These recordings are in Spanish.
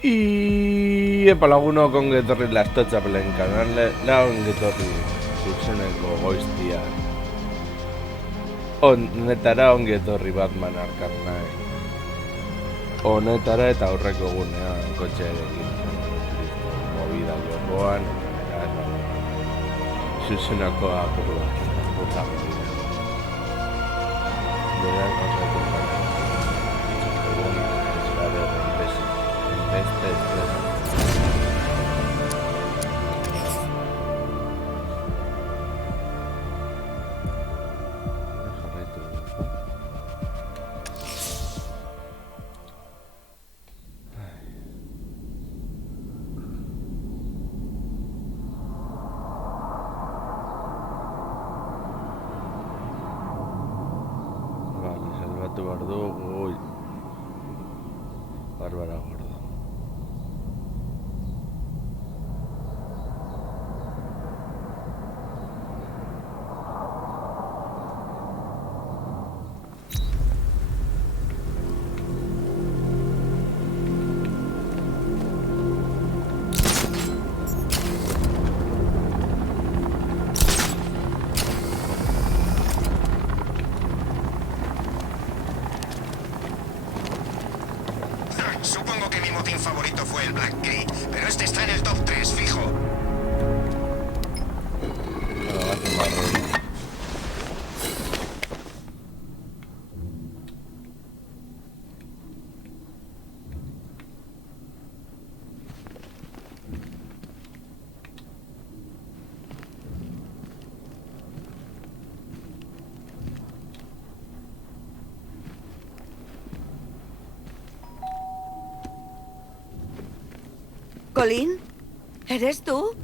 Epa lagunok ongi etorri Lastotxapelen kanalera, ongi etorri zuzeneko goiztia. Honetara ongi etorri Batman Arkham Knight. Honetara eta aurreko egunean kotxearekin movida jokoan, eta zuzeneko apurua. Puta movida. Beraz, no sé cómo vale, Salvato Bardugo. Uy. Bárbara Gordo. Supongo que mi motín favorito fue el Blackgate, pero este está en el top 3, fijo. ¿Colin? ¿Eres tú?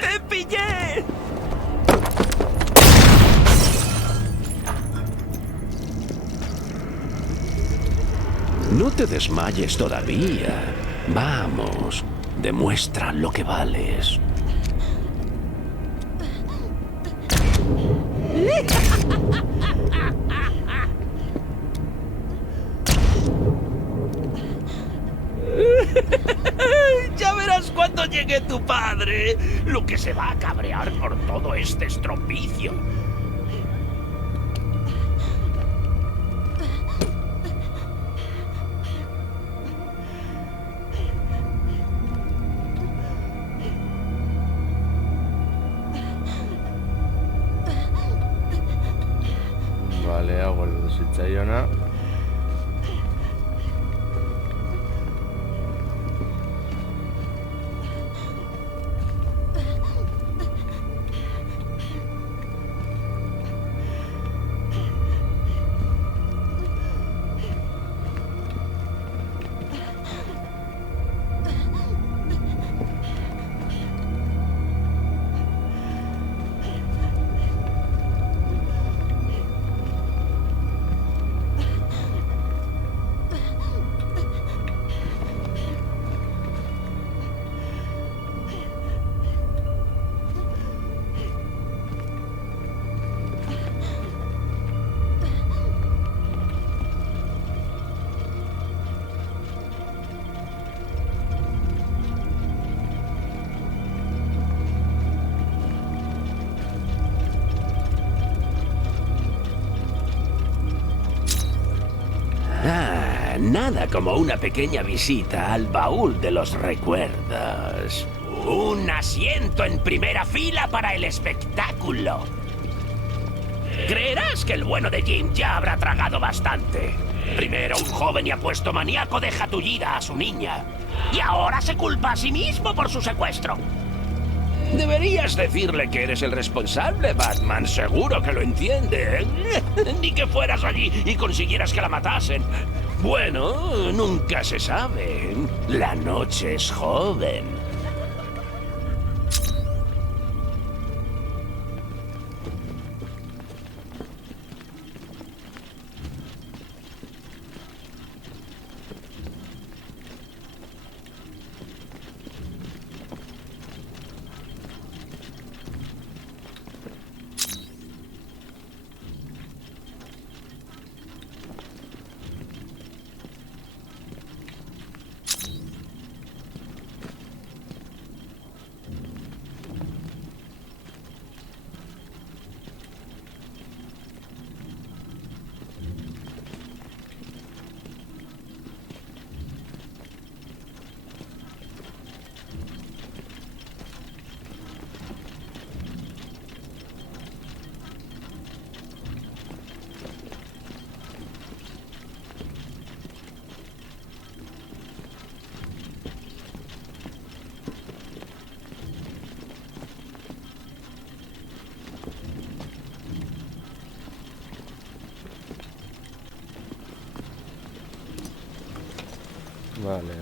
¡Te pillé! No te desmayes todavía. Vamos, demuestra lo que vales. Ya verás cuando llegue tu padre, lo que se va a cabrear por todo este estropicio. Vale, hago el zitzaiona. Nada como una pequeña visita al baúl de los recuerdos. Un asiento en primera fila para el espectáculo. Creerás que el bueno de Jim ya habrá tragado bastante. Primero un joven y apuesto maníaco deja tullida a su niña. Y ahora se culpa a sí mismo por su secuestro. Deberías decirle que eres el responsable, Batman. Seguro que lo entiende. Ni que fueras allí y consiguieras que la matasen. Bueno, nunca se sabe. La noche es joven. Vale.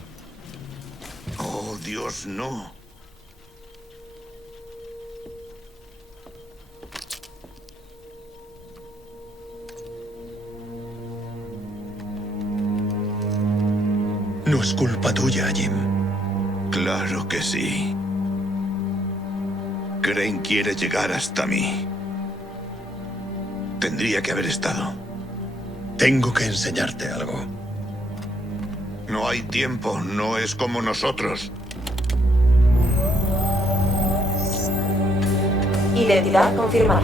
Oh, Dios, no. No es culpa tuya, Jim. Claro que sí. Crane quiere llegar hasta mí. Tendría que haber estado. Tengo que enseñarte algo. No hay tiempo, no es como nosotros. Identidad confirmada.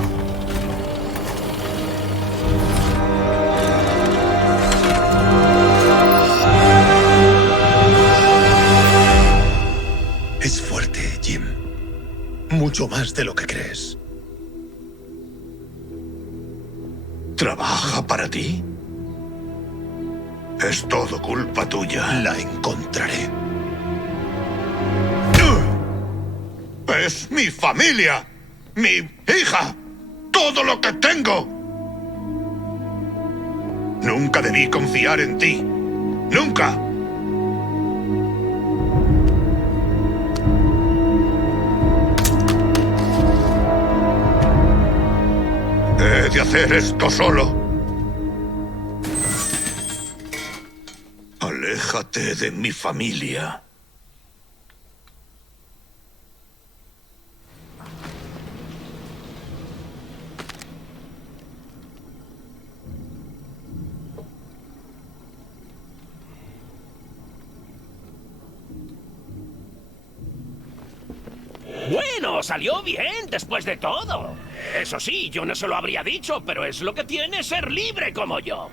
Es fuerte, Jim. Mucho más de lo que crees. ¿Trabaja para ti? Es todo culpa tuya. La encontraré. ¡Es mi familia! ¡Mi hija! ¡Todo lo que tengo! Nunca debí confiar en ti. ¡Nunca! He de hacer esto solo. Aléjate de mi familia. Bueno, salió bien después de todo. Eso sí, yo no se lo habría dicho, pero es lo que tiene ser libre como yo.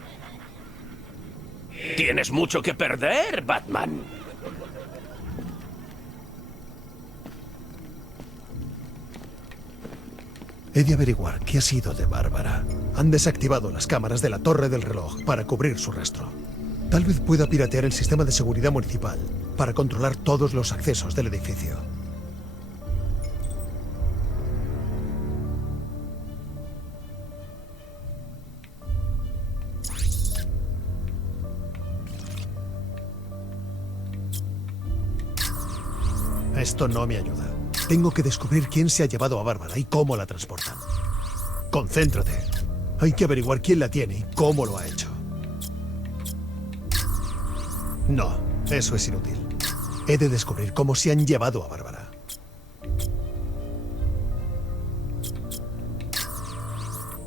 Tienes mucho que perder, Batman. He de averiguar qué ha sido de Bárbara. Han desactivado las cámaras de la Torre del Reloj para cubrir su rastro. Tal vez pueda piratear el sistema de seguridad municipal para controlar todos los accesos del edificio. Esto no me ayuda. Tengo que descubrir quién se ha llevado a Bárbara y cómo la transportan. Concéntrate. Hay que averiguar quién la tiene y cómo lo ha hecho. No, eso es inútil. He de descubrir cómo se han llevado a Bárbara.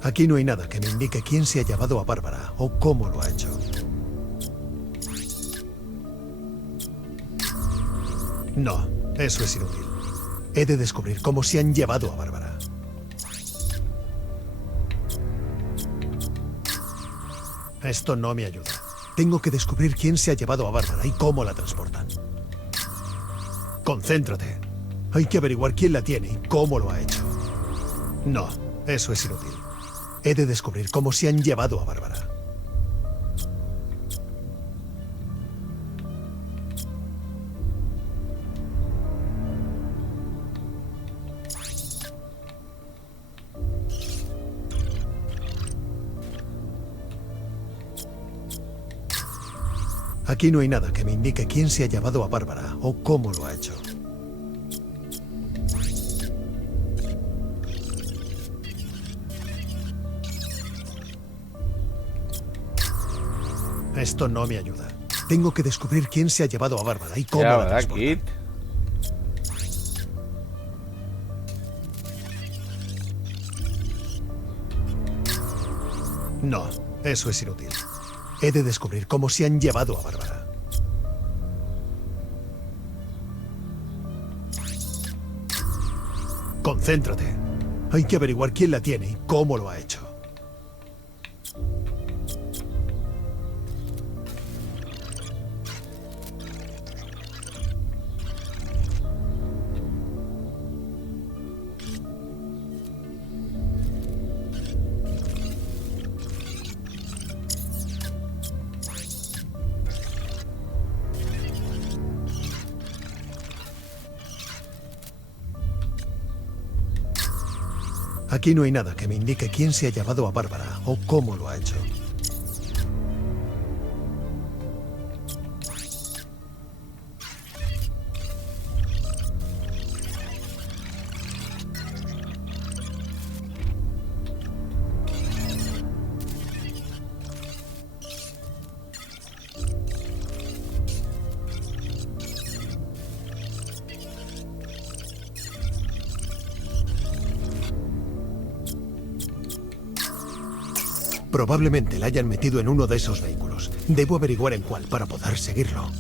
Aquí no hay nada que me indique quién se ha llevado a Bárbara o cómo lo ha hecho. No, eso es inútil. He de descubrir cómo se han llevado a Bárbara. Esto no me ayuda. Tengo que descubrir quién se ha llevado a Bárbara y cómo la transportan. Concéntrate. Hay que averiguar quién la tiene y cómo lo ha hecho. No, eso es inútil. He de descubrir cómo se han llevado a Bárbara. Aquí no hay nada que me indique quién se ha llevado a Bárbara o cómo lo ha hecho. Esto no me ayuda. Tengo que descubrir quién se ha llevado a Bárbara y cómo Ya, la ¿verdad, transportan. Kit? No, eso es inútil. He de descubrir cómo se han llevado a Bárbara. Concéntrate. Hay que averiguar quién la tiene y cómo lo ha hecho. Aquí no hay nada que me indique quién se ha llevado a Bárbara o cómo lo ha hecho. Probablemente la hayan metido en uno de esos vehículos. Debo averiguar en cuál para poder seguirlo.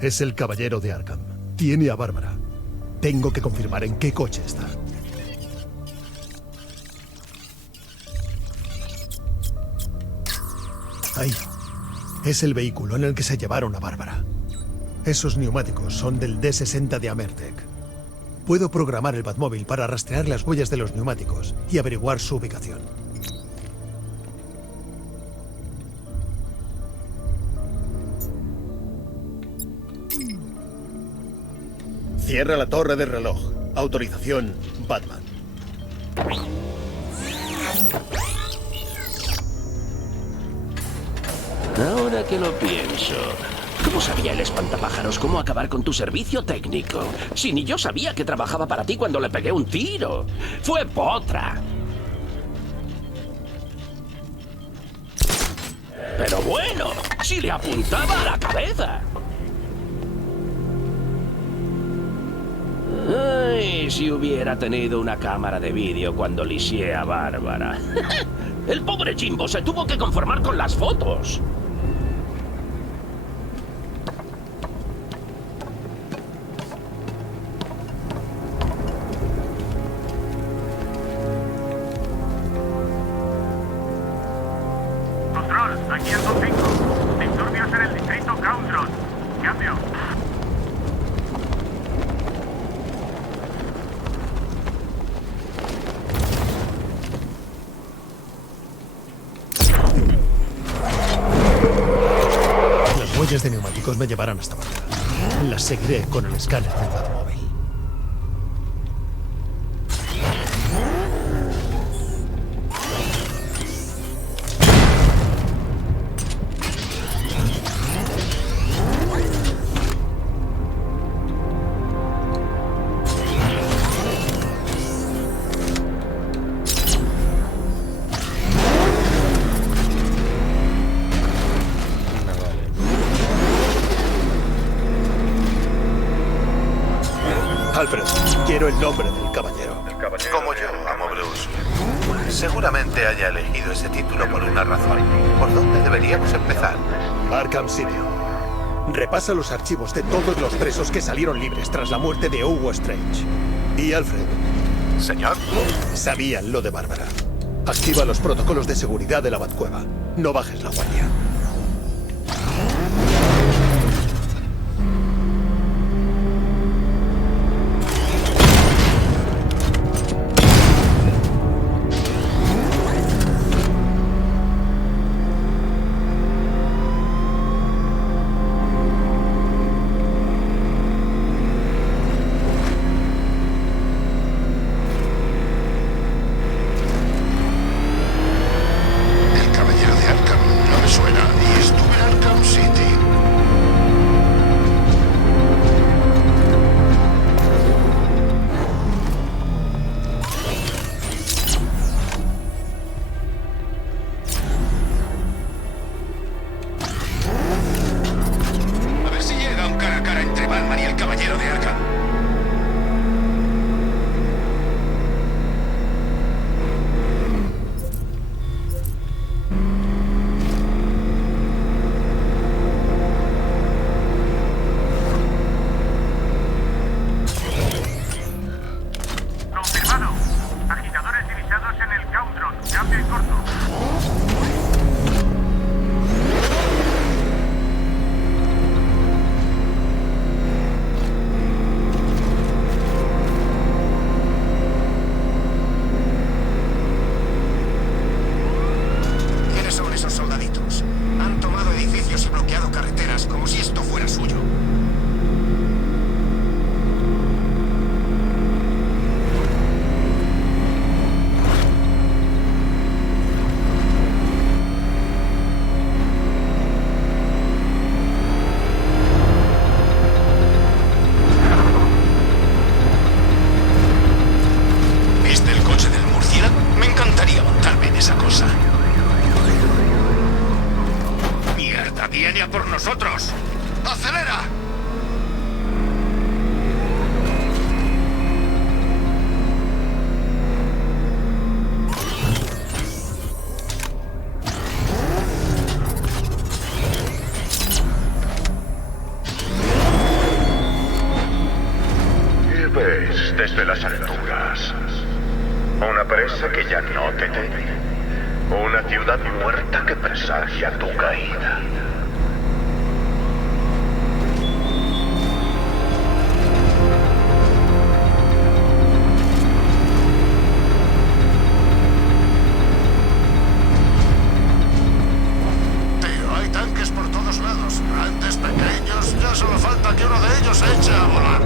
Es el caballero de Arkham. Tiene a Bárbara. Tengo que confirmar en qué coche está. Ahí. Es el vehículo en el que se llevaron a Bárbara. Esos neumáticos son del D60 de Amertec. Puedo programar el Batmóvil para rastrear las huellas de los neumáticos y averiguar su ubicación. Cierra la torre del reloj. Autorización Batman. Ahora que lo pienso, ¿cómo sabía el espantapájaros cómo acabar con tu servicio técnico? Si ni yo sabía que trabajaba para ti cuando le pegué un tiro. Fue potra. Pero bueno, si le apuntaba a la cabeza. Ay, si hubiera tenido una cámara de vídeo cuando lisié a Bárbara. El pobre Jimbo se tuvo que conformar con las fotos. Control, aquí el 2-5. Disturbios en el distrito Countron. Cambio. Las huellas de neumáticos me llevarán hasta Bárbara. Las seguiré con el escáner del Batmóvil. Alfred, quiero el nombre del caballero. Como yo, amo Bruce. Seguramente haya elegido ese título por una razón. ¿Por dónde deberíamos empezar? Arkham City. Repasa los archivos de todos los presos que salieron libres tras la muerte de Hugo Strange. Y Alfred, Señor, sabían lo de Bárbara. Activa los protocolos de seguridad de la Batcueva. No bajes la guardia. El caballero de Arkham no me suena y estuve en Arkham City. A ver si llega un cara a cara entre Batman y el caballero de Arkham. Confirmado. Agitadores divisados en el Countron. Cambio y corto. ves desde las alturas. Una presa que ya no te teme. Una ciudad muerta que presagia tu caída. Tío, hay tanques por todos lados. Grandes, pequeños. Ya solo falta que uno de ellos se eche a volar.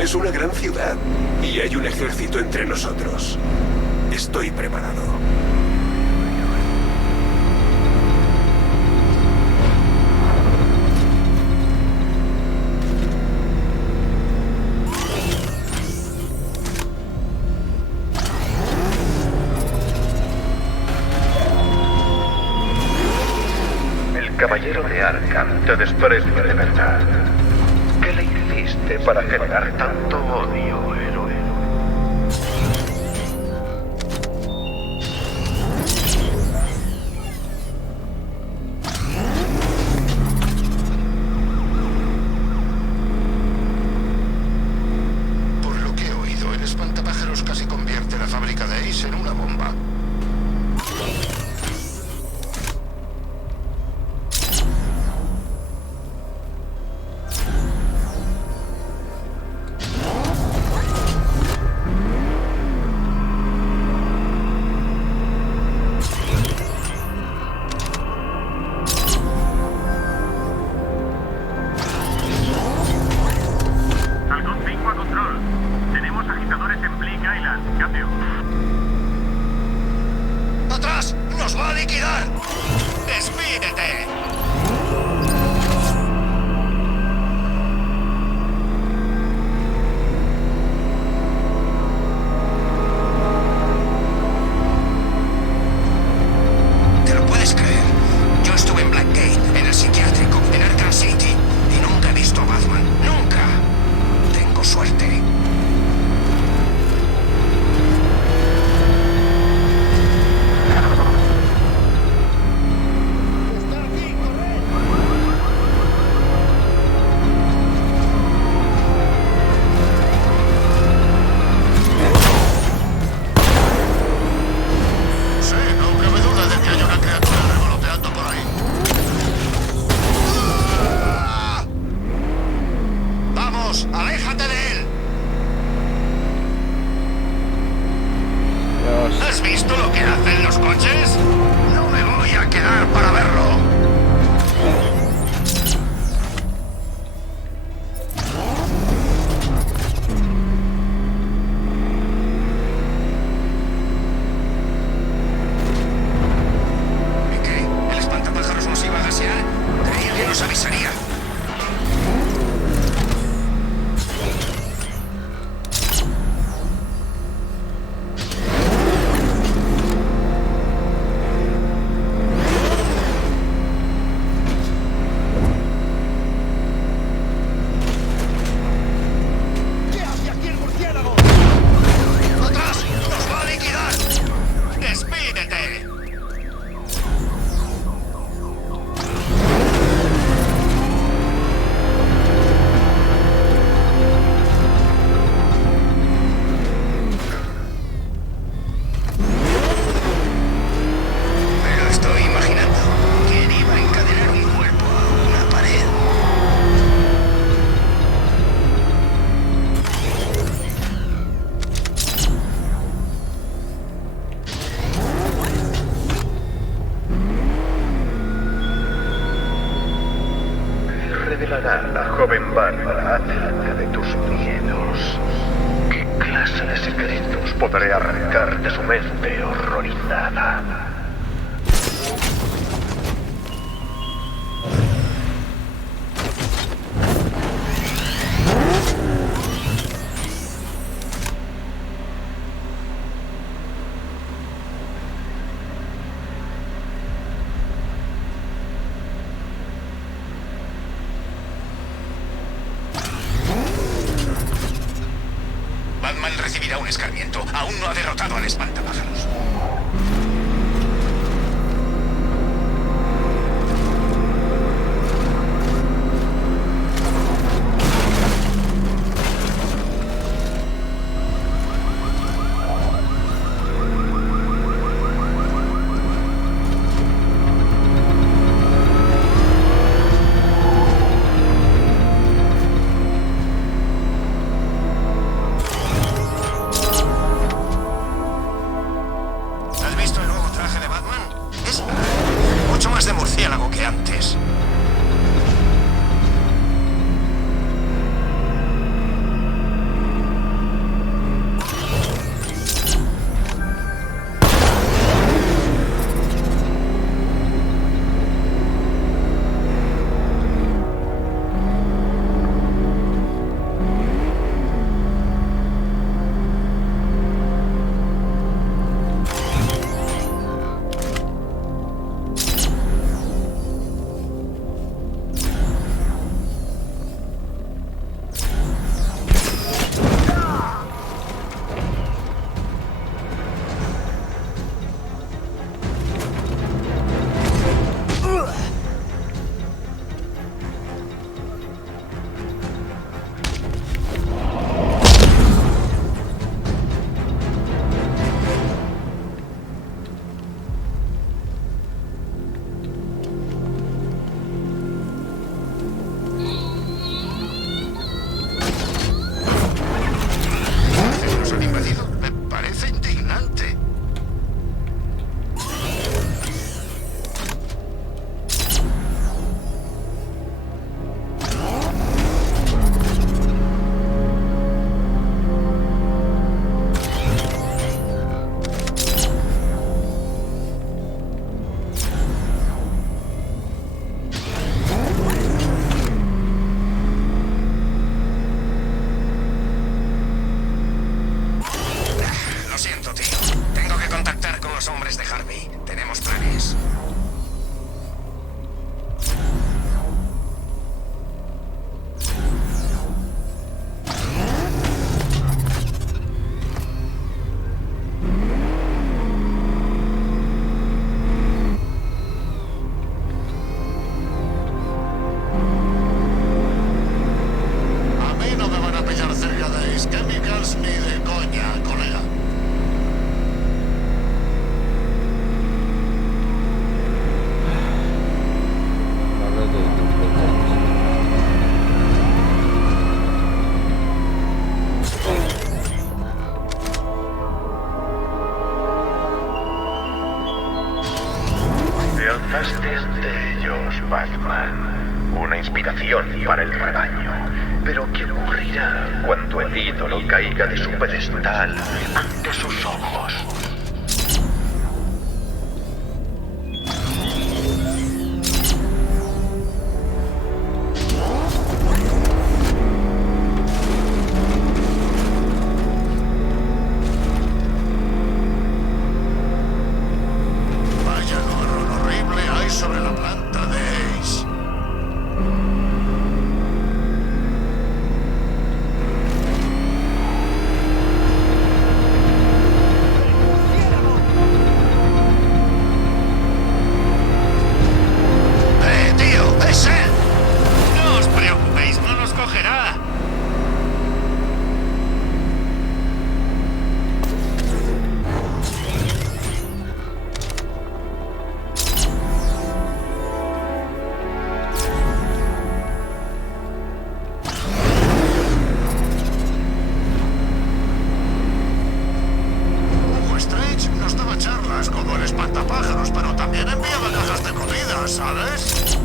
Es una gran ciudad y hay un ejército entre nosotros. Estoy preparado. El caballero de Arkham te desprecia de verdad. ¿Qué le hiciste para generar tanto odio, héroe? Por lo que he oído, el espantapájaros casi convierte la fábrica de Ace en una bomba. ¡Atrás! ¡Nos va a liquidar! ¡Despídete! ¿Te lo puedes creer? Yo estuve en Blackgate, en el psiquiátrico, en Arkham City, y nunca he visto a Batman. ¡Nunca! Tengo suerte. ¡Aléjate de él! Dios. ¿Has visto lo que hacen los coches? No me voy a quedar para verlo. ¿Y qué? ¿El espantapájaros nos iba a gasear? Creía que nos avisaría. revelará la joven Bárbara acerca de tus miedos. ¿Qué clase de secretos podré arrancar de su mente horrorizada? Batman recibirá un escarmiento. Aún no ha derrotado al espantapájaros. ¿Has visto el nuevo traje de Batman? Es mucho más de murciélago que antes. ¿Nos han invadido? Me parece indignante. Lo siento, tío. Tengo que contactar con los hombres de Harvey. Tenemos planes. A mí no me van a pillar cerca de Ace Chemicals ni de coña, colega. Te alzaste ante ellos, Batman. Una inspiración para el rebaño. Pero ¿qué ocurrirá cuando el ídolo caiga de su pedestal ante sus ojos? Vaya horror horrible hay sobre la planta de Ace. ¡Tío! ¡Es él! No os preocupéis, no nos cogerá. Hugo Strange nos daba charlas como el espantapájaros, pero también enviaba cajas de comida, ¿sabes?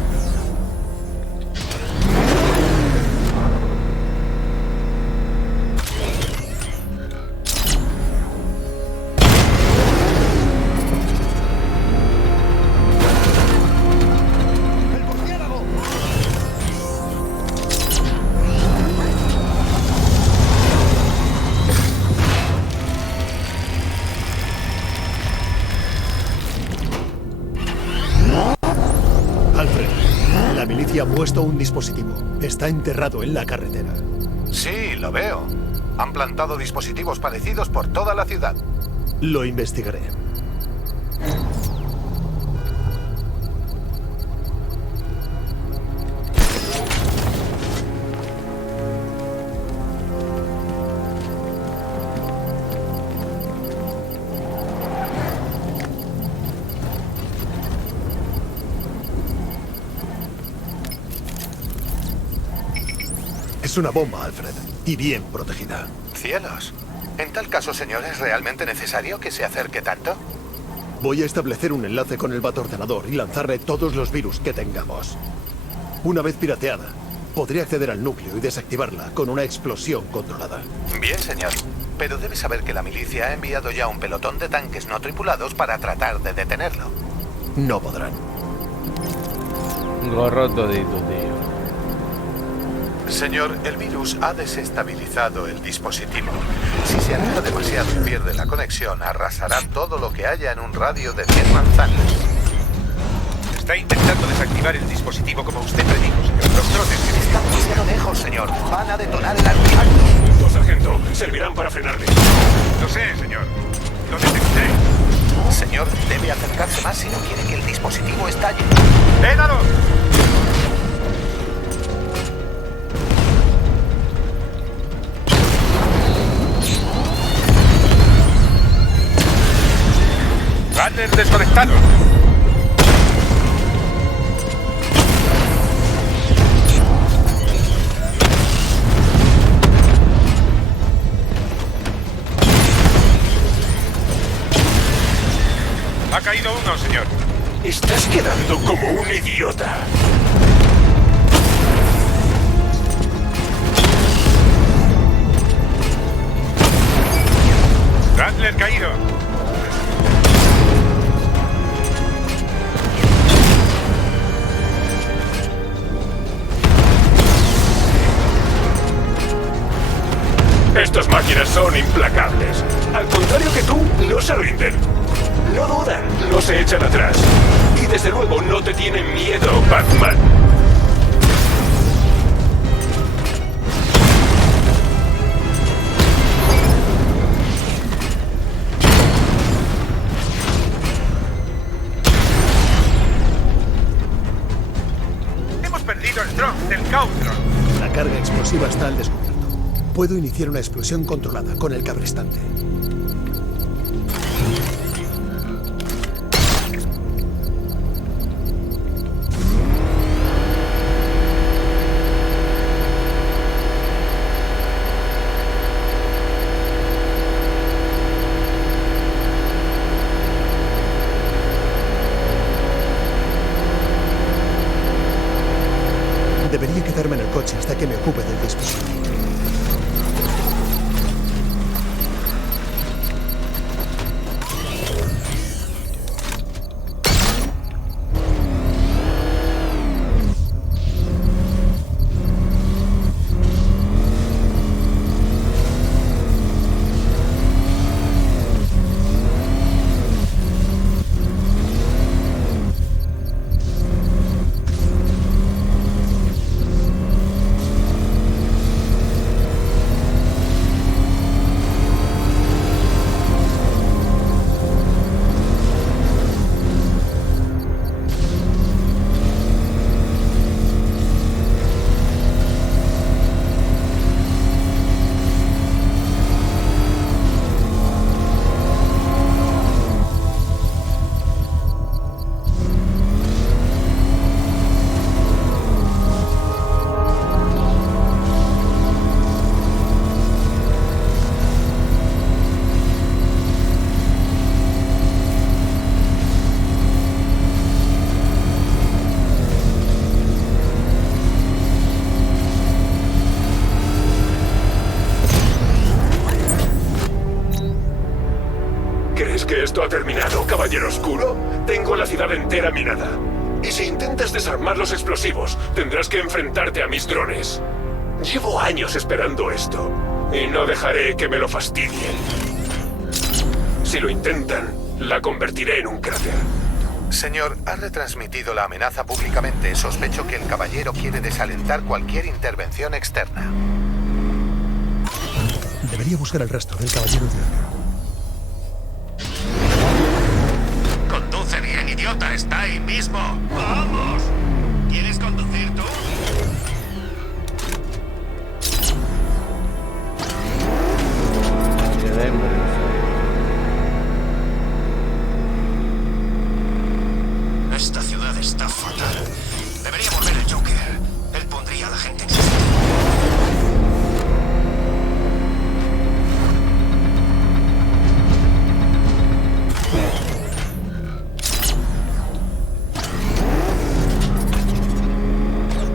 La milicia ha puesto un dispositivo. Está enterrado en la carretera. Sí, lo veo. Han plantado dispositivos parecidos por toda la ciudad. Lo investigaré. Es una bomba, Alfred, y bien protegida. ¡Cielos! En tal caso, señor, ¿es realmente necesario que se acerque tanto? Voy a establecer un enlace con el batordenador y lanzarle todos los virus que tengamos. Una vez pirateada, podré acceder al núcleo y desactivarla con una explosión controlada. Bien, señor. Pero debe saber que la milicia ha enviado ya un pelotón de tanques no tripulados para tratar de detenerlo. No podrán. Gorro todito, tío. Señor, el virus ha desestabilizado el dispositivo. Si se aleja demasiado y pierde la conexión, arrasará todo lo que haya en un radio de 10 manzanas. Está intentando desactivar el dispositivo como usted predijo, señor. Los troces que Está demasiado lejos, señor. Van a detonar el artefacto. Dos, sargento. Servirán para frenarle. Lo sé, señor. Lo detecté. Señor, debe acercarse más si no quiere que el dispositivo estalle. ¡Dédalo! ¡Radler desconectado! Ha caído uno, señor. Estás quedando como un idiota. Radler caído. Estas máquinas son implacables. Al contrario que tú, no se rinden. No dudan, no se echan atrás. Y desde luego no te tienen miedo, Batman. Hemos perdido el dron del Countron. La carga explosiva está al descubierto. Puedo iniciar una explosión controlada con el cabrestante. Debería quedarme en el coche hasta que me ocupe del dispositivo. ¿Crees que esto ha terminado, Caballero Oscuro? Tengo la ciudad entera minada. Y si intentas desarmar los explosivos, tendrás que enfrentarte a mis drones. Llevo años esperando esto, y no dejaré que me lo fastidien. Si lo intentan, la convertiré en un cráter. Señor, ha retransmitido la amenaza públicamente. Sospecho que el caballero quiere desalentar cualquier intervención externa. Debería buscar el rastro del caballero de Arkham. Conduce bien, idiota. Está ahí mismo. ¡Vamos! ¿Quieres conducir tú? Esta ciudad está fatal. Debería volver el Joker. Él pondría a la gente en su sitio.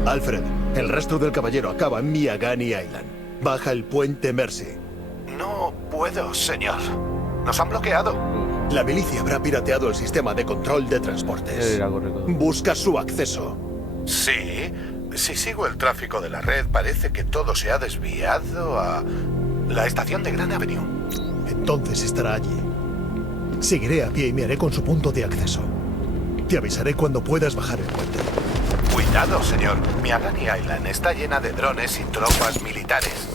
Alfred, el rastro del caballero acaba en Miagani Island. Baja el puente Mercy. No puedo, señor. Nos han bloqueado. La milicia habrá pirateado el sistema de control de transportes. Busca su acceso. Sí. Si sigo el tráfico de la red, parece que todo se ha desviado a la estación de Grand Avenue. Entonces estará allí. Seguiré a pie y me haré con su punto de acceso. Te avisaré cuando puedas bajar el puente. Cuidado, señor. Miagani Island está llena de drones y tropas militares.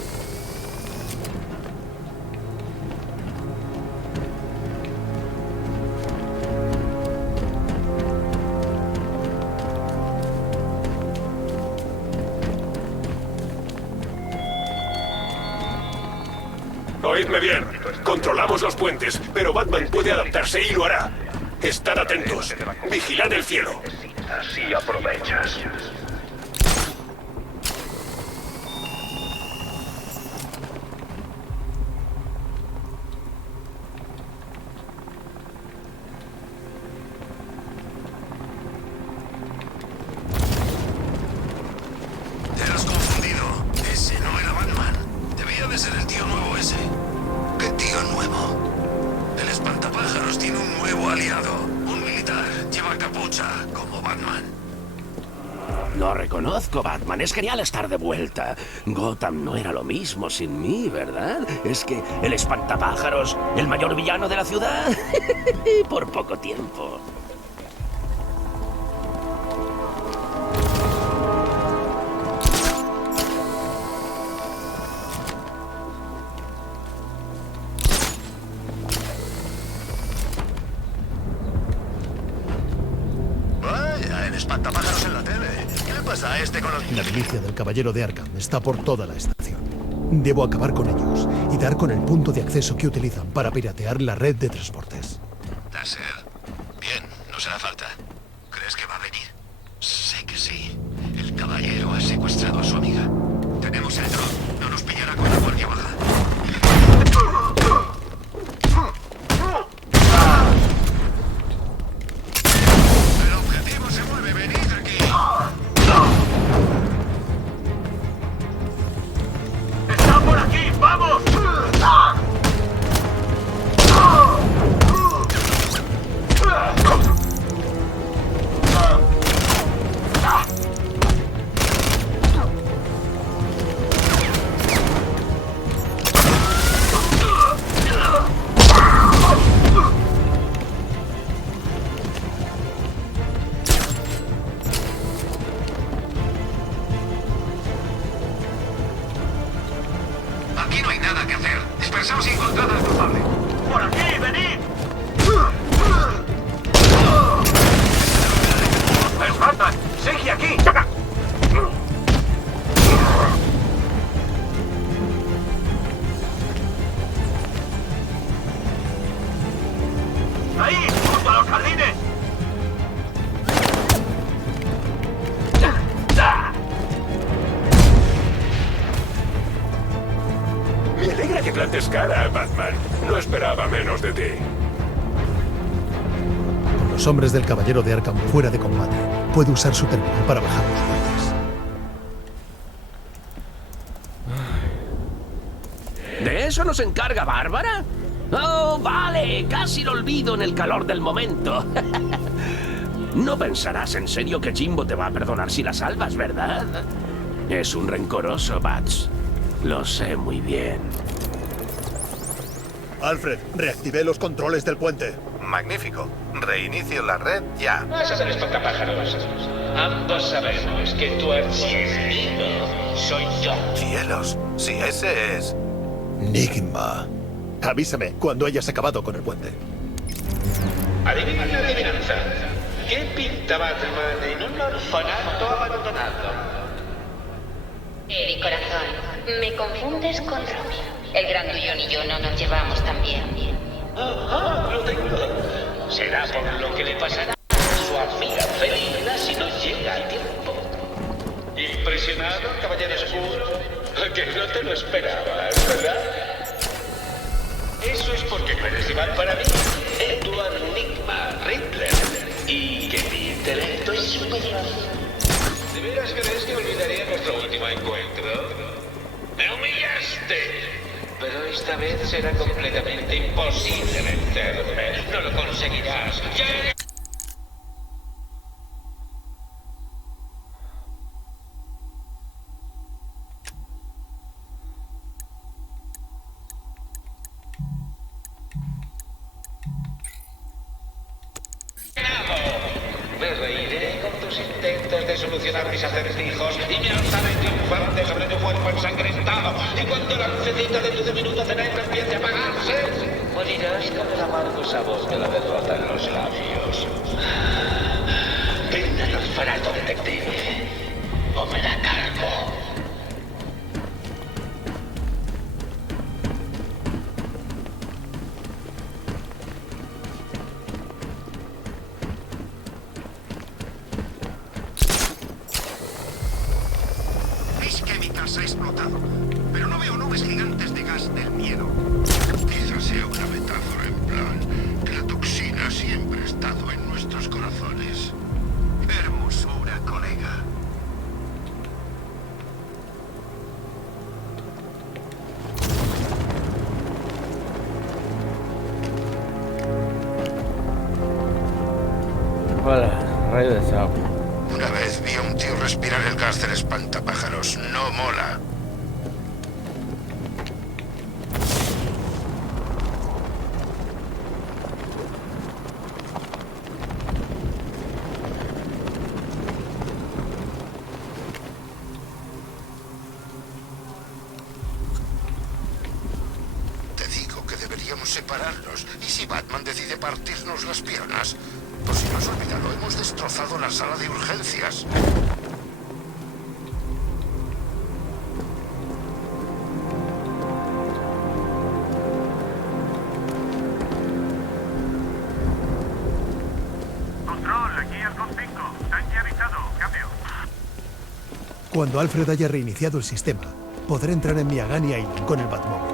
Oídme bien. Controlamos los puentes, pero Batman puede adaptarse y lo hará. Estad atentos. Vigilad el cielo. Así aprovechas. Te has confundido. Ese no era Batman. Debía de ser el tío nuevo ese. ¿Qué tío nuevo? El espantapájaros tiene un nuevo aliado. Un militar. Lleva capucha, como Batman. Lo reconozco, Batman. Es genial estar de vuelta. Gotham no era lo mismo sin mí, ¿verdad? Es que el espantapájaros, el mayor villano de la ciudad, por poco tiempo. Vaya, el espantapájaros en la tele. ¿Qué le pasa a este con los... La milicia del caballero de Arkham está por toda la estación. Debo acabar con ellos y dar con el punto de acceso que utilizan para piratear la red de transportes. Láser. Bien, no será falta. ¿Crees que va a venir? Sé que sí. El caballero ha secuestrado a su amiga. Tenemos el dron. No nos pillará con la guardia baja. El objetivo se mueve. Venid aquí. ¡Está por aquí! ¡Vamos! Aquí no hay nada que hacer. Dispersamos y encontrad al culpable. ¡Por aquí! ¡Venid! ¡Es Batman! ¡Sigue aquí! ¡Ahí! ¡Junto a los jardines! Me alegra que plantes cara, Batman. No esperaba menos de ti. Con los hombres del caballero de Arkham fuera de combate, puede usar su terminal para bajar los puentes. ¿De eso nos encarga Bárbara? Oh, vale, casi lo olvido en el calor del momento. No pensarás en serio que Jimbo te va a perdonar si la salvas, ¿verdad? Es un rencoroso, Bats. Lo sé muy bien. Alfred, reactivé los controles del puente. Magnífico. Reinicio la red ya. Ese es el espantapájaros. Ambos sabemos que tu archienemigo soy yo. Cielos, si ese es... Nigma. Avísame cuando hayas acabado con el puente. Adivina la adivinanza. ¿Qué pinta Batman en un orfanato abandonado? Eric, corazón, me confundes con Robin. El grandullón y yo no nos llevamos tan bien. Ajá, lo tengo. Será por lo que le pasará a su amiga Felina si no llega a tiempo. ¿Impresionado, caballero oscuro? Que no te lo esperabas, ¿verdad? Eso es porque no eres rival para mí, Edward Nigma Riddler. Y que mi intelecto es superior. ¿De veras crees que olvidaría nuestro último encuentro? ¡Me humillaste! Pero esta vez será completamente imposible vencerme. No lo conseguirás. ¡Ya! Me reiré con tus intentos de solucionar mis acertijos y me alzaré triunfante sobre tu cuerpo ensangrentado. Y cuando la lucecita de tu diminuto cerebro empiece a apagarse, morirás con el amargo sabor de la derrota en los labios. Ven al orfanato, detective, o me la cargo. Veis que mi casa ha explotado, pero no veo nubes gigantes de gas del miedo. Quizás sea una metáfora en plan que la toxina siempre ha estado en nuestros corazones. Hermosura, colega. Vale, rayo de sapo. Una vez vi a un tío respirar el gas del espantapájaros. No mola. Te digo que deberíamos separarlos. ¿Y si Batman decide partirnos las piernas? Por si no has olvidado, hemos destrozado la sala de urgencias. Control, aquí Halcón 5. Tanque avisado. Cambio. Cuando Alfred haya reiniciado el sistema, podré entrar en Miagani Island con el Batmóvil.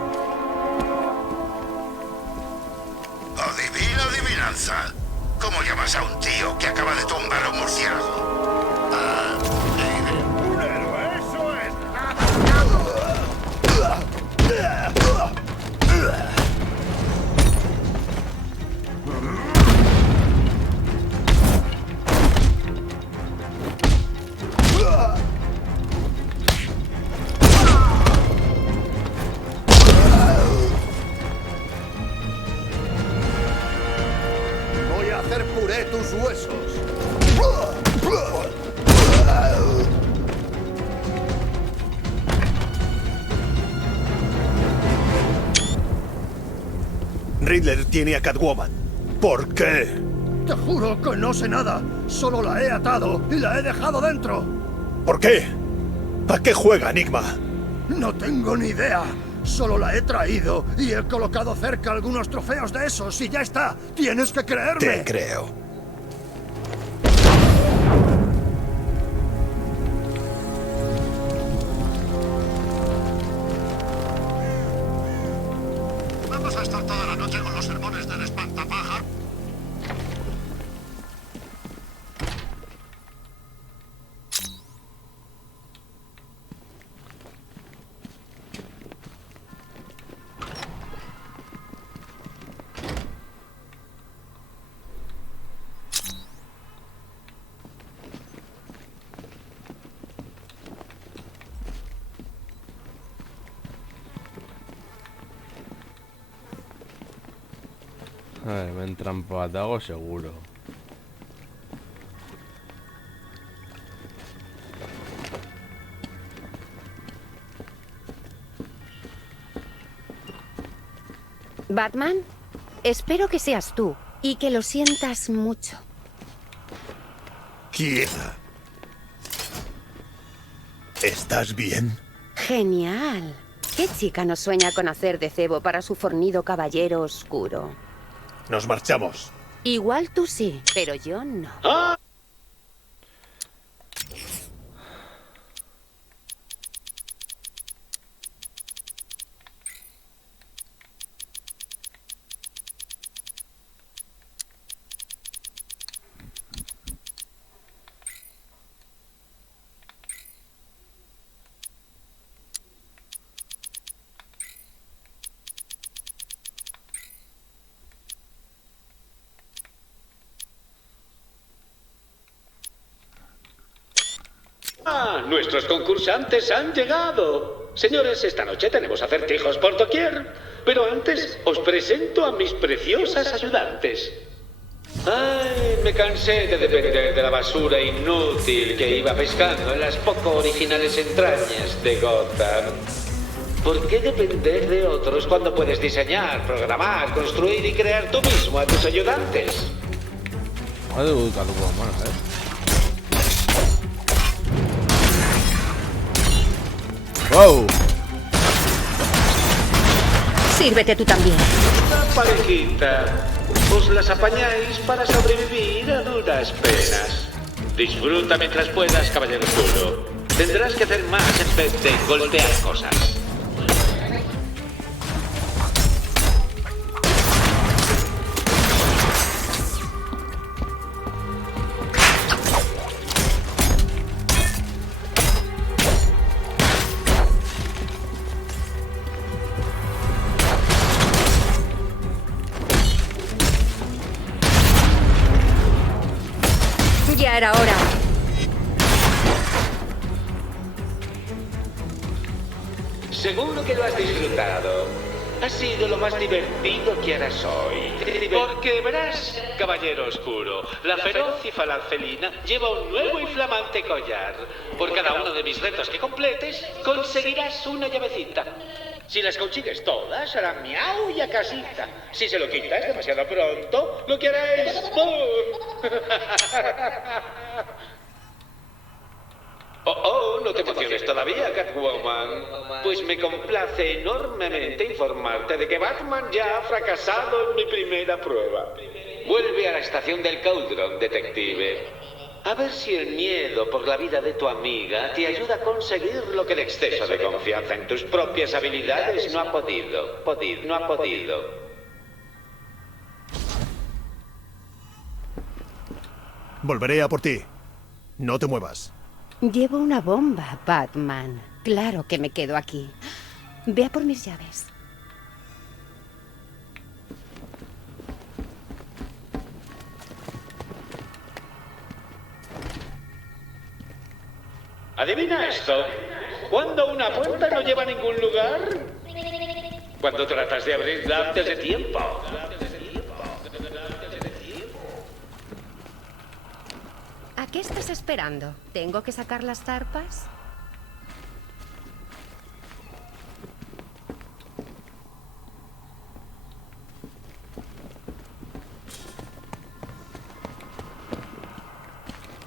Adivina adivinanza. ¿Cómo llamas a un tío que acaba de tumbar a un murciélago? Ah, un héroe, eso es. Voy a hacer puré tus huesos. Riddler tiene a Catwoman. ¿Por qué? Te juro que no sé nada. Solo la he atado y la he dejado dentro. ¿Por qué? ¿A qué juega Enigma? No tengo ni idea. Solo la he traído y he colocado cerca algunos trofeos de esos y ya está. Tienes que creerme. Te creo. Vamos a estar toda la noche con los sermones del espantapájaro. Me entrampo a Dago seguro. Batman, espero que seas tú y que lo sientas mucho. Quieta. ¿Estás bien? Genial. ¿Qué chica no sueña con hacer de cebo para su fornido caballero oscuro? Nos marchamos. Igual tú sí, pero yo no. Nuestros concursantes han llegado. Señores, esta noche tenemos acertijos por doquier. Pero antes os presento a mis preciosas ayudantes. Ay, me cansé de depender de la basura inútil que iba pescando en las poco originales entrañas de Gotham. ¿Por qué depender de otros cuando puedes diseñar, programar, construir y crear tú mismo a tus ayudantes? ¡Wow! Sírvete tú también. Parejita, os las apañáis para sobrevivir a duras penas. Disfruta mientras puedas, caballero oscuro. Tendrás que hacer más en vez de golpear cosas. Ya era hora. Seguro que lo has disfrutado. Ha sido lo más divertido que harás hoy. Porque verás, caballero oscuro, la feroz y falaz felina lleva un nuevo y flamante collar. Por cada uno de mis retos que completes, conseguirás una llavecita. Si las consigues todas, hará miau y a casita. Si se lo quitas demasiado pronto, lo que hará es... no te emociones todavía, Catwoman. Pues me complace enormemente informarte de que Batman ya ha fracasado en mi primera prueba. Vuelve a la estación del Caudron, detective. A ver si el miedo por la vida de tu amiga te ayuda a conseguir lo que el exceso de confianza en tus propias habilidades no ha podido. Volveré a por ti. No te muevas. Llevo una bomba, Batman. Claro que me quedo aquí. Ve a por mis llaves. ¿Adivina esto? ¿Cuándo una puerta no lleva a ningún lugar? Cuando tratas de abrirla antes de tiempo. ¿A qué estás esperando? ¿Tengo que sacar las zarpas?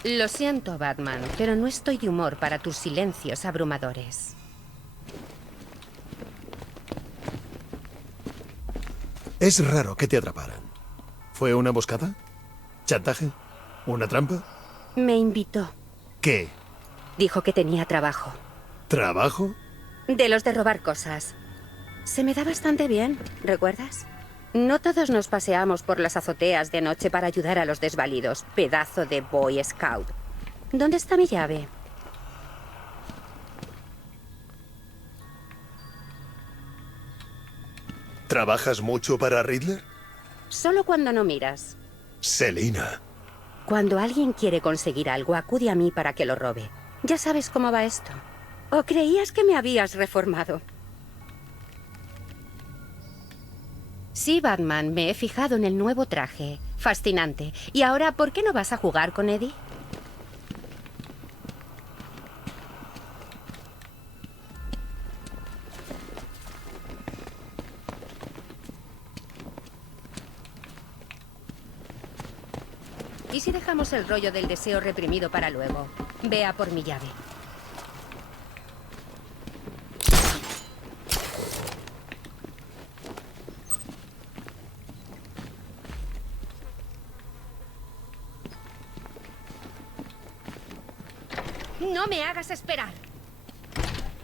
Lo siento, Batman, pero no estoy de humor para tus silencios abrumadores. Es raro que te atraparan. ¿Fue una emboscada? ¿Chantaje? ¿Una trampa? Me invitó. ¿Qué? Dijo que tenía trabajo. ¿Trabajo? De los de robar cosas. Se me da bastante bien, ¿recuerdas? No todos nos paseamos por las azoteas de noche para ayudar a los desvalidos. Pedazo de Boy Scout. ¿Dónde está mi llave? ¿Trabajas mucho para Riddler? Solo cuando no miras. Selina. Cuando alguien quiere conseguir algo, acude a mí para que lo robe. Ya sabes cómo va esto. ¿O creías que me habías reformado? Sí, Batman, me he fijado en el nuevo traje. Fascinante. Y ahora, ¿por qué no vas a jugar con Eddie? ¿Y si dejamos el rollo del deseo reprimido para luego? Vea por mi llave. No me hagas esperar.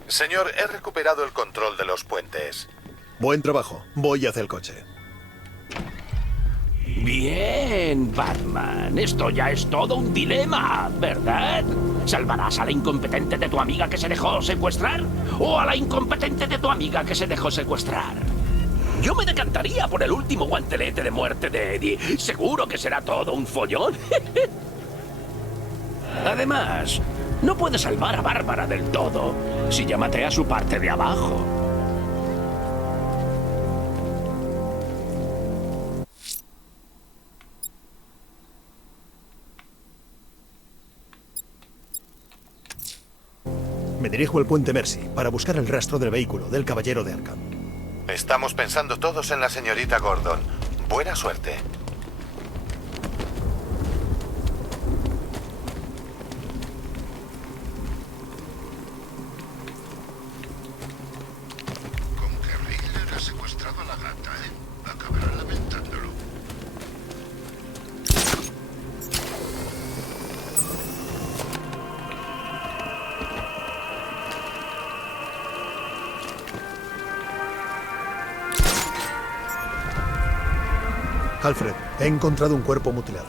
Señor, he recuperado el control de los puentes. Buen trabajo. Voy hacia el coche. Bien, Batman. Esto ya es todo un dilema, ¿verdad? ¿Salvarás a la incompetente de tu amiga que se dejó secuestrar? ¿O a la incompetente de tu amiga que se dejó secuestrar? Yo me decantaría por el último guantelete de muerte de Eddie. Seguro que será todo un follón. Además, no puede salvar a Bárbara del todo si ya maté a su parte de abajo. Me dirijo al puente Mercy para buscar el rastro del vehículo del Caballero de Arkham. Estamos pensando todos en la señorita Gordon. Buena suerte. Con que Riddler ha secuestrado a la gata, ¿eh? Acabarán lamentándolo. Alfred, he encontrado un cuerpo mutilado.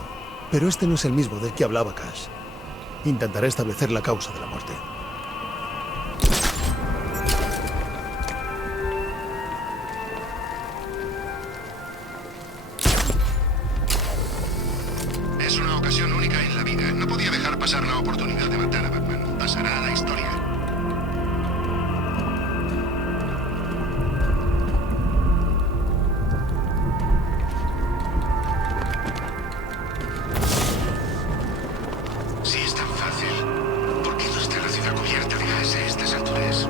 Pero este no es el mismo del que hablaba Cash. Intentaré establecer la causa de la muerte. Es una ocasión única en la vida. No podía dejar pasar la oportunidad de matar a Batman. Pasará a la historia. Si es tan fácil, ¿por qué no está la ciudad cubierta de gas a estas alturas?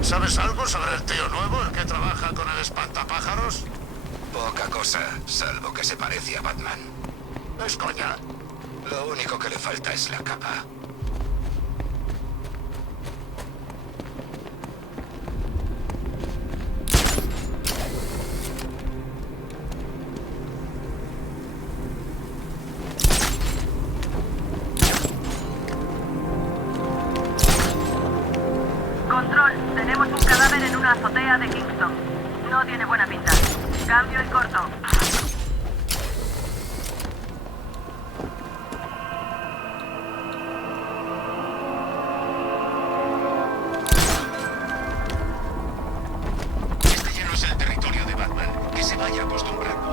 ¿Sabes algo sobre el tío nuevo, el que trabaja con el espantapájaros? Poca cosa, salvo que se parece a Batman. Es coña. Lo único que le falta es la capa. Control, tenemos un cadáver en una azotea de Kingston. No tiene buena pinta. Cambio y corto. Este ya no es el territorio de Batman. Que se vaya acostumbrando.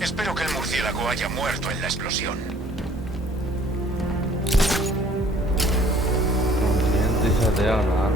Espero que el murciélago haya muerto en la explosión. Siguiente sateana.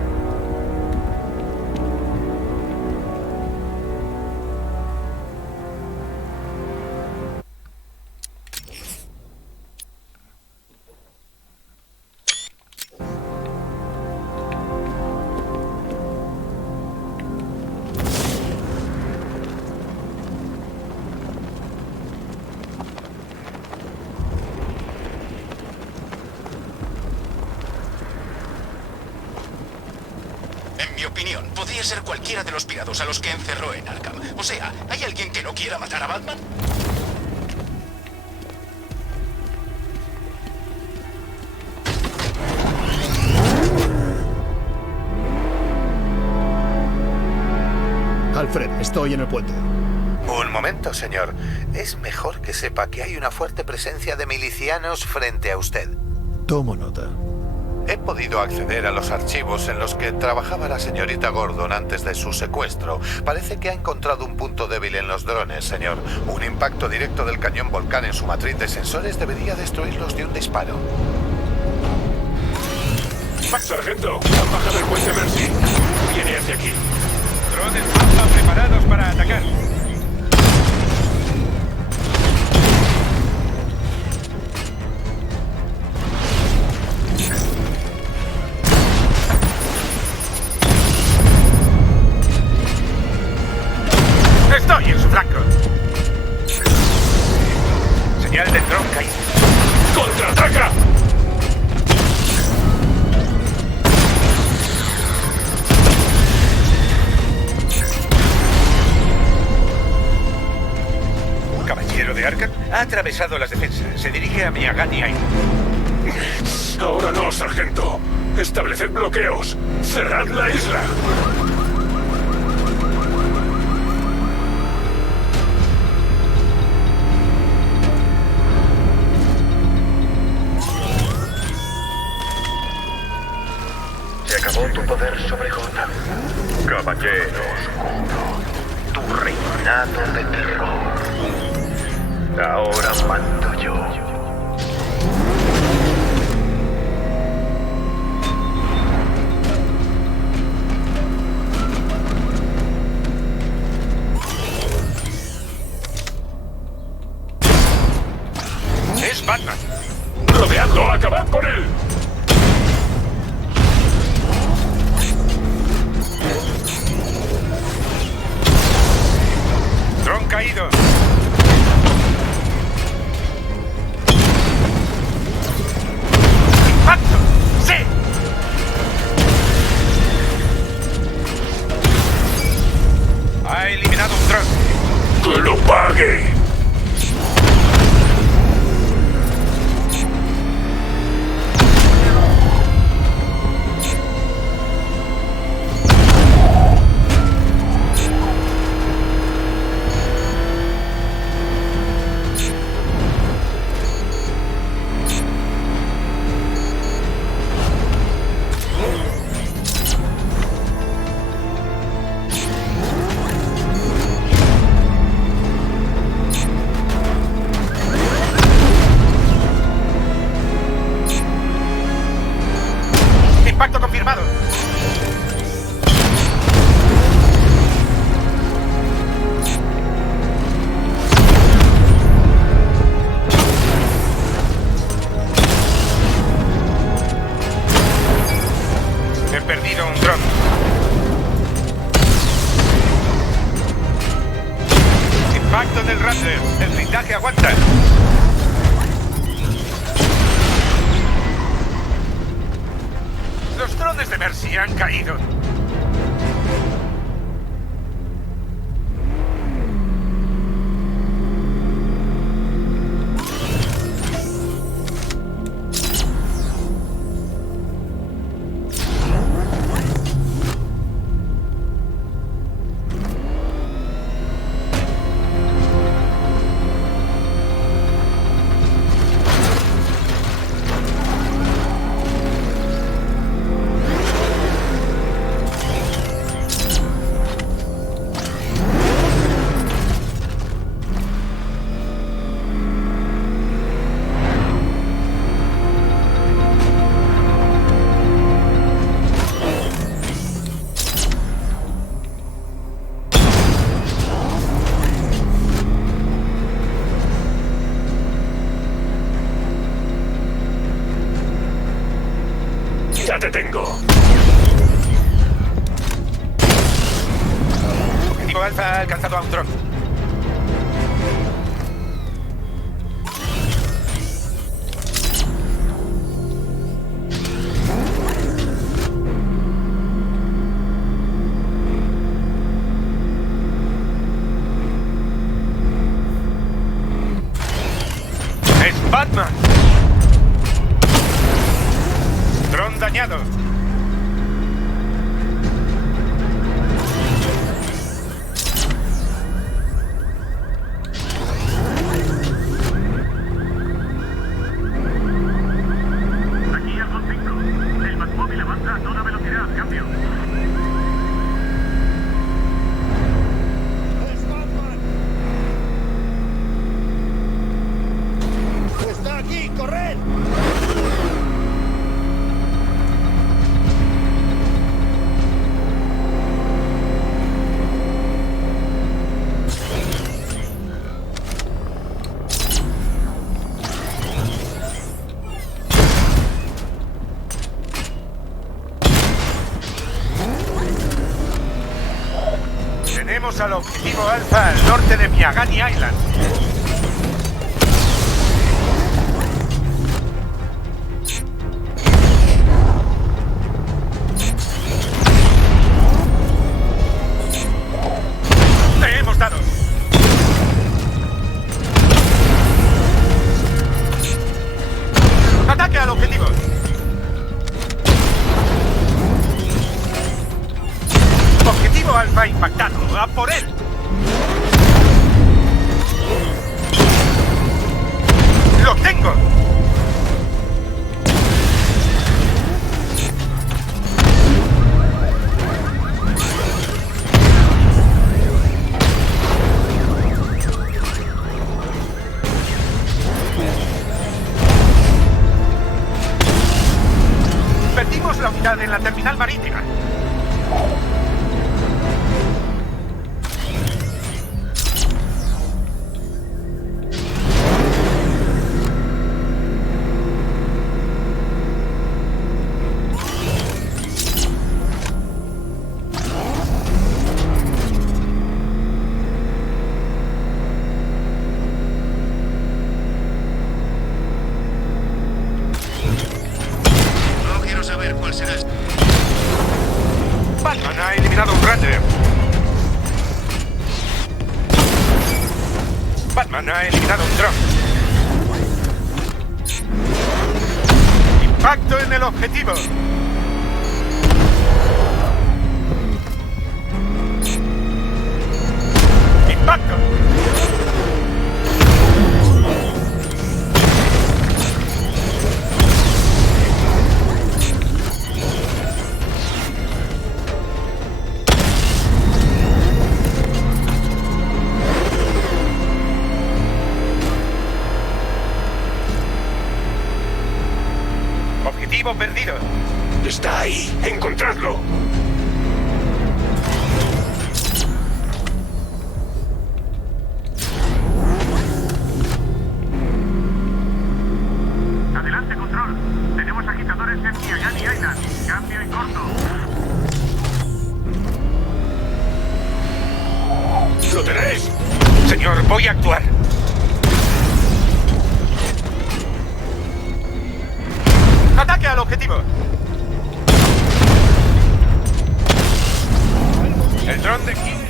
En mi opinión, podría ser cualquiera de los pirados a los que encerró en Arkham. O sea, ¿hay alguien que no quiera matar a Batman? Alfred, estoy en el puente. Un momento, señor. Es mejor que sepa que hay una fuerte presencia de milicianos frente a usted. Tomo nota. He podido acceder a los archivos en los que trabajaba la señorita Gordon antes de su secuestro. Parece que ha encontrado un punto débil en los drones, señor. Un impacto directo del cañón Volcán en su matriz de sensores debería destruirlos de un disparo. Sargento, han bajado el puente Mercy. Viene hacia aquí. Drones Alfa preparados para atacar. Estoy en su flanco. Señal de dron caído. ¡Contraataca! Caballero de Arkham ha atravesado las defensas. Se dirige a Miagani Island. Ahora no, sargento. Estableced bloqueos. Cerrad la isla. Se acabó tu poder sobre Gotham. Caballero Oscuro. Tu reinado de terror. Ahora mando yo. Es Batman. ¡Rodeadlo! ¡Acabad con él! Dron caído. ¡Impacto! ¡Sí! Ha eliminado un dron. ¡Que lo pague! Impacto confirmado. He perdido un dron. Impacto del Raptor. El blindaje aguanta. Los drones de Mercy han caído. ¡Ya te tengo! Objetivo Alfa ha alcanzado a un dron. ¡Es Batman! Dron dañado. Tenemos al objetivo Alfa al norte de Miagani Island. ¡Le hemos dado! ¡Ataque al objetivo! Objetivo Alfa impactado. ¡A por él! ¡Lo tengo! Perdimos la unidad en la terminal marítima. No quiero saber cuál será el... Batman ha eliminado un Ranger. Batman ha eliminado un dron. Impacto en el objetivo. Impacto. Objetivo perdido. Está ahí. Encontradlo. Adelante, control. Tenemos agitadores en Miagani Island. Cambio y corto. ¿Lo tenéis? Señor, voy a actuar. ¡Ataque al objetivo! El dron de King.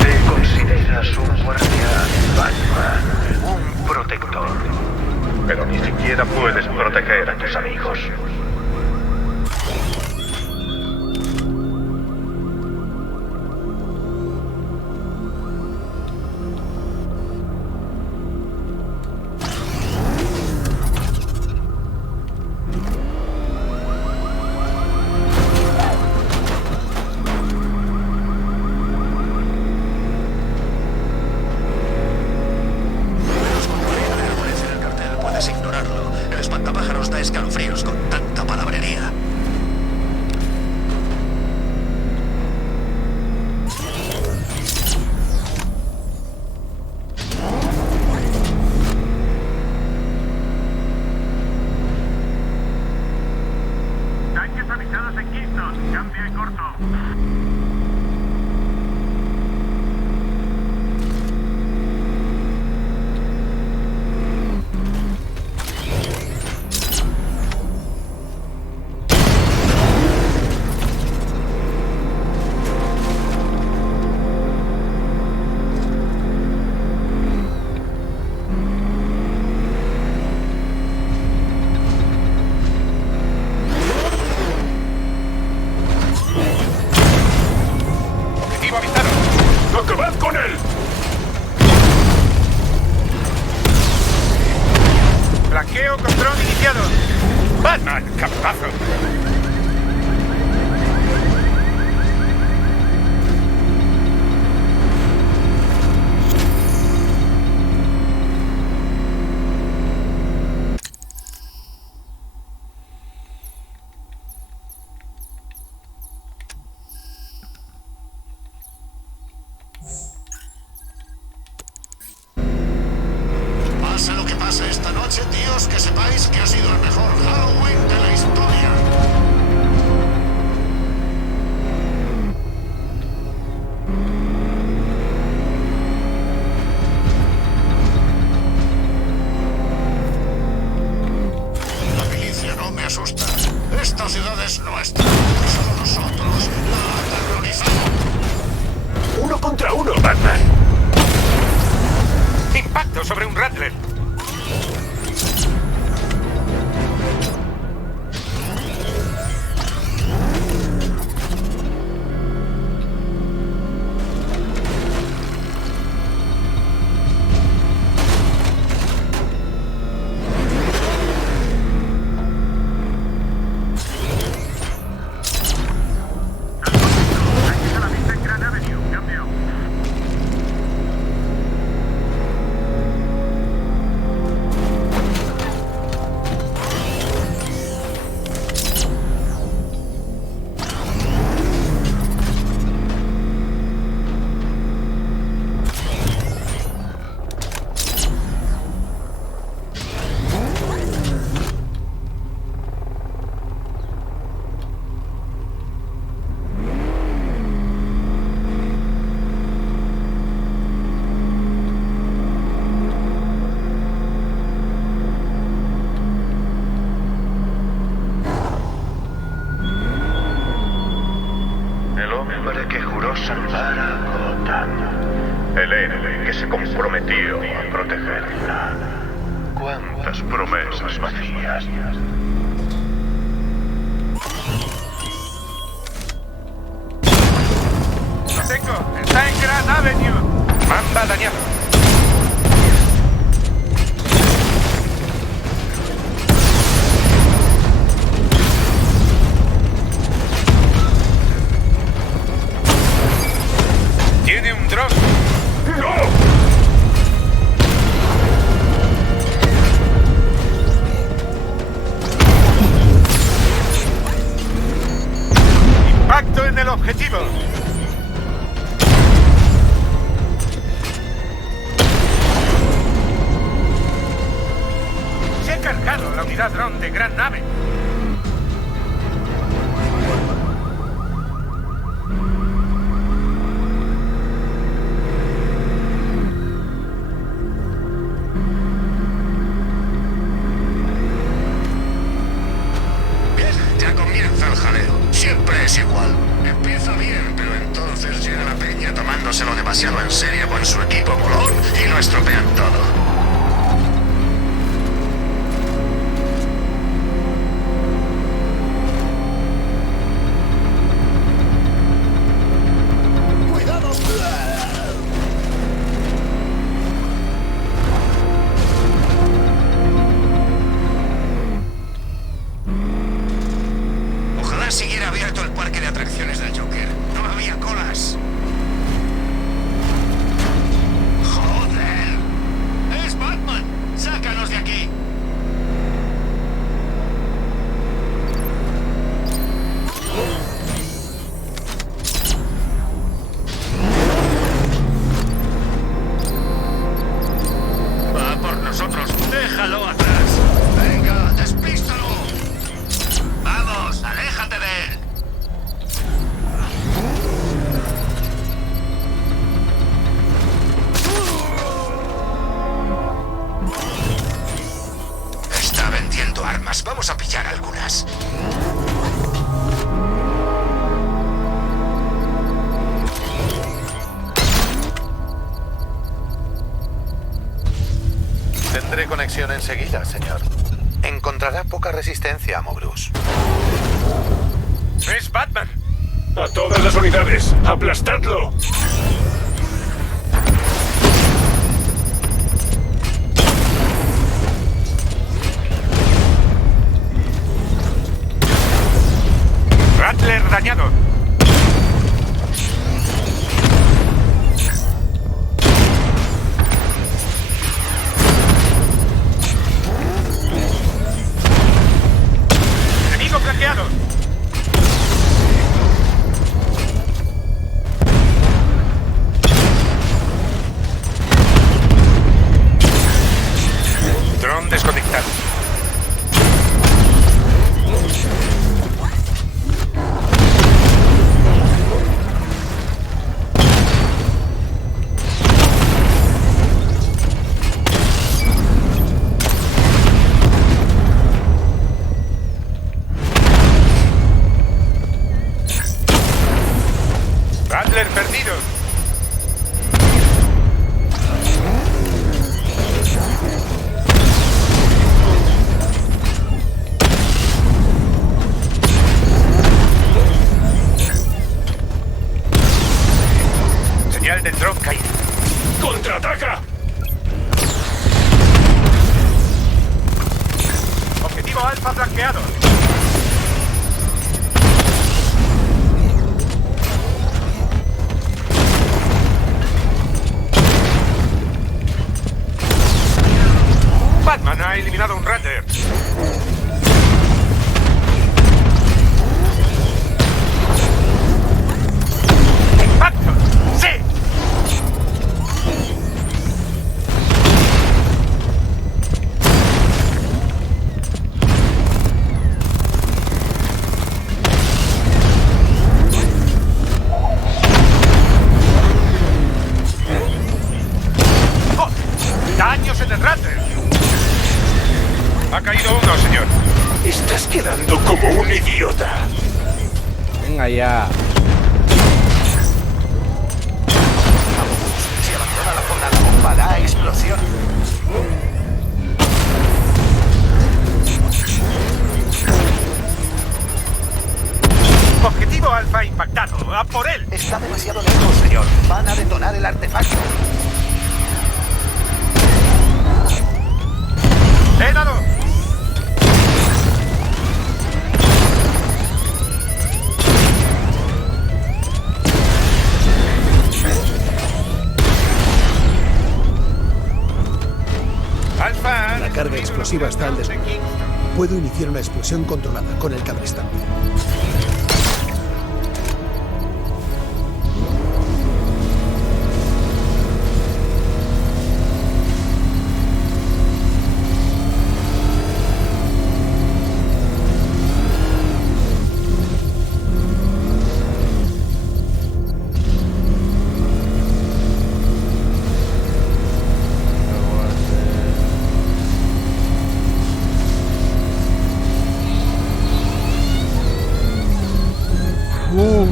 Te consideras un guardián, Batman, un protector. Pero ni siquiera puedes proteger a tus amigos. Puedes ignorarlo. El espantapájaros da escalofríos con tanta palabrería. Tanques avisados en Kingston. Cambio y corto. Objetivo avistado. ¡Acabad con él! Blanqueo con dron iniciado. Batman, capazo. todos que sepáis que ha sido el mejor Halloween de la historia. La milicia no me asusta. Esta ciudad es nuestra. Solo nosotros la aterrorizamos. 1 contra 1, Batman. Impacto sobre un Rattler. El hombre que juró salvar a Gotham. El héroe que se comprometió a protegerla. ¿Cuántas promesas vacías? ¡Lo tengo! ¡Está en Grand Avenue! ¡Mamba dañado! ¡Tiene un dron! ¡No! ¡Impacto en el objetivo! Se ha cargado la unidad dron de Gran Nave. Bien, ya comienza el jaleo. Siempre es igual. Empieza bien, pero entonces llega la peña tomándoselo demasiado en serio con su equipo molón y lo estropean todo. ¡Cuidado! Ojalá siguiera abierto el parque de atracciones del Joker. No había colas. ¡Joder! ¡Es Batman! ¡Sácanos de aquí! Va por nosotros. ¡Déjalo atrás! ¡Venga, despístalo! ¡Vamos, aléjate de él! Está vendiendo armas. Vamos a pillar algunas. Tendré conexión enseguida, señor. Encontrará poca resistencia, Amo Bruce. ¡Es Batman! ¡A todas las unidades! ¡Aplastadlo! ¡Rattler dañado! ¡Enemigo flanqueado! Señal de dron caída. ¡Contraataca! Objetivo alfa flanqueado. Batman ha eliminado un Raider. ¡Impacto! ¡Sí! ¡Oh! ¡Daños en el Raider! Ha caído uno, señor. Estás quedando como un idiota. Venga ya. Si abandona la zona, la bomba hará explosión. Objetivo alfa impactado. ¡A por él! Está demasiado lejos, señor. Van a detonar el artefacto. ¡He dado! La carga explosiva está al desnudo. Puedo iniciar una explosión controlada con el cabrestante.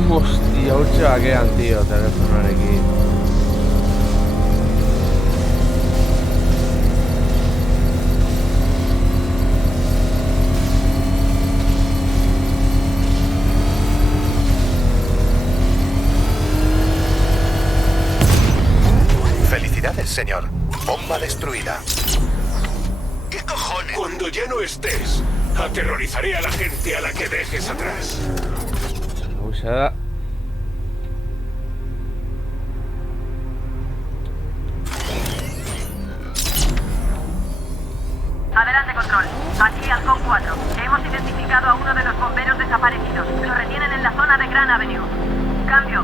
Hostia, hutxe bakean, tío, telefonarekin. Felicidades, señor. Bomba destruida. ¿Qué cojones? Cuando ya no estés, aterrorizaré a la gente a la que dejes atrás. Usada. Adelante, control. Aquí Halcón 4. Hemos identificado a uno de los bomberos desaparecidos. Lo retienen en la zona de Grand Avenue. Cambio.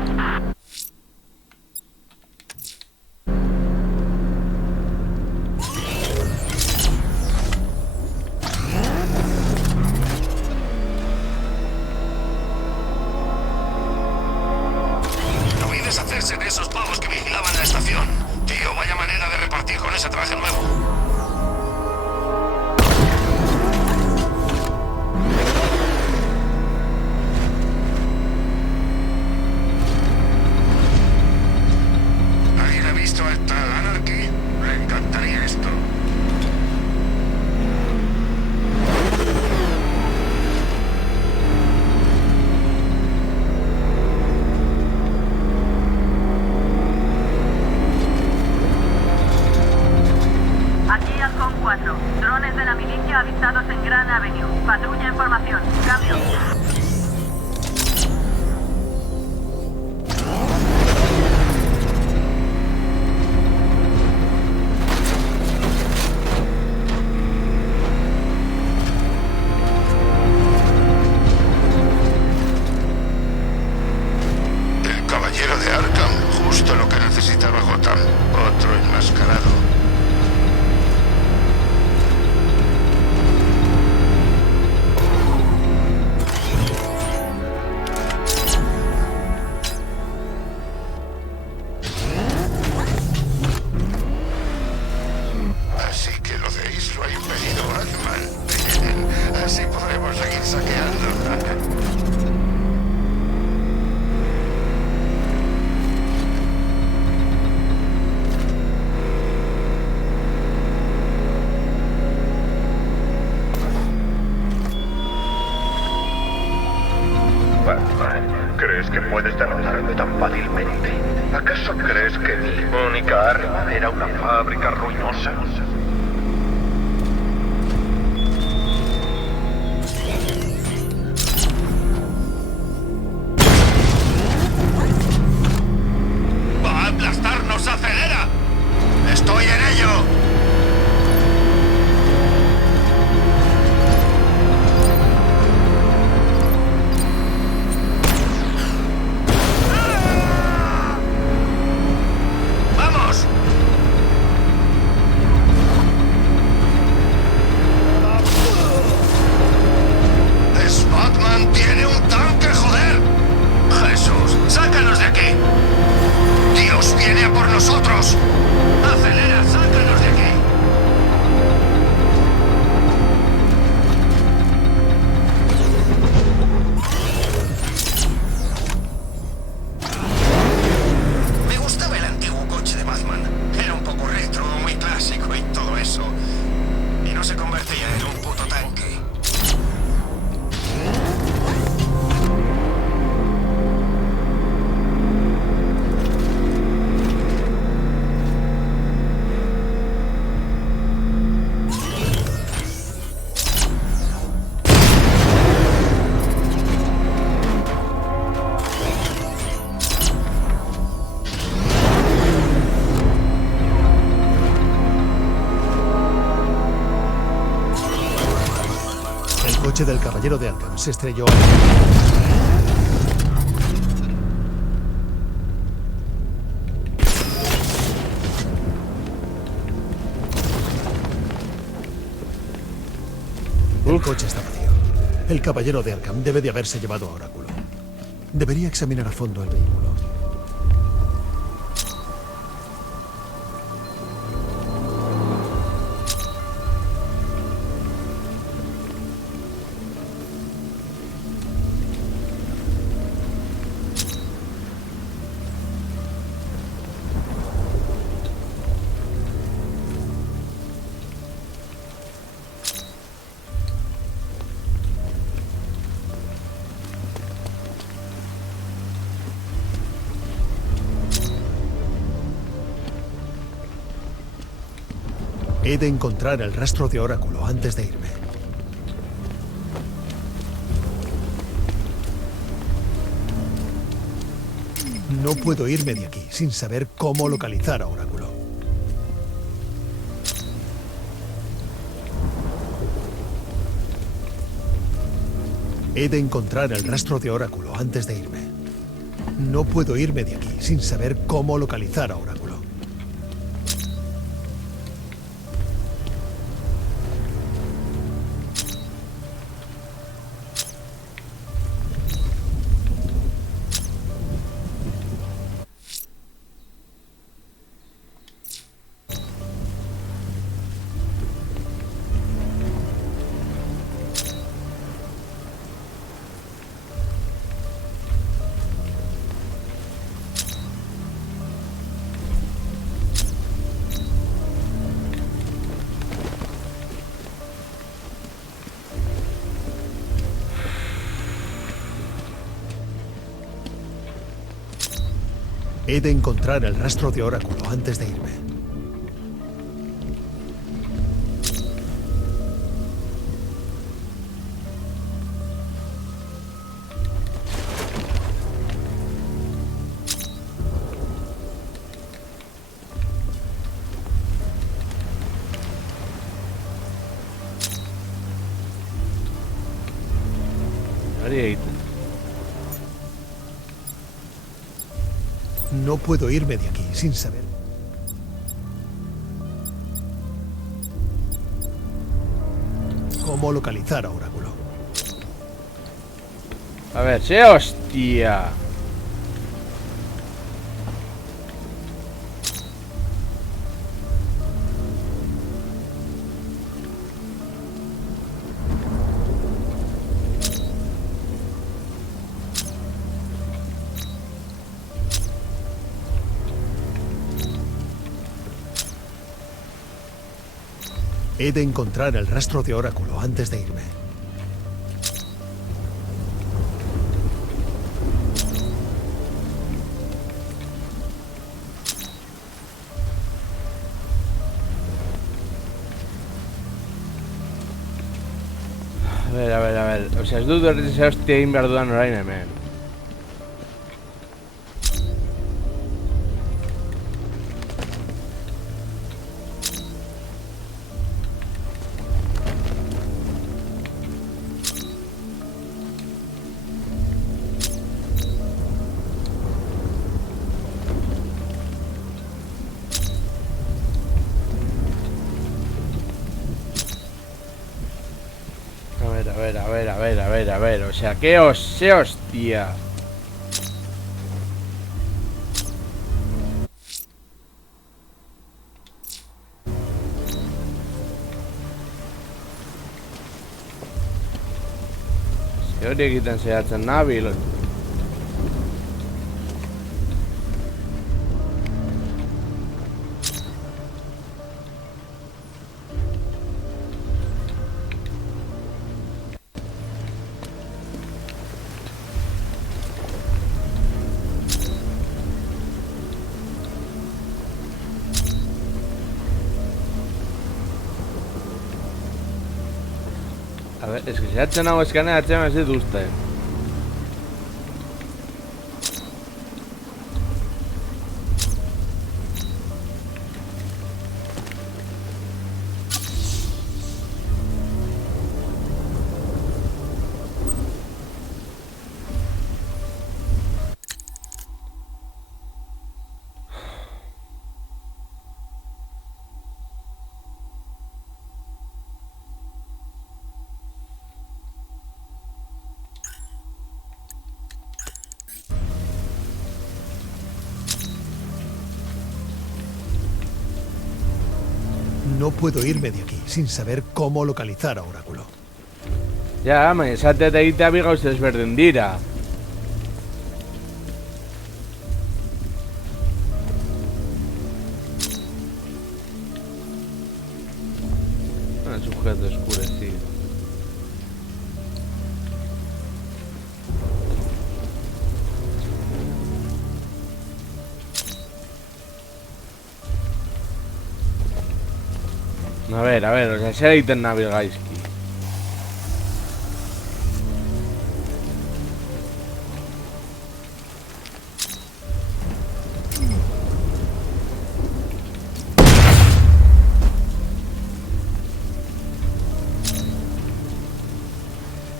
No vi deshacerse de esos pavos que vigilaban la estación. Tío, vaya manera de repartir con ese traje nuevo. ¿Alguien ha visto a esta Anarchy? Le encantaría esto. Aquí Halcón 4. Drones de la milicia avistados en Grand Avenue. Patrulla en formación. Cambio. El caballero de Arkham, justo lo que necesitaba Gotham. Otro enmascarado. Así que lo de East lo ha impedido Batman. Así podremos seguir saqueando. crees que mi única arma era una fábrica ruinosa? ¡Va a aplastarnos! ¡Acelera! ¡Estoy en ello! ¡Vamos! ¡Es Batman! ¡Tiene un tanque, joder! ¡Jesús! ¡Sácanos de aquí! ¡Dios viene a por nosotros! ¡Acelera! ¡Sácanos de aquí! Me gustaba el antiguo coche de Batman. Era un poco retro, muy clásico y todo eso. Y no se convertía en un puto tanque. El coche del caballero de Arkham se estrelló. El coche está vacío. El caballero de Arkham debe de haberse llevado a Oráculo. Debería examinar a fondo el vehículo. He de encontrar el rastro de Oráculo antes de irme. No puedo irme de aquí sin saber cómo localizar a Oráculo. He de encontrar el rastro de Oráculo antes de irme. No puedo irme de aquí sin saber cómo localizar a Oráculo. He de encontrar el rastro de Oráculo antes de irme. No puedo irme de aquí sin saber. ¿Cómo localizar a Oráculo? A ver, sí, hostia. He de encontrar el rastro de Oráculo antes de irme. A ver. Osea, ez dut berriz hostia egin behar dudan orain hemen. A ver, o sea, qué hostia. Se hori egiten zehatzen nabil. A ver, es que zehatzen hau eskaneatzen ez dut uste. No puedo irme de aquí sin saber cómo localizar a Oráculo. Ja, baina esatet egitea bi gauza ezberdin dira. Sujeto oscurecido. A ver, o sea, zer egiten nabil gaizki.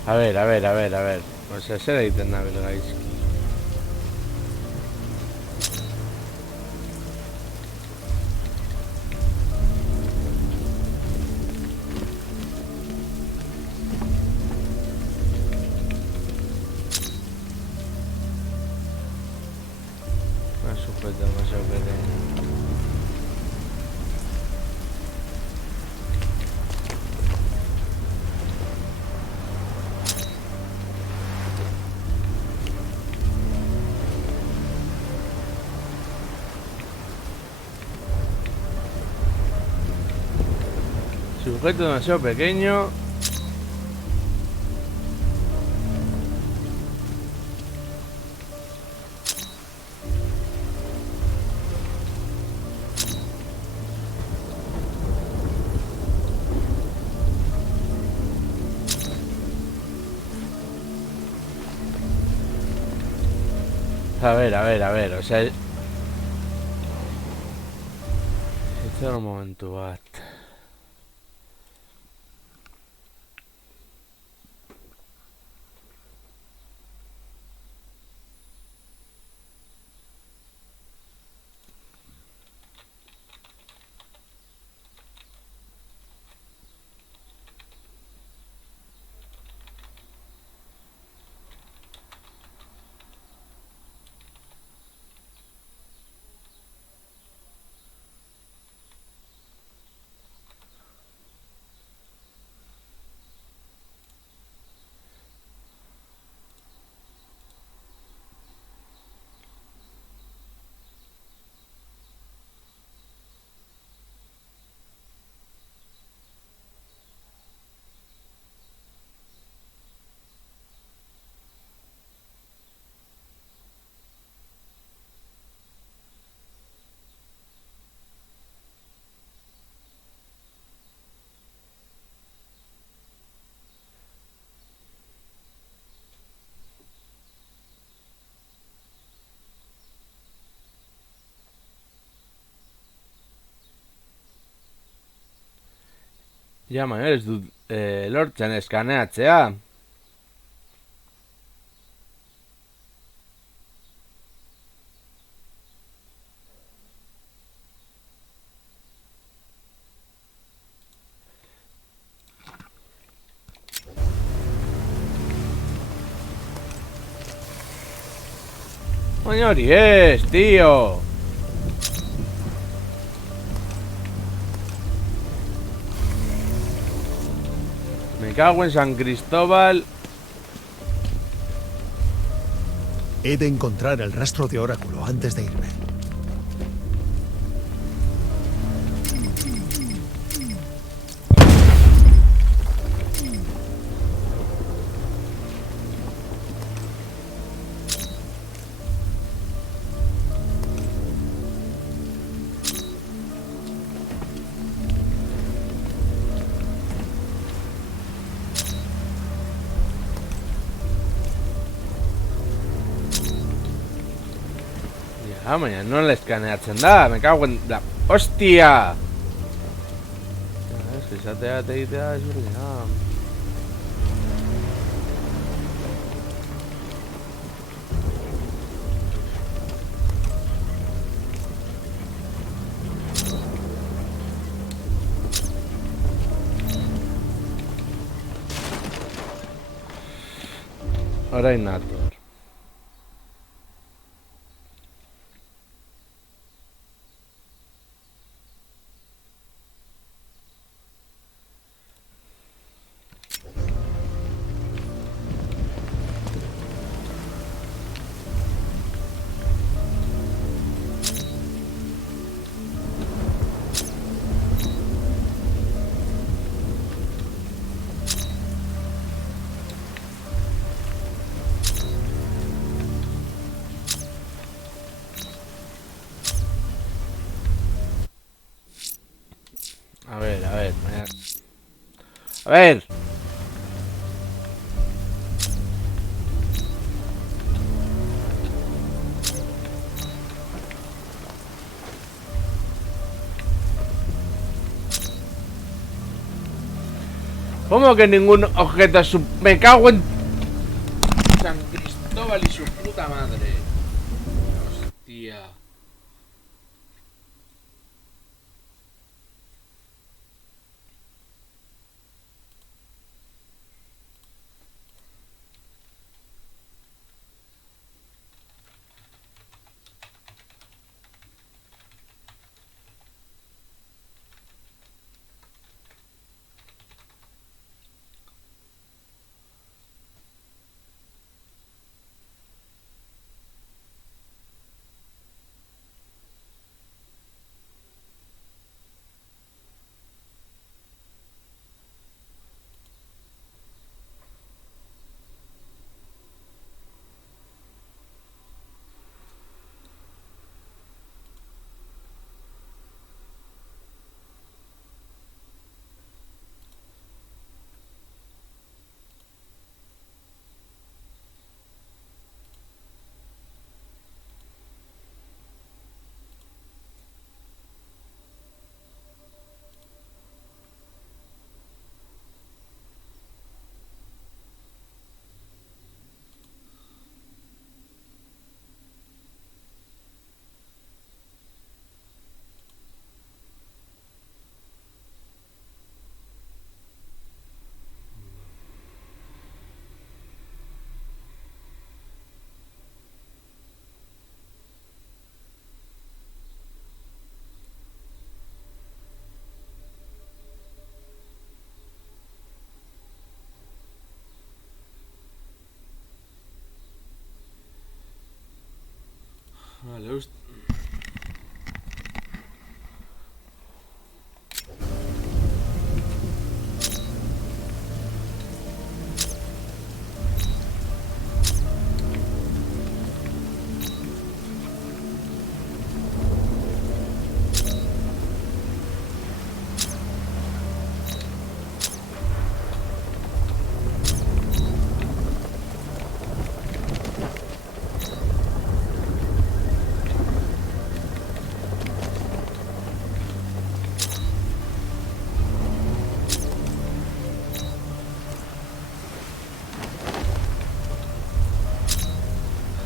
A ver. O sea, zer egiten nabil gaizki. Demasiado pequeño. Sujeto demasiado pequeño. A ver, o sea... Itxaron momentu bat... Ja, baina ez dut lortzen eskaneatzea. Baina hori ez, tío. Me cago en San Cristóbal. He de encontrar el rastro de Oráculo antes de irme. Ja, baina nola eskaneatzen da, me cago en la... Hostia! Ez que izatea eta egitea ez berdina. Orain nator. A ver. A ver. ¿Cómo que ningún objeto me cago en San Cristóbal y su puta madre? Hostia.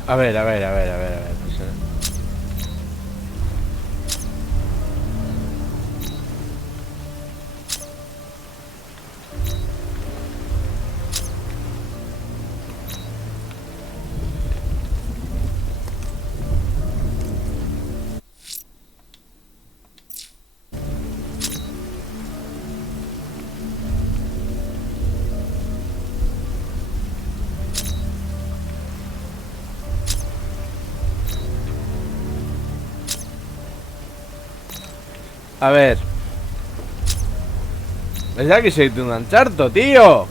A ver. No sé. A ver. ¿Verdad que soy un Uncharted, tío?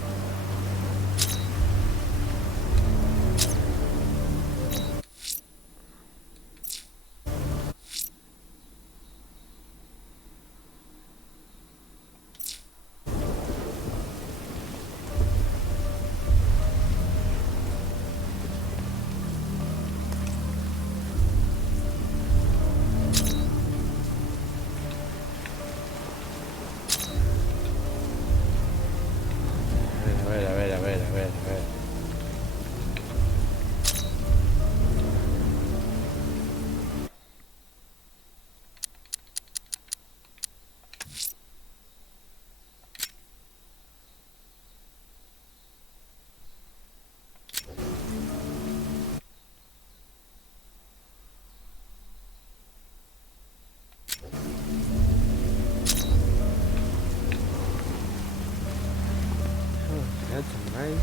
A ver.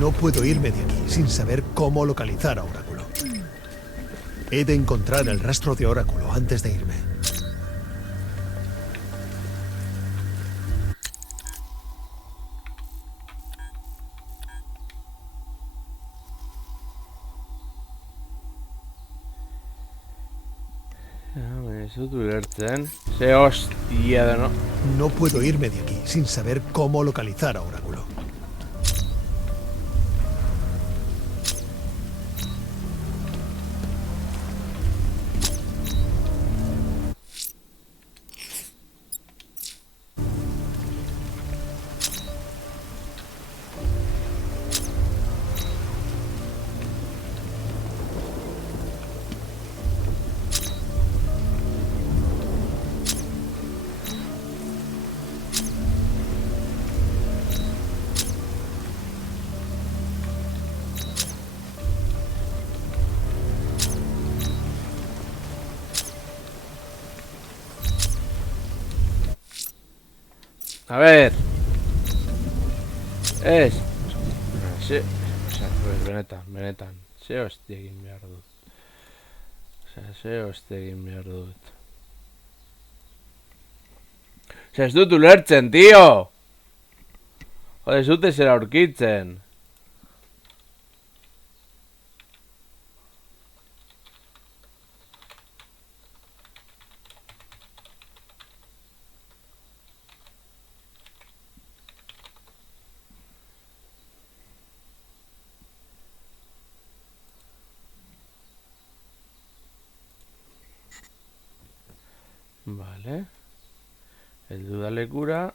No puedo irme de aquí sin saber cómo localizar a Oráculo. He de encontrar el rastro de Oráculo antes de irme. Se hostia de no. No puedo irme de aquí sin saber cómo localizar a Oráculo. A ver. Es. Se. Benetan. Se hostia egin behar dut. Se hostia egin behar dut. Ez dut ulertzen, tío! Jode, ez dute zera aurkitzen. Vale. El dudalekura.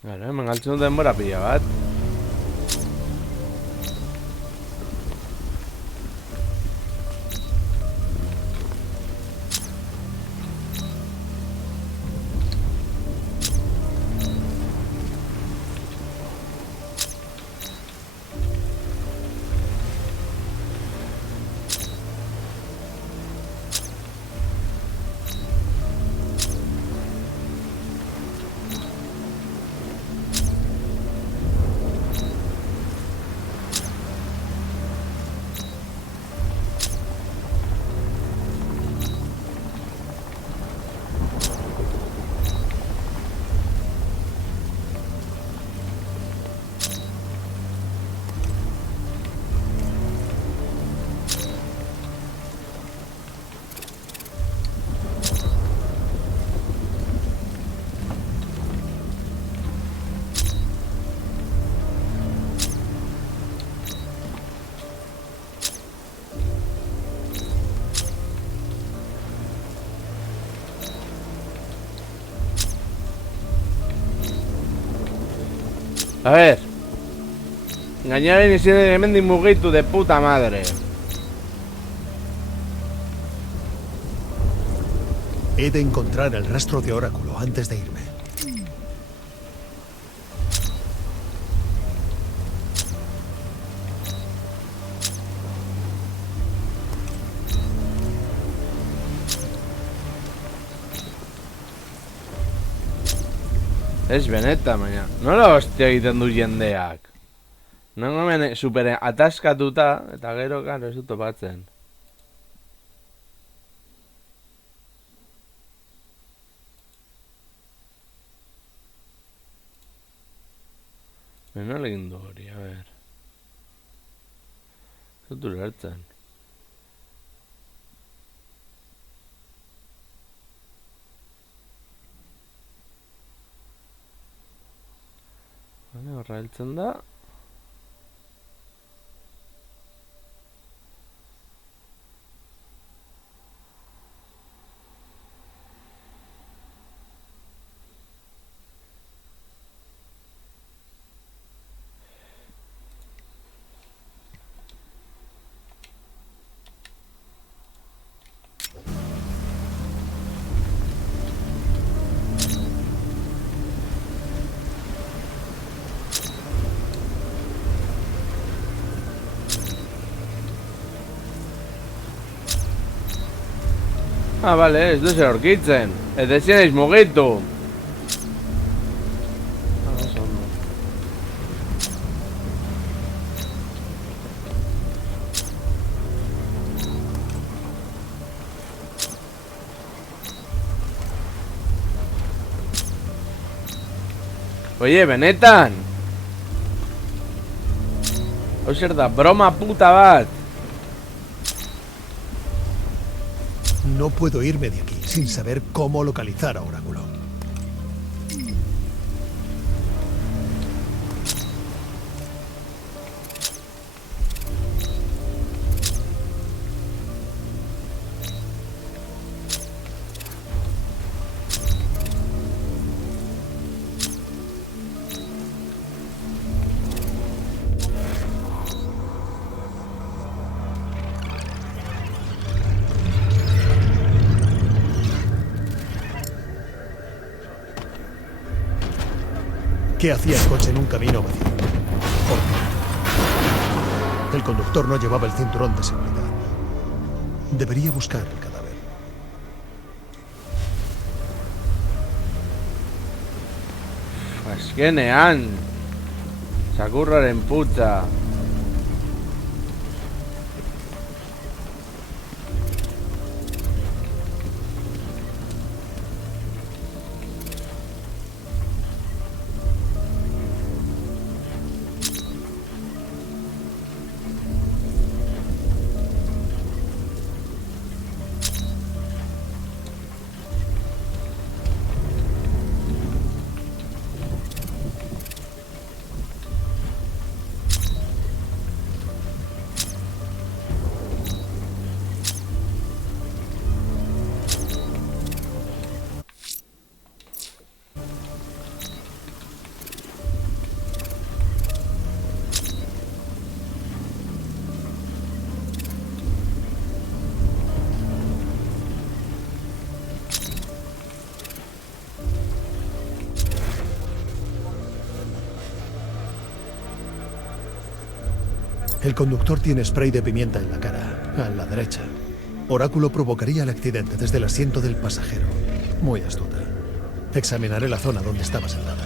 Vale, me engancho un denbora pilla bat. A ver. Engañar y ser hemendik mugitu de puta madre. He de encontrar el rastro de Oráculo antes de irme. Ez benetan, baina nola hostia egiten du jendeak? Nengo hemen super ataskatuta, eta gero, karo, ez dut topatzen. Nola egin du hori, a ver. Ez dut ulertzen. Horra heltzen da. Ah, vale, ez du zer aurkitzen. Ez dezien eiz mugitu. Oso ondo. Oye, benetan. Hau zer da, broma puta bat. No puedo irme de aquí sin saber cómo localizar a Oráculo. ¿Qué hacía el coche en un camino vacío? ¿Por qué? El conductor no llevaba el cinturón de seguridad. Debería buscar el cadáver. Azkenean. Sakurraren puta. El conductor tiene spray de pimienta en la cara, a la derecha. Oráculo provocaría el accidente desde el asiento del pasajero. Muy astuta. Examinaré la zona donde estaba sentada.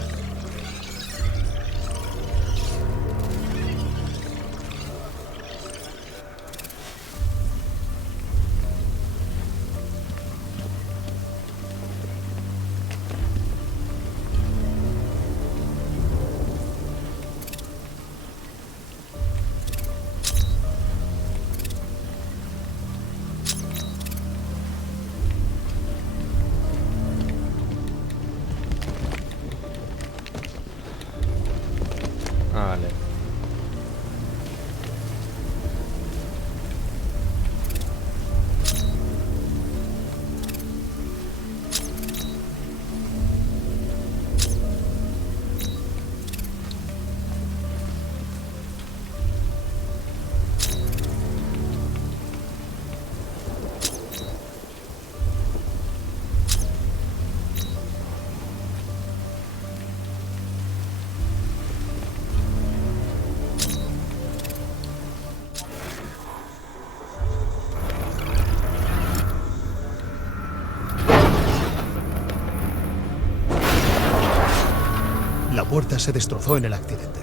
puerta se destrozó en el accidente.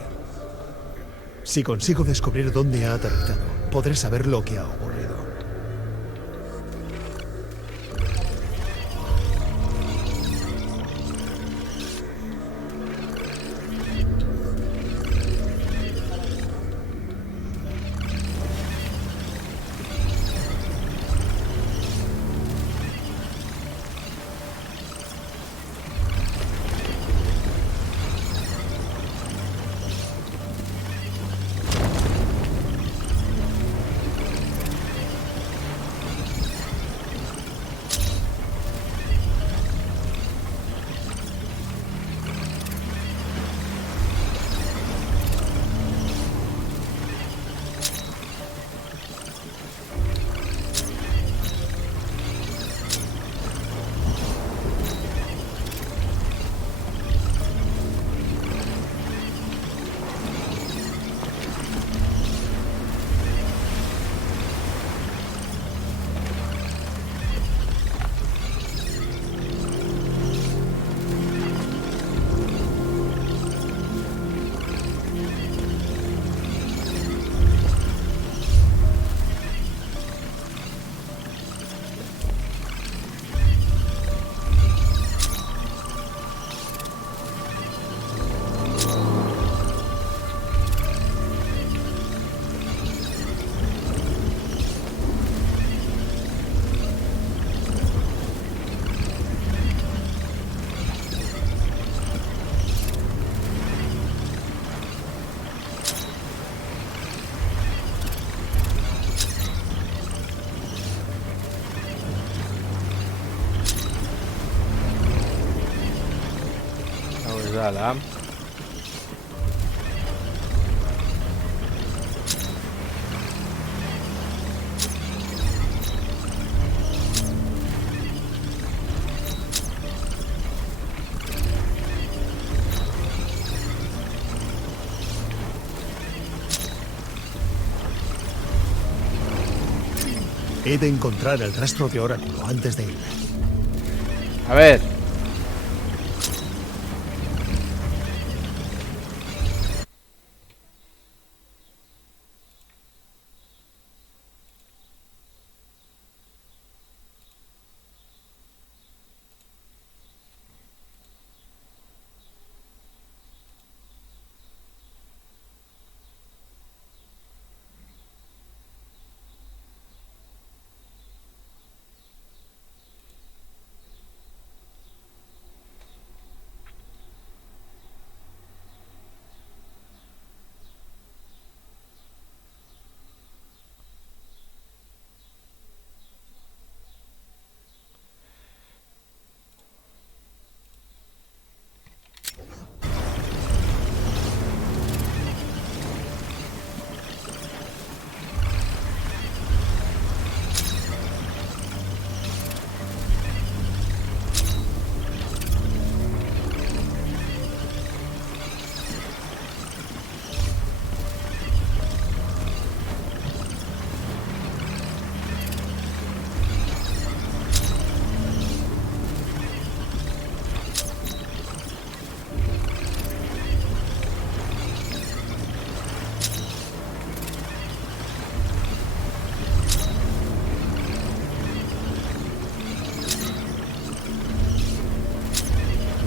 Si consigo descubrir dónde ha aterrizado, podré saber lo que ha ocurrido. Ala. He de encontrar el rastro de Oráculo antes de irme. A ver.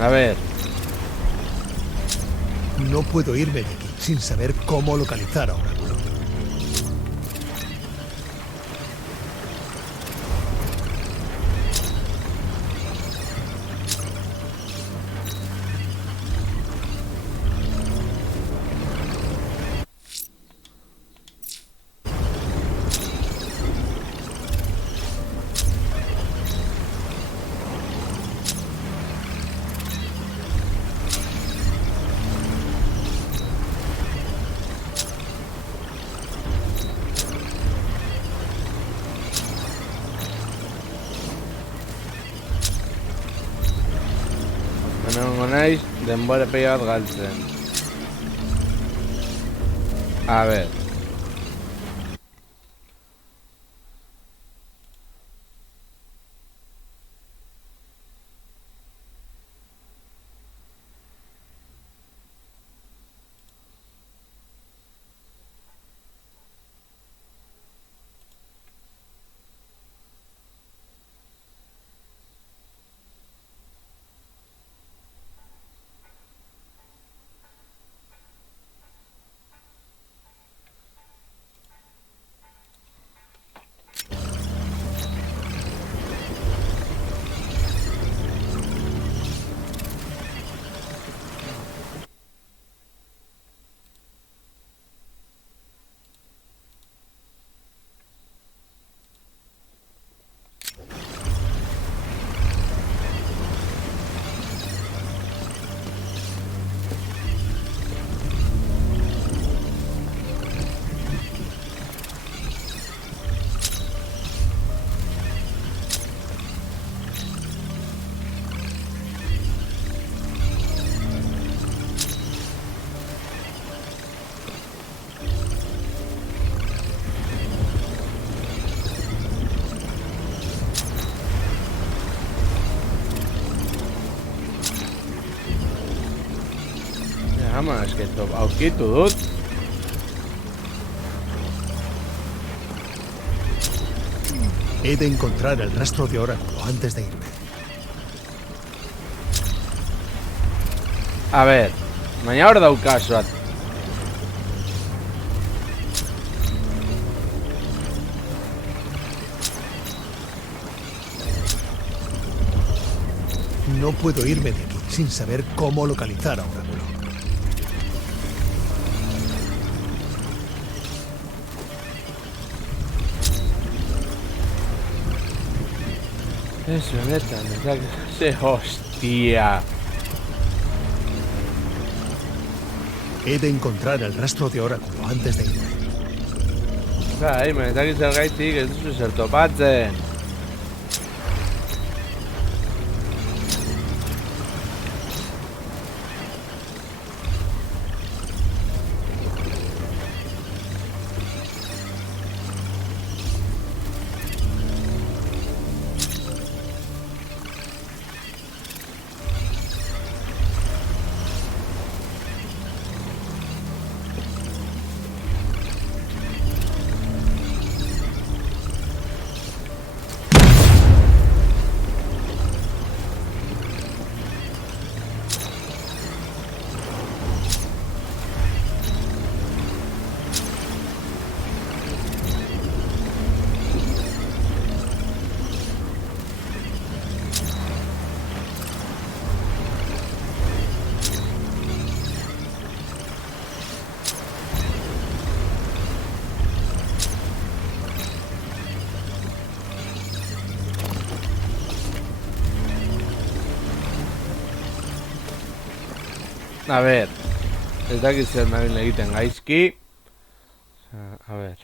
A ver. No puedo irme de aquí sin saber cómo localizar a Oráculo. Den bare peiat galtzen. A ver. Vamos, que esto va aquí todo. He de encontrar el rastro de Oráculo antes de irme. A ver, mañana habrá dado caso a... No puedo irme de aquí sin saber cómo localizar a Oráculo. Eso, neta, me hostia. He de encontrar el rastro de Oráculo antes de irme. Ai, me está que salgaitik, ez duzu zer topatzen. A ver, ez dakit zer nabil egiten gaizki. A ver.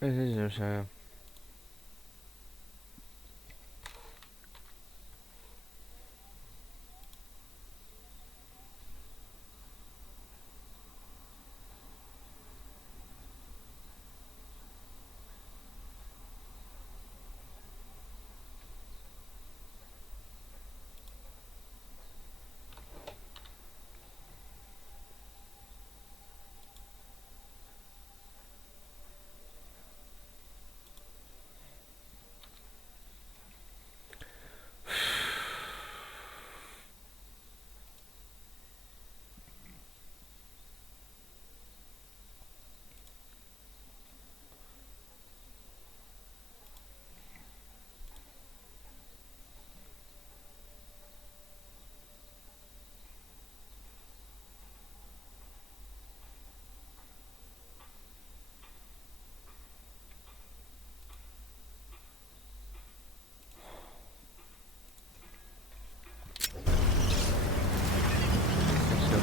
Es eso, o sea...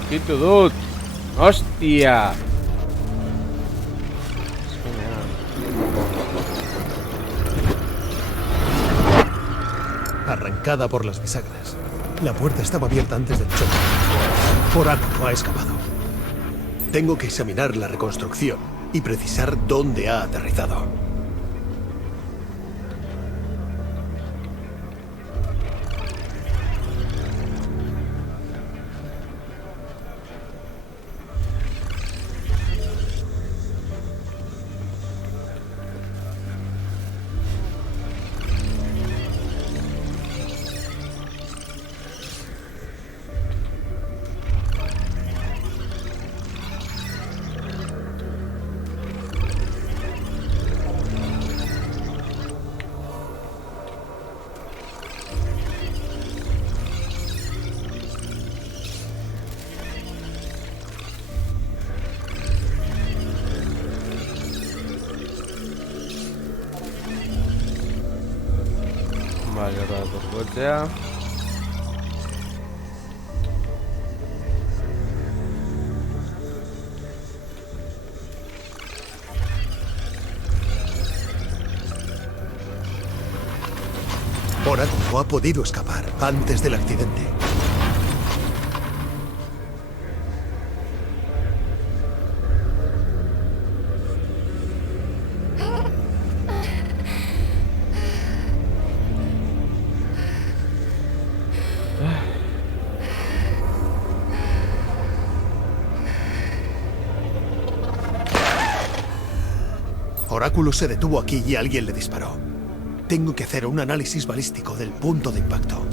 Quito, dude. ¡Hostia! Arrancada por las bisagras. La puerta estaba abierta antes del choque. Oráculo ha escapado. Tengo que examinar la reconstrucción y precisar dónde ha aterrizado. Vale, ahora por cochea. Oráculo ha podido escapar antes del accidente. Oráculo se detuvo aquí y alguien le disparó. Tengo que hacer un análisis balístico del punto de impacto.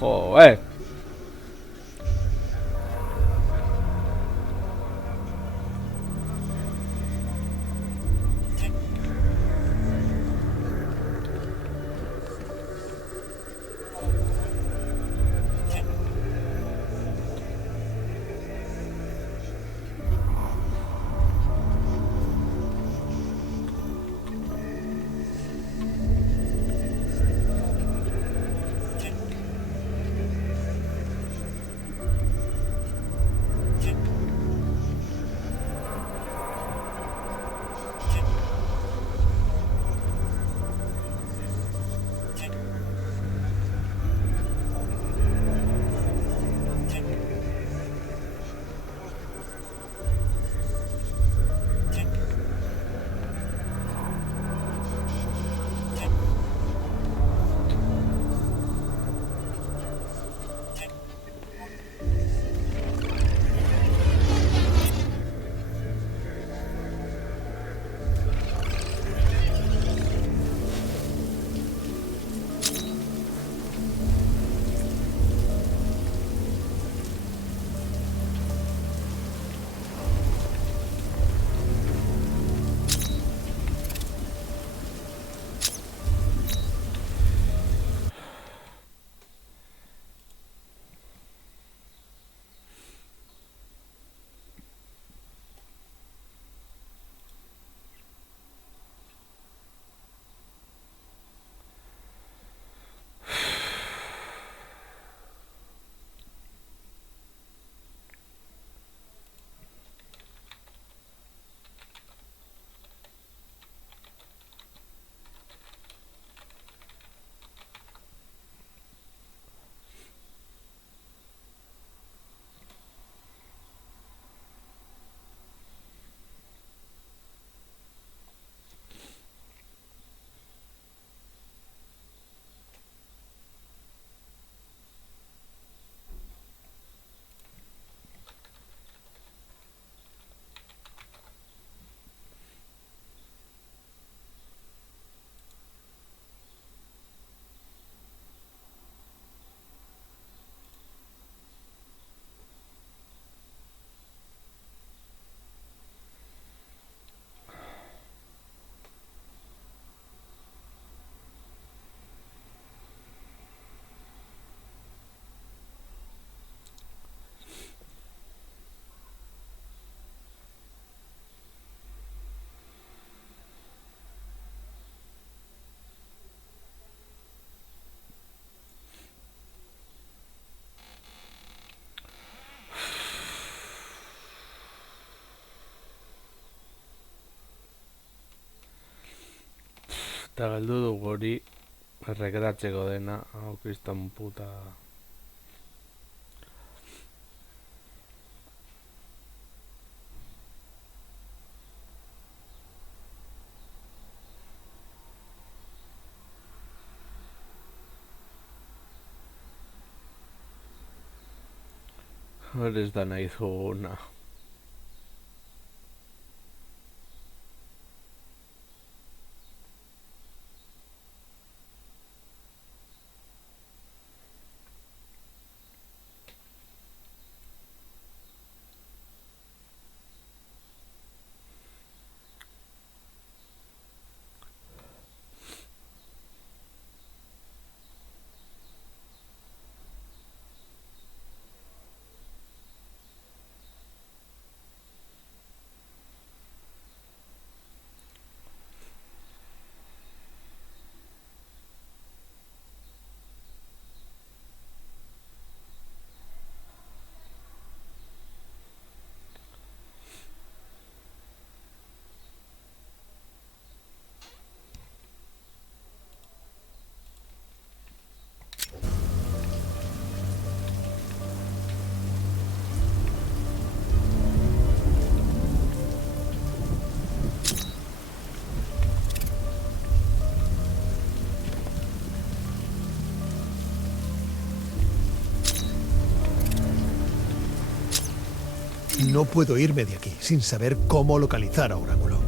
Joder. Eta galdu dugu hori erreketatzeko dena. Hau, kriston puta. Hori ez da nahi duguna. No puedo irme de aquí sin saber cómo localizar a Oráculo.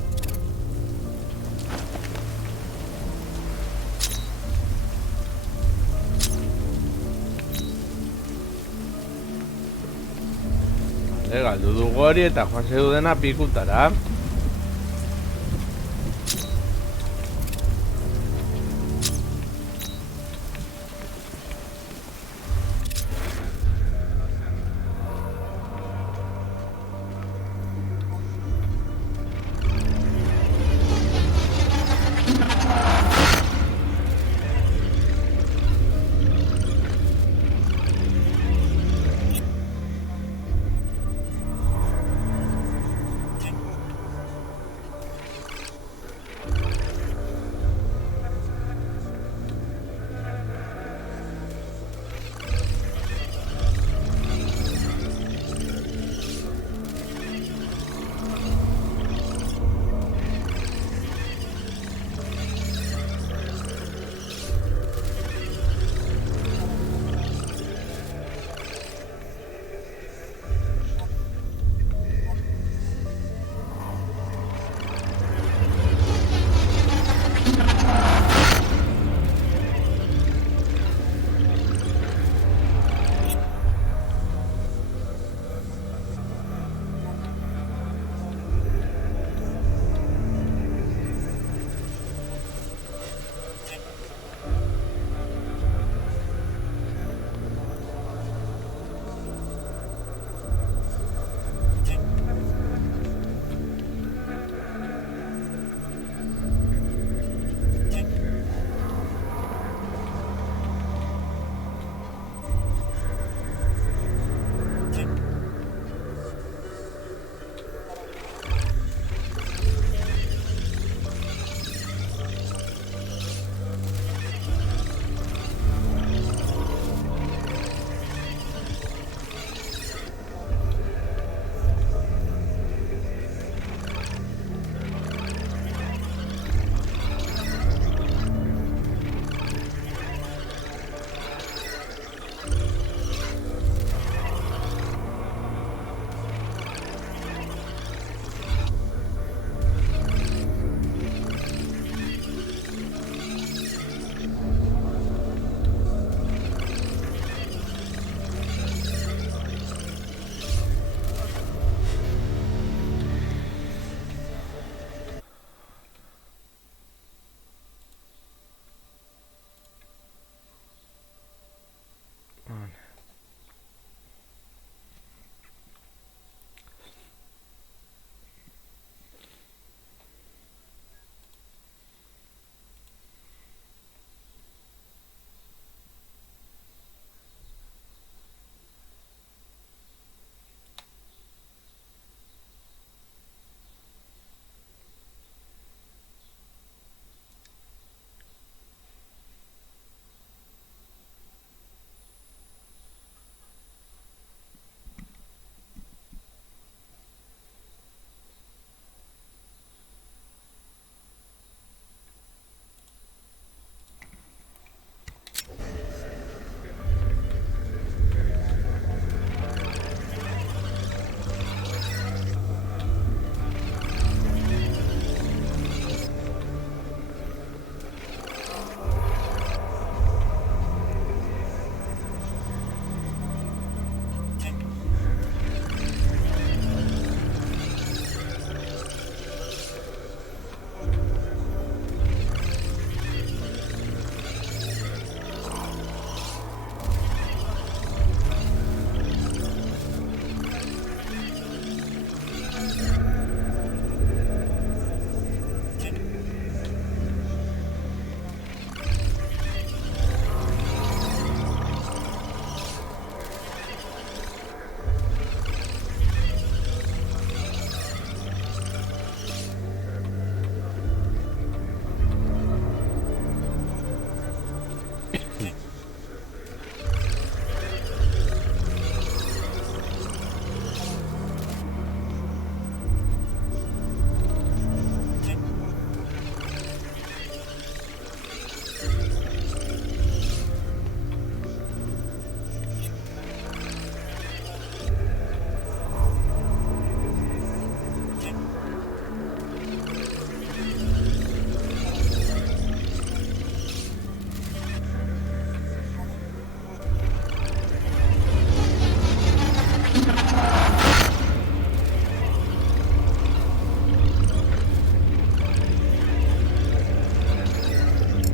Galdu dugu hori eta joan zeudena pikutara.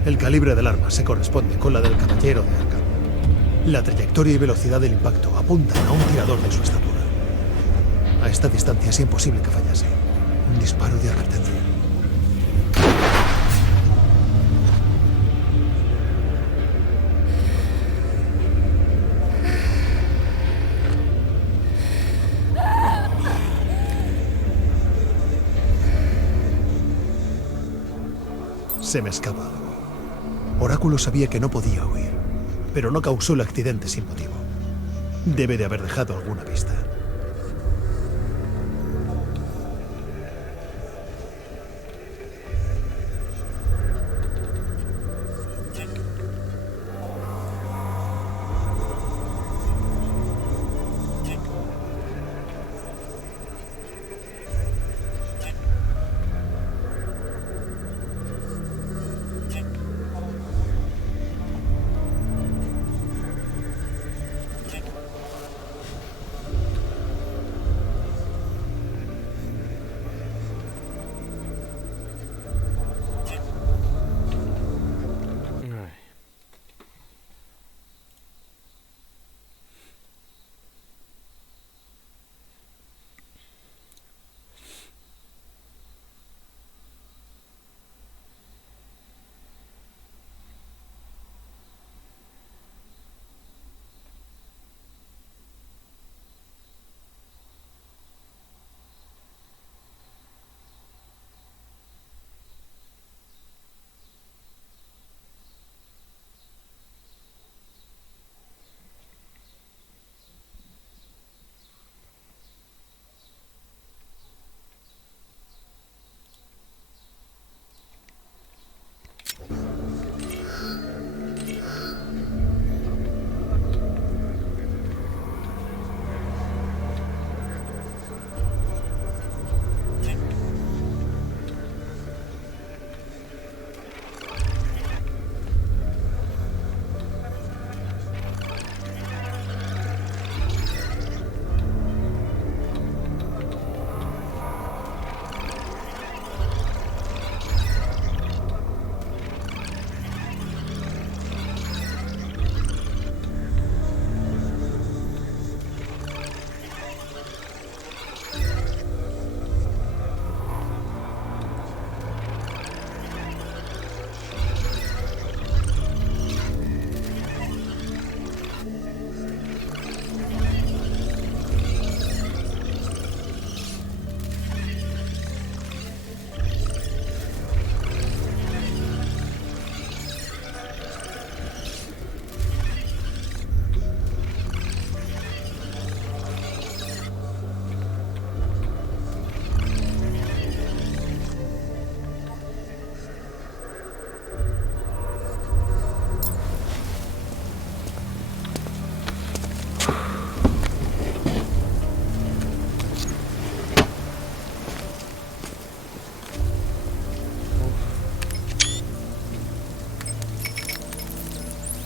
El calibre del arma se corresponde con la del caballero de Arkham. La trayectoria y velocidad del impacto apuntan a un tirador de su estatura. A esta distancia es imposible que fallase. Un disparo de advertencia. Se me escapa algo. Oráculo sabía que no podía huir, pero no causó el accidente sin motivo. Debe de haber dejado alguna pista.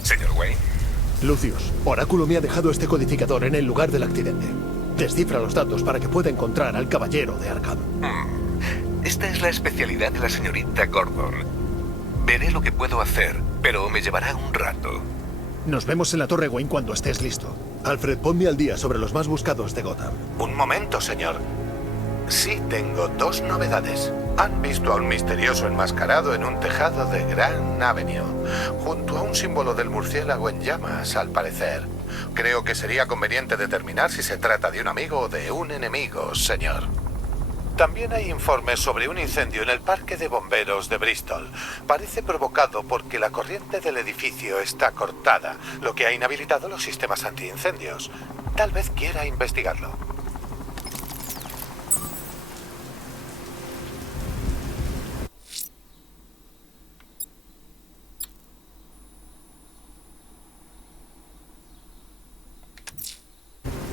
Señor Wayne. Lucius, Oráculo me ha dejado este codificador en el lugar del accidente. Descifra los datos para que pueda encontrar al caballero de Arkham. Esta es la especialidad de la señorita Gordon. Veré lo que puedo hacer, pero me llevará un rato. Nos vemos en la Torre Wayne cuando estés listo. Alfred, ponme al día sobre los más buscados de Gotham. Un momento, señor. Sí, tengo dos novedades. Han visto a un misterioso enmascarado en un tejado de Grand Avenue, junto a un símbolo del murciélago en llamas, al parecer. Creo que sería conveniente determinar si se trata de un amigo o de un enemigo, señor. También hay informes sobre un incendio en el parque de bomberos de Bristol. Parece provocado porque la corriente del edificio está cortada, lo que ha inhabilitado los sistemas antiincendios. Tal vez quiera investigarlo.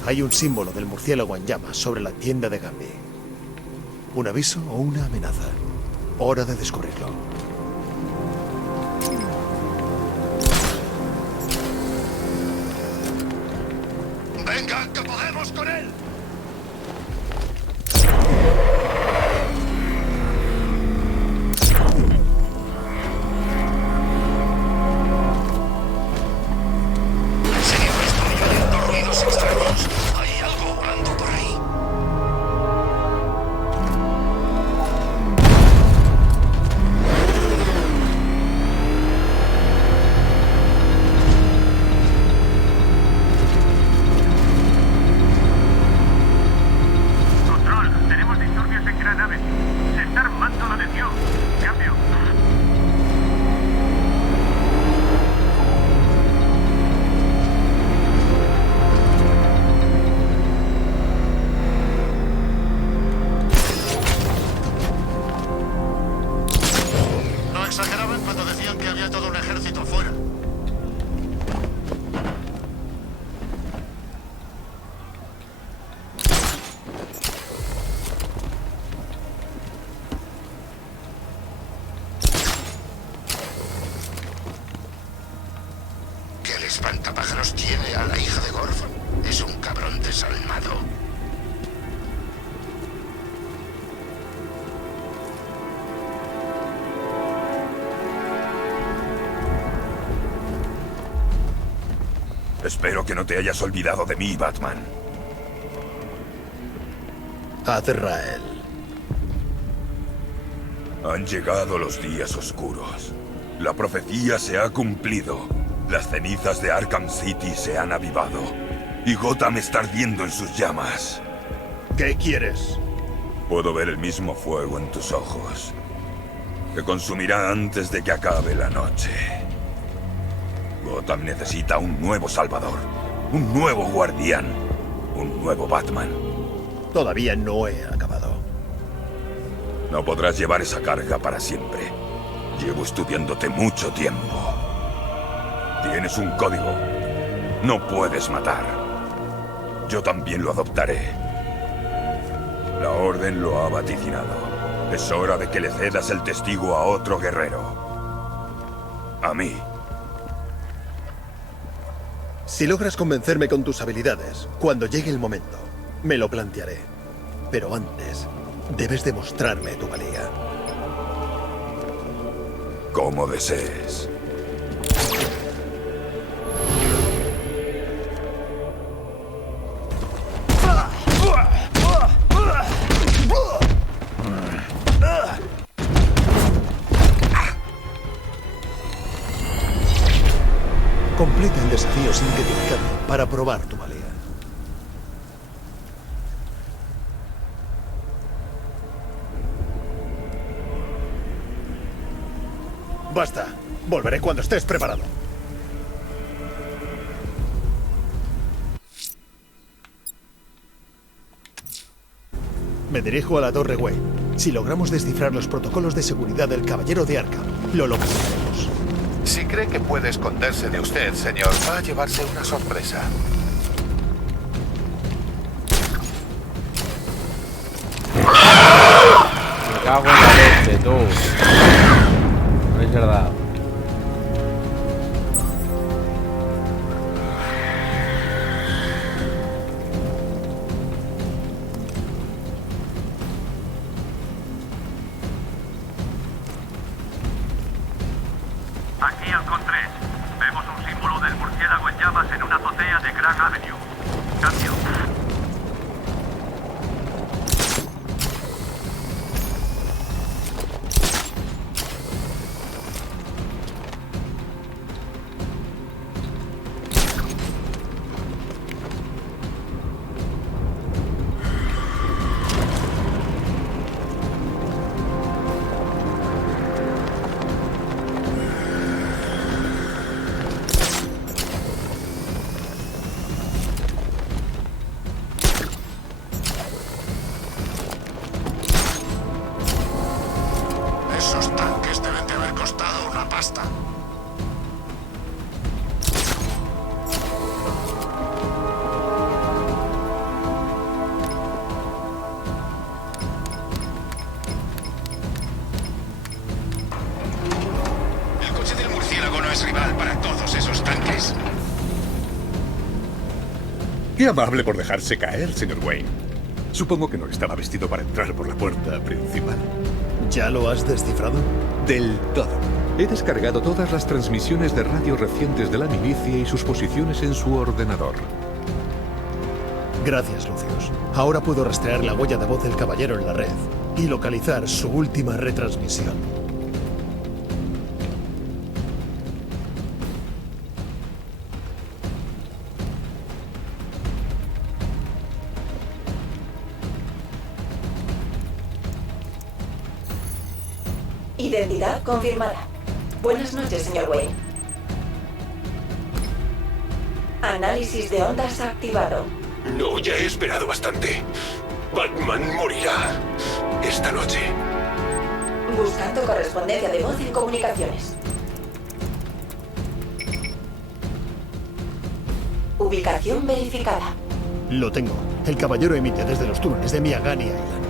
Hay un símbolo del murciélago en llamas sobre la tienda de Gambi. ¿Un aviso o una amenaza? Hora de descubrirlo. ¡Venga, que podemos con él! No exageraban cuando decían que había todo un ejército afuera. ¿Que el espantapájaros tiene a la hija de Gordon? Es un cabrón desalmado. Espero que no te hayas olvidado de mí, Batman. Azrael. Han llegado los días oscuros. La profecía se ha cumplido. Las cenizas de Arkham City se han avivado. Y Gotham está ardiendo en sus llamas. ¿Qué quieres? Puedo ver el mismo fuego en tus ojos. Te consumirá antes de que acabe la noche. Gotham necesita un nuevo Salvador, un nuevo guardián, un nuevo Batman. Todavía no he acabado. No podrás llevar esa carga para siempre. Llevo estudiándote mucho tiempo. Tienes un código. No puedes matar. Yo también lo adoptaré. La Orden lo ha vaticinado. Es hora de que le cedas el testigo a otro guerrero. A mí. Si logras convencerme con tus habilidades, cuando llegue el momento, me lo plantearé. Pero antes, debes demostrarme tu valía. Como desees. Completa el desafío sintetizado para probar tu valía. Basta. Volveré cuando estés preparado. Me dirijo a la Torre Wayne. Si logramos descifrar los protocolos de seguridad del Caballero de Arkham, lo localizaremos. Si cree que puede esconderse de usted, señor, va a llevarse una sorpresa. Me cago en la leche, tú. No es verdad. Aquí Halcón 3. Vemos un símbolo del murciélago en llamas en una azotea de Grand Avenue. Cambio. Esos tanques deben de haber costado una pasta. El coche del murciélago no es rival para todos esos tanques. Qué amable por dejarse caer, señor Wayne. Supongo que no estaba vestido para entrar por la puerta principal. ¿Ya lo has descifrado? Del todo. He descargado todas las transmisiones de radio recientes de la milicia y sus posiciones en su ordenador. Gracias, Lucius. Ahora puedo rastrear la huella de voz del caballero en la red y localizar su última retransmisión. Identidad confirmada. Buenas noches, señor Wayne. Análisis de ondas activado. No, ya he esperado bastante. Batman morirá esta noche. Buscando correspondencia de voz en comunicaciones. Ubicación verificada. Lo tengo. El caballero emite desde los túneles de Miagani Island.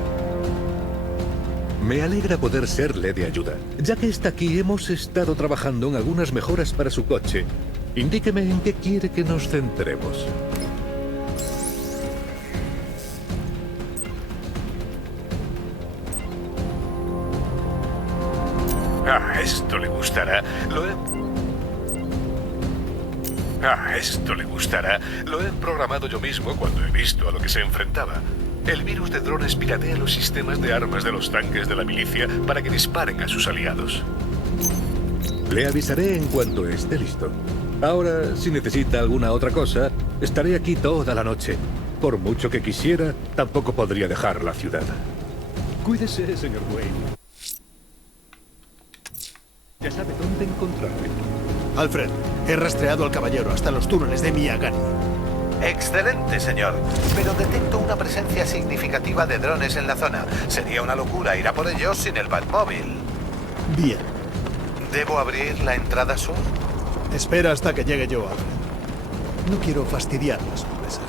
Me alegra poder serle de ayuda. Ya que está aquí, hemos estado trabajando en algunas mejoras para su coche. Indíqueme en qué quiere que nos centremos. Esto le gustará. Esto le gustará. Lo he programado yo mismo cuando he visto a lo que se enfrentaba. El virus de drones piratea los sistemas de armas de los tanques de la milicia para que disparen a sus aliados. Le avisaré en cuanto esté listo. Ahora, si necesita alguna otra cosa, estaré aquí toda la noche. Por mucho que quisiera, tampoco podría dejar la ciudad. Cuídese, señor Wayne. Ya sabe dónde encontrarme. Alfred, he rastreado al caballero hasta los túneles de Miagani. Excelente, señor. Pero detecto una presencia significativa de drones en la zona. Sería una locura ir a por ellos sin el Batmóvil. Bien. ¿Debo abrir la entrada sur? Espera hasta que llegue yo, Alfred. No quiero fastidiar la sorpresa.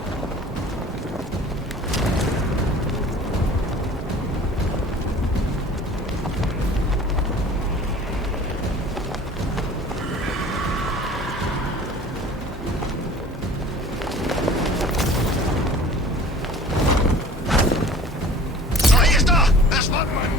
¡Ahí está! ¡Es Batman!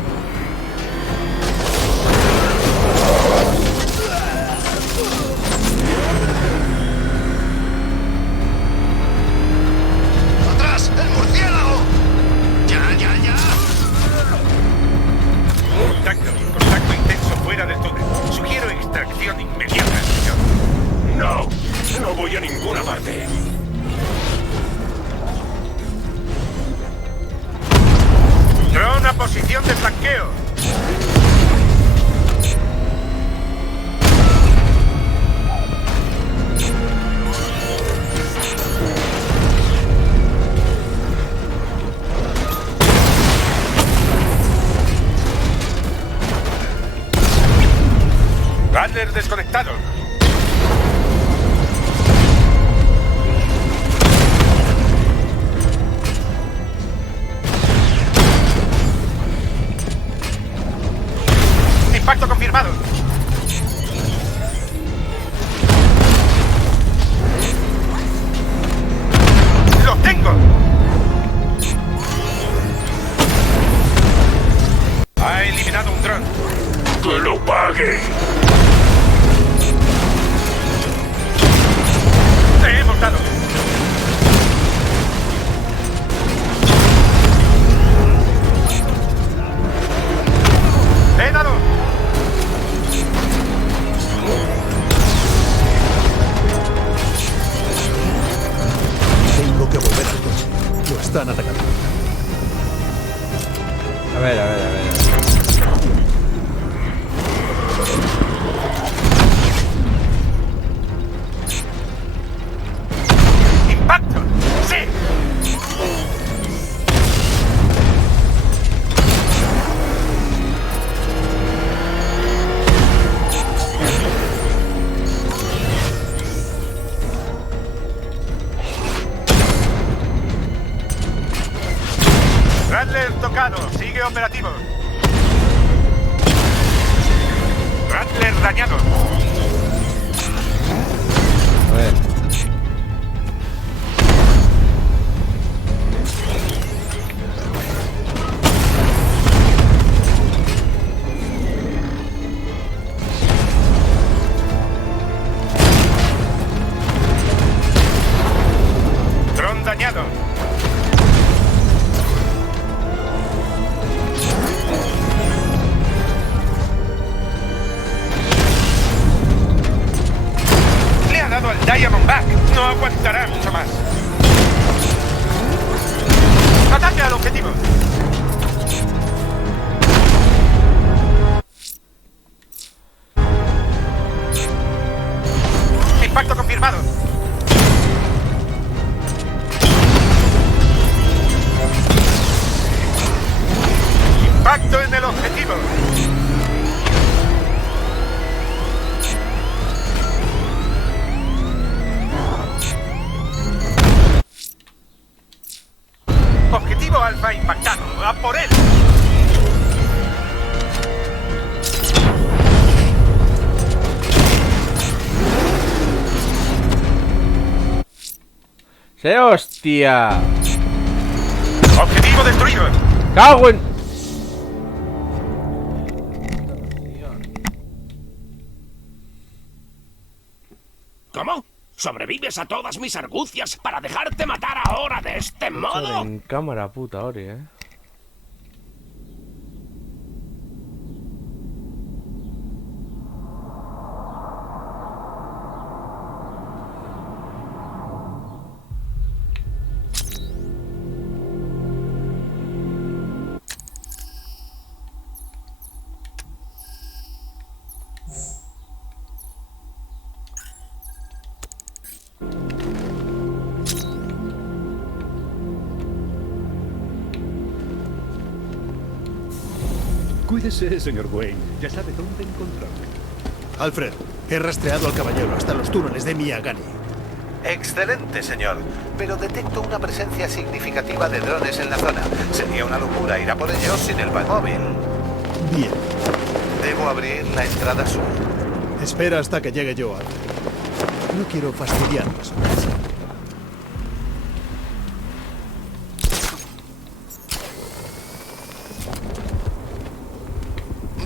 ¡Atrás! ¡El murciélago! ¡Ya! Contacto intenso fuera del túnel. Sugiero extracción inmediata, señor. No voy a ninguna parte. Dron a posición de flanqueo. Rattler desconectado. Impacto confirmado. ¡Lo tengo! Ha eliminado un dron. ¡Que lo pague! ¡Te hemos dado! ¡He dado! Tengo que volver al coche. Lo están atacando. A ver. ¡Impacto! ¡Sí! Rattler tocado. Sigue operativo. Rattler dañado. A ver. Dron dañado. Le ha dado al Diamondback. No aguantará mucho más. ¡Ataque al objetivo! Impacto confirmado. Impacto en el objetivo. ¡Se hostia! ¡Objetivo destruido! ¡Cago en! ¿Cómo? ¿Sobrevives a todas mis argucias para dejarte matar ahora de este modo? En cámara puta, Ori, Cuídese, señor Wayne. Ya sabe dónde encontrarme. Alfred, he rastreado al caballero hasta los túneles de Miyagani. Excelente, señor. Pero detecto una presencia significativa de drones en la zona. Sería una locura ir a por ellos sin el Batmóvil. Bien. Debo abrir la entrada sur. Espera hasta que llegue yo, Alfred. No quiero fastidiarlos.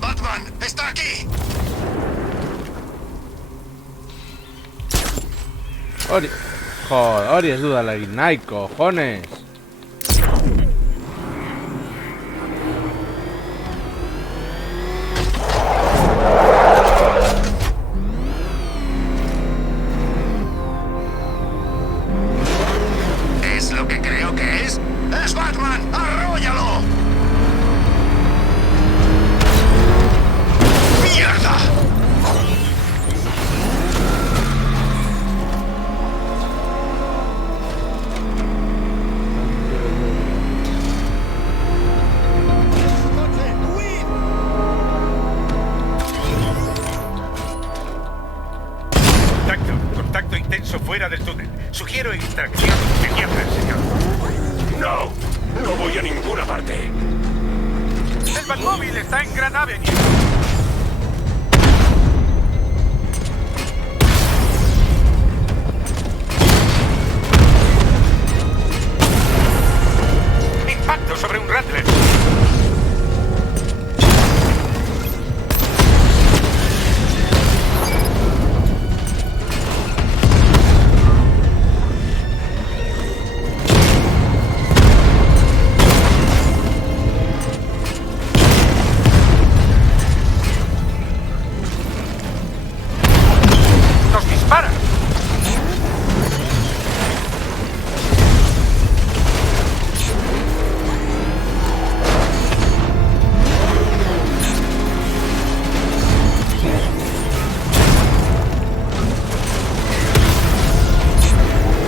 ¡Batman! ¡Está aquí! Ori. Joder, Ori es duda la Ignite, cojones. ¿Es lo que creo que es? ¡Es Batman! ¡Arróllalo! ¡Mierda! Contacto intenso fuera del túnel. Sugiero extracción inmediata, señor. No, no voy a ninguna parte. El Batmóvil está en Grand Avenue. Impacto sobre un Rattler. ¡Nos dispara!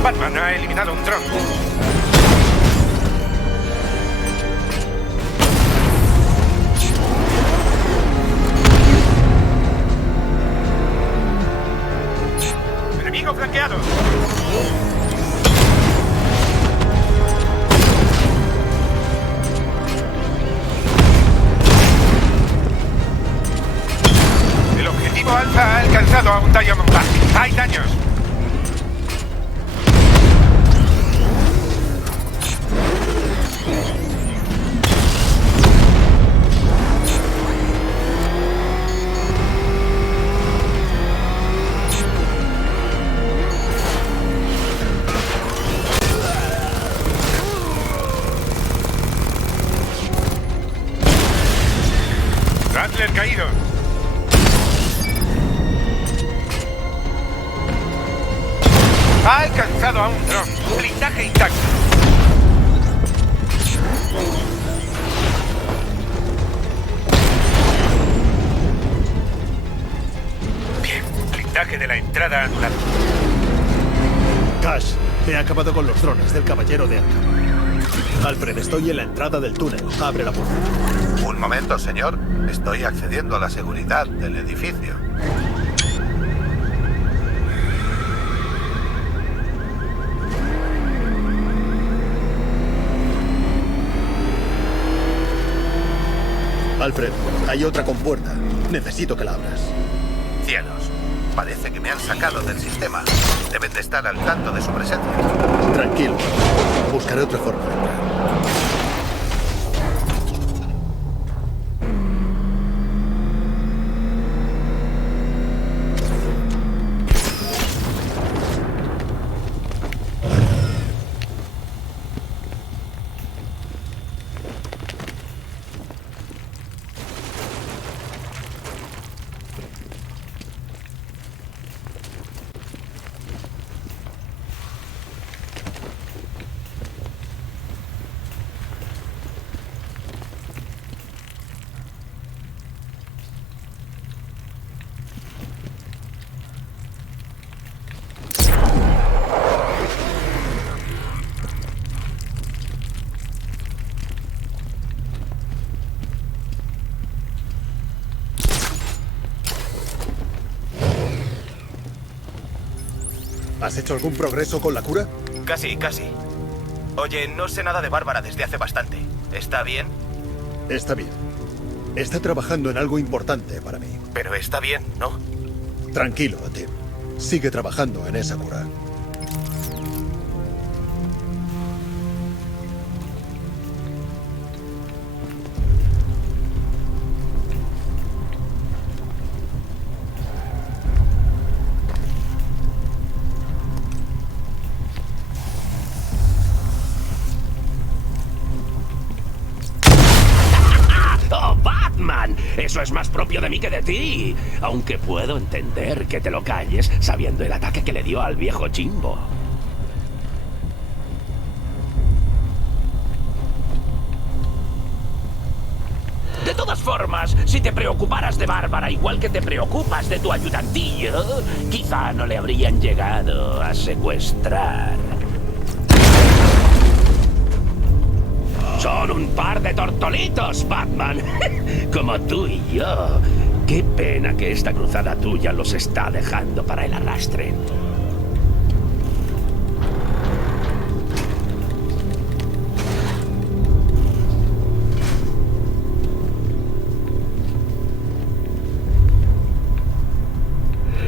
Batman ha eliminado un dron. ¡Enemigo flanqueado! El objetivo alfa ha alcanzado a un Diamondback. ¡Hay daños! Rattler caído. Ha alcanzado a un dron. Blindaje intacto. Bien, blindaje de la entrada anulado. Cash, he acabado con los drones del caballero de Arkham. Alfred, estoy en la entrada del túnel. Abre la puerta. Un momento, señor. Estoy accediendo a la seguridad del edificio. Alfred, hay otra compuerta. Necesito que la abras. Cielos. Parece que me han sacado del sistema. Deben de estar al tanto de su presencia. Tranquilo. Buscaré otra forma de entrar. ¿Has hecho algún progreso con la cura? Casi. Oye, no sé nada de Bárbara desde hace bastante. ¿Está bien? Está bien. Está trabajando en algo importante para mí. Pero está bien, ¿no? Tranquilo, Tim. Sigue trabajando en esa cura. Eso es más propio de mí que de ti. Aunque puedo entender que te lo calles sabiendo el ataque que le dio al viejo Jimbo. De todas formas, si te preocuparas de Bárbara igual que te preocupas de tu ayudantillo, quizá no le habrían llegado a secuestrar. Son un par de tortolitos, Batman. Como tú y yo. Qué pena que esta cruzada tuya los está dejando para el arrastre.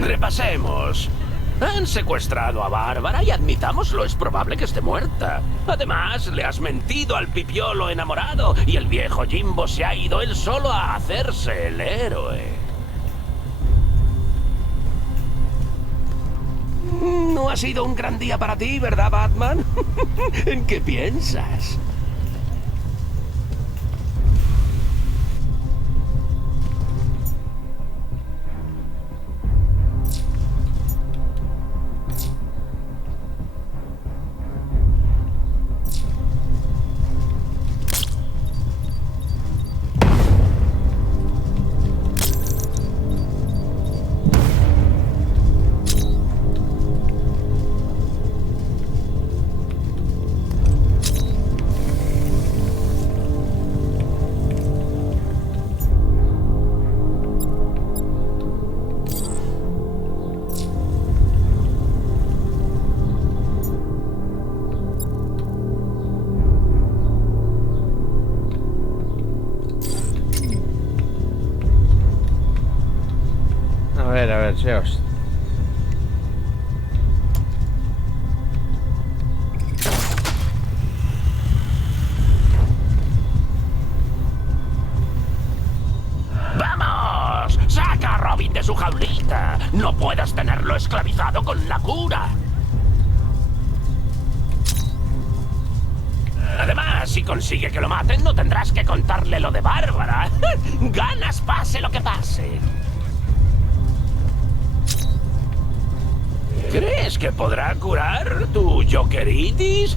Repasemos. Han secuestrado a Bárbara y admitámoslo, es probable que esté muerta. Además, le has mentido al pipiolo enamorado y el viejo Jimbo se ha ido él solo a hacerse el héroe. No ha sido un gran día para ti, ¿verdad, Batman? ¿En qué piensas? A ver, seos. ¡Vamos! ¡Saca a Robin de su jaulita! No puedes tenerlo esclavizado con la cura. Además, si consigue que lo maten, no tendrás que contarle lo de Bárbara. Ganas pase lo que pase. ¿Crees que podrá curar tu jokeritis?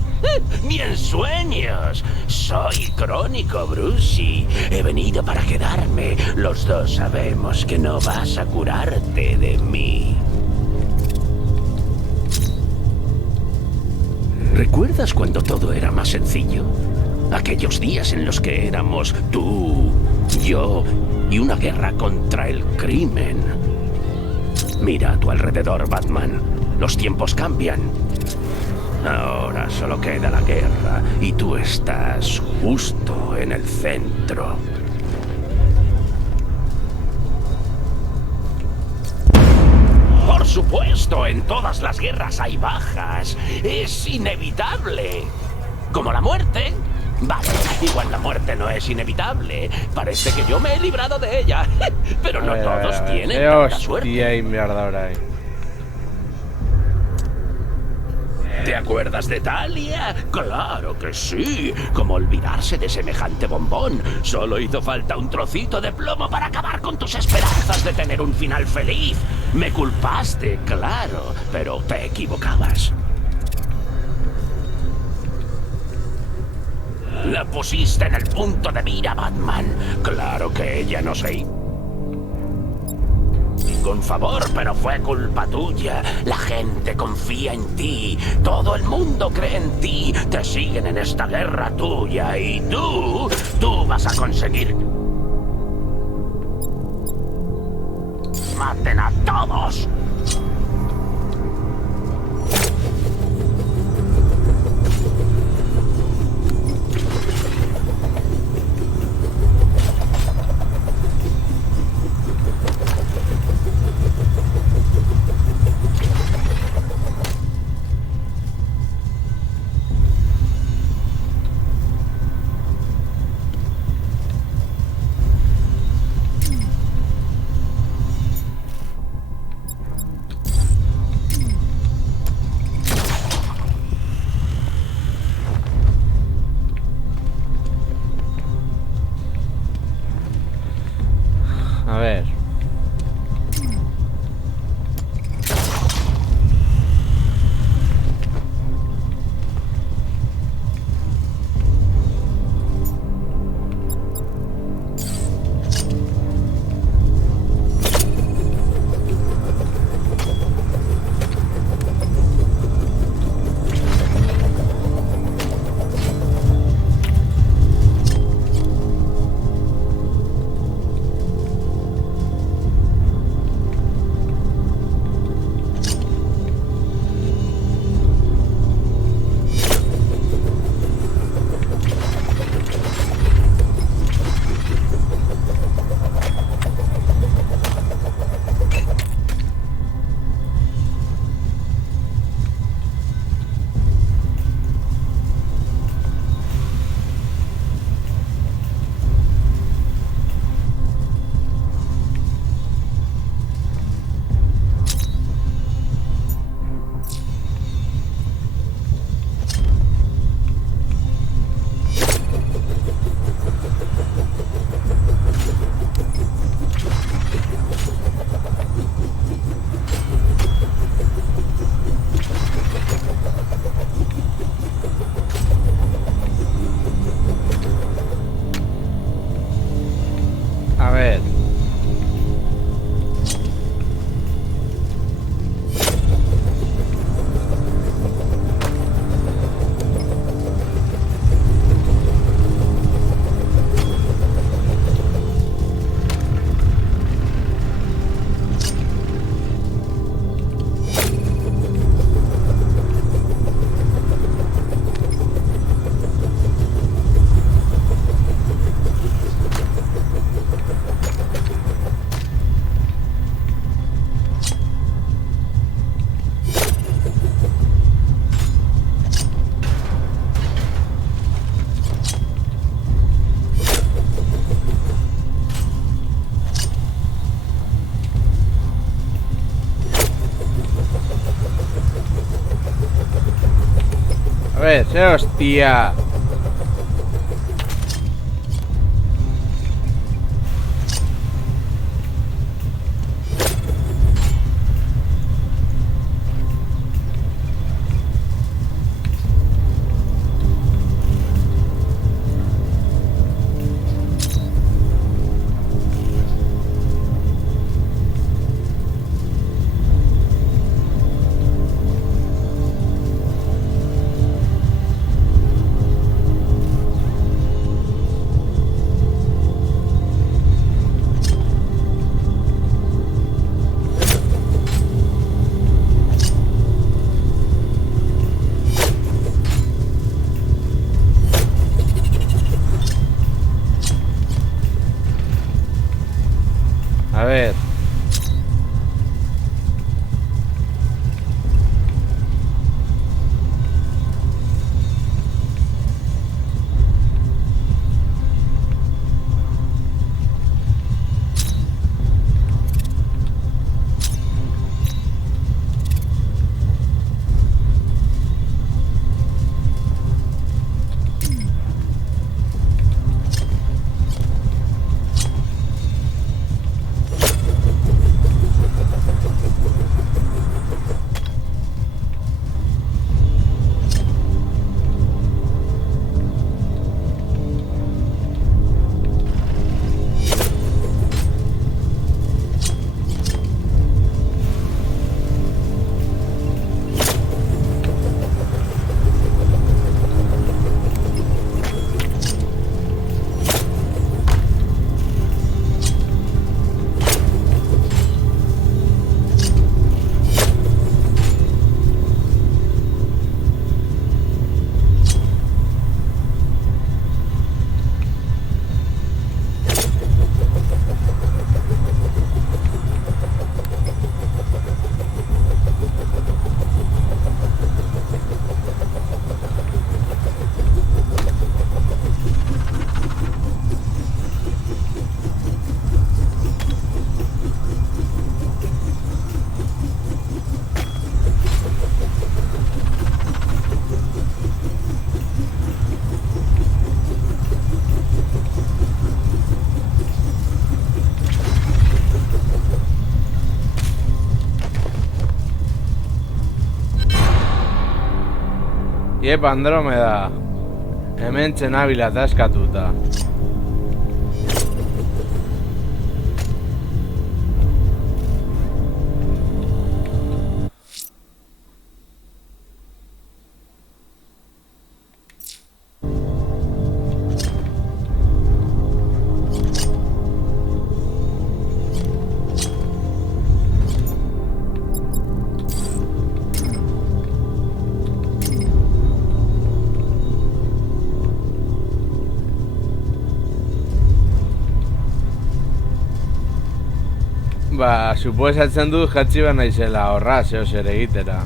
¡Ni en sueños! Soy Crónico Brucey. He venido para quedarme. Los dos sabemos que no vas a curarte de mí. ¿Recuerdas cuando todo era más sencillo? Aquellos días en los que éramos tú, yo y una guerra contra el crimen. Mira a tu alrededor, Batman. Los tiempos cambian. Ahora solo queda la guerra y tú estás justo en el centro. supuesto, en todas las guerras hay bajas. Es inevitable. Como la muerte. Vale, igual la muerte no es inevitable. Parece que yo me he librado de ella. Pero no todos tienen tanta suerte. Y mierda ahora ahí. ¿Te acuerdas de Talia? Claro que sí. ¿Cómo olvidarse de semejante bombón? Solo hizo falta un trocito de plomo para acabar con tus esperanzas de tener un final feliz. Me culpaste, claro, pero te equivocabas. La pusiste en el punto de mira, Batman. Claro que ella no se... Con favor, pero fue culpa tuya. La gente confía en ti. Todo el mundo cree en ti. Te siguen en esta guerra tuya. Y tú vas a conseguir... ¡Maten a todos! A ver. A ver. A ver, hostia. Iep Andromeda. Hemen txenabila ataskatuta. Ba, suposatzen dut jatzi ba naizela horra, zeo zer egitera.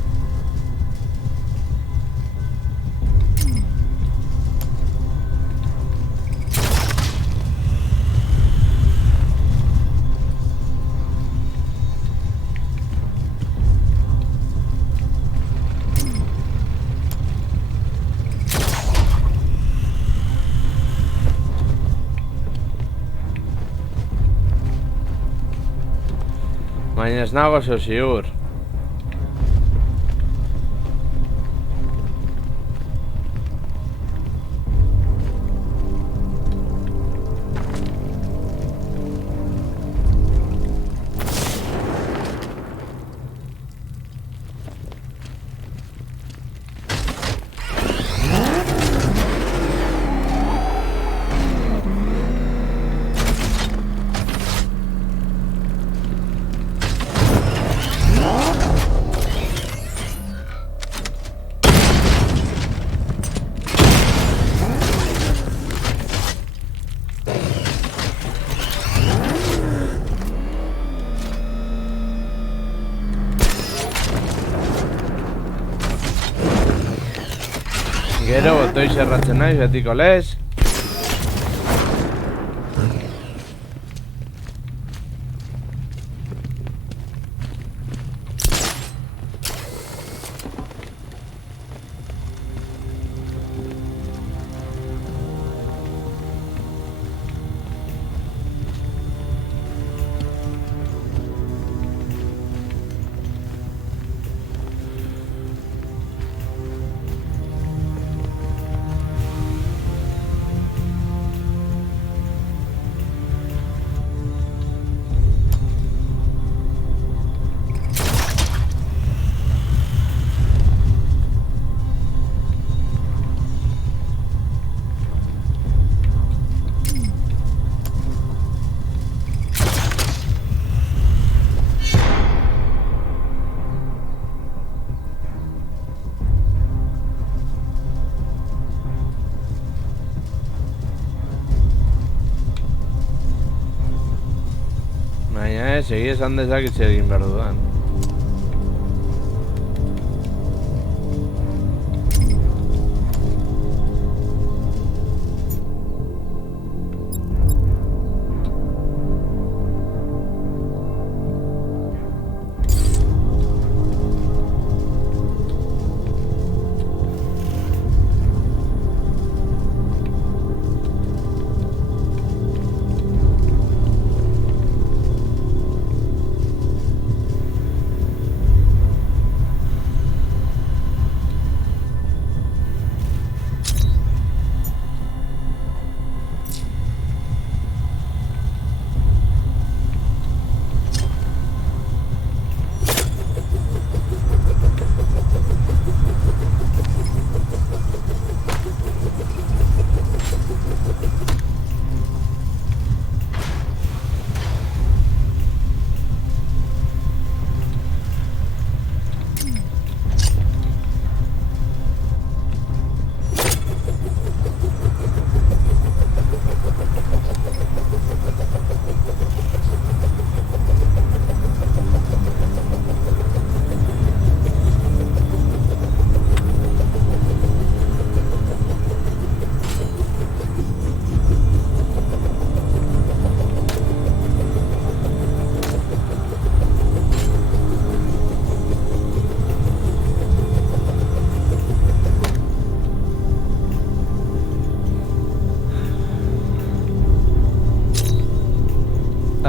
Baina ez nago oso ziur. Gero botoi zerratzen naiz betiko lez. Segi esan dezakit zer egin behar dudan.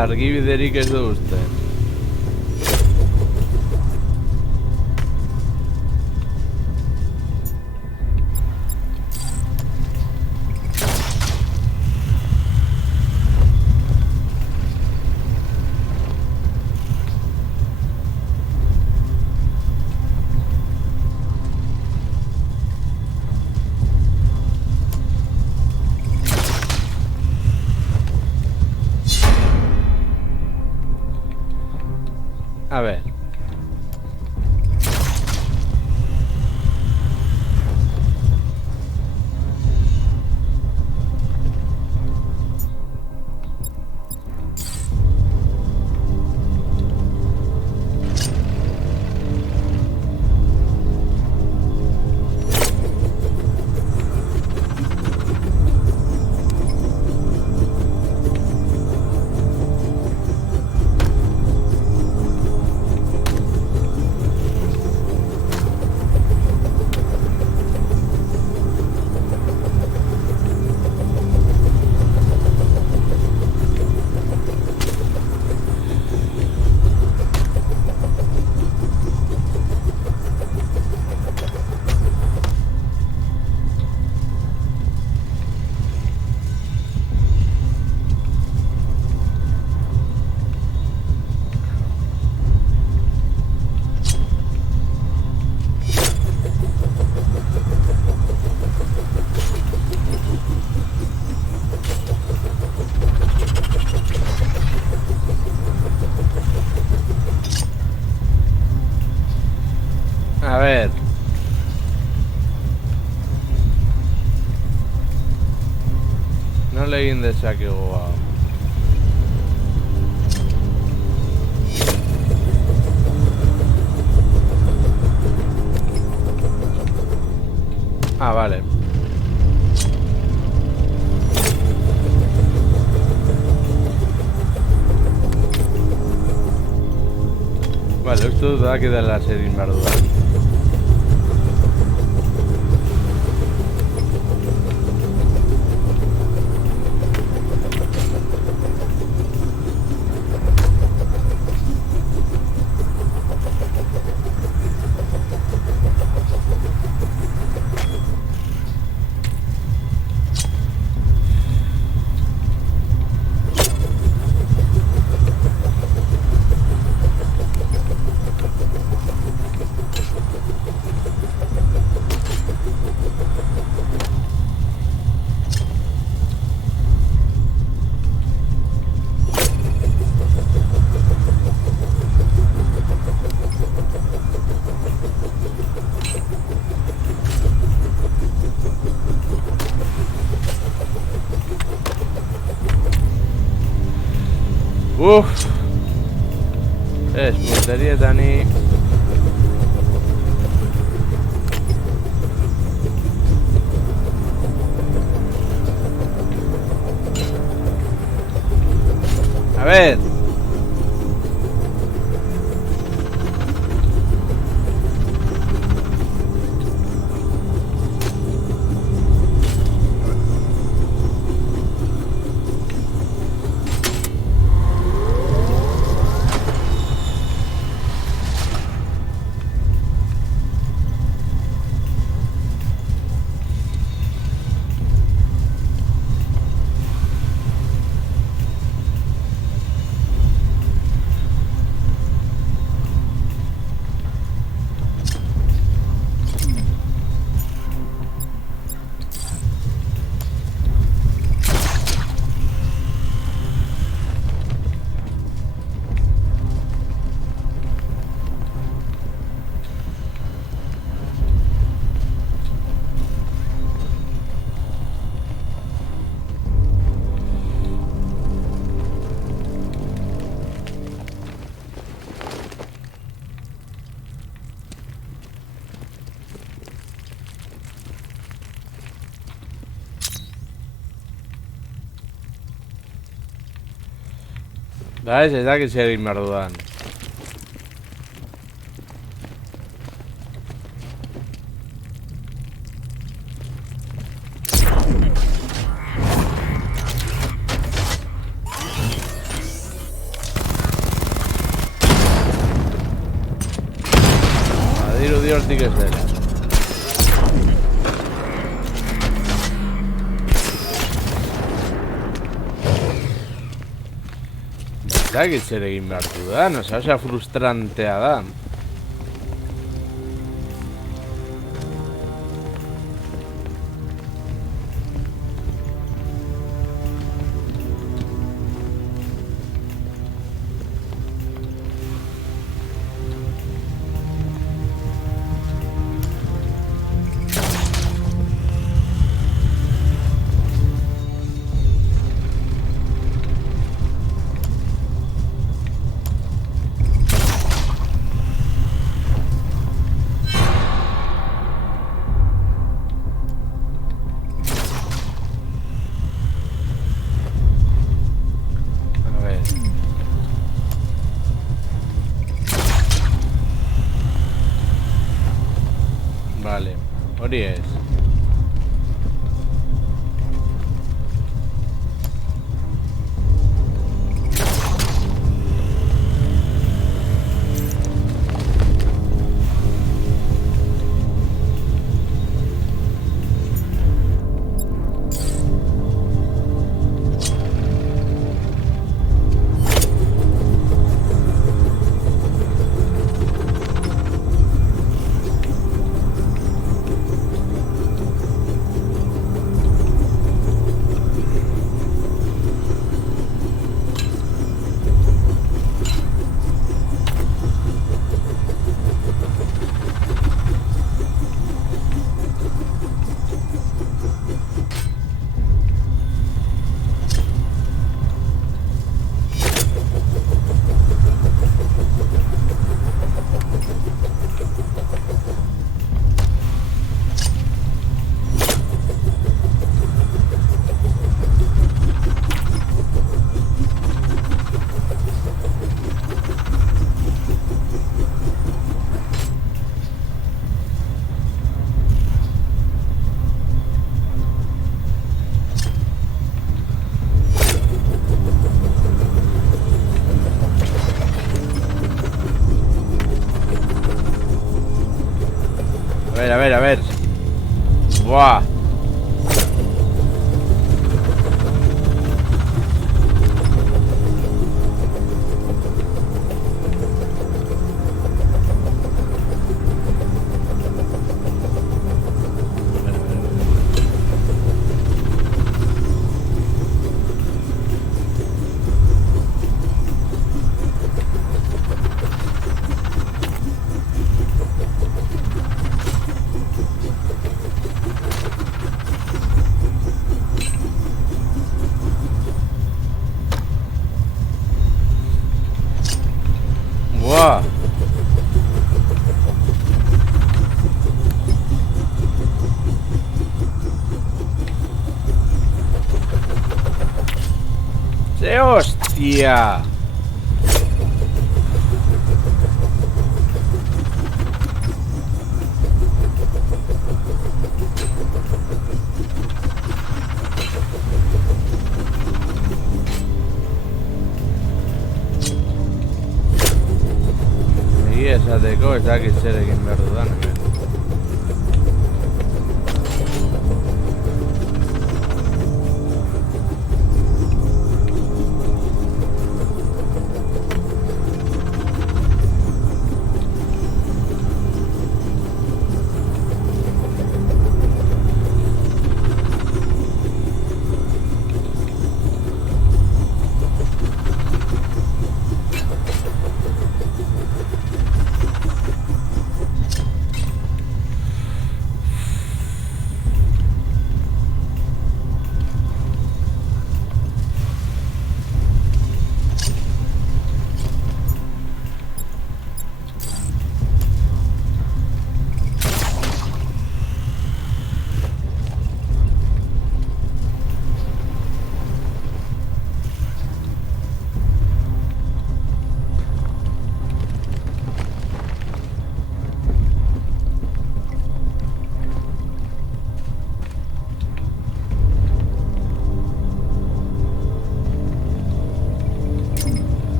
Argibiderik ez du uste. A ver. A ver. No leí de saque goa. Ah, vale. Vale, esto da que dar la serie verdura. Uff. Puntería, Dani. A ver. Vale, se da que se merdudan. Adiós, Dios, que será. Que zer egin behar dudan, oza frustrantea da. Fríes. A ver. Buah. Buah. ¡Sí, hostia! Esateko ez dakit zer egin behar dudan hemen.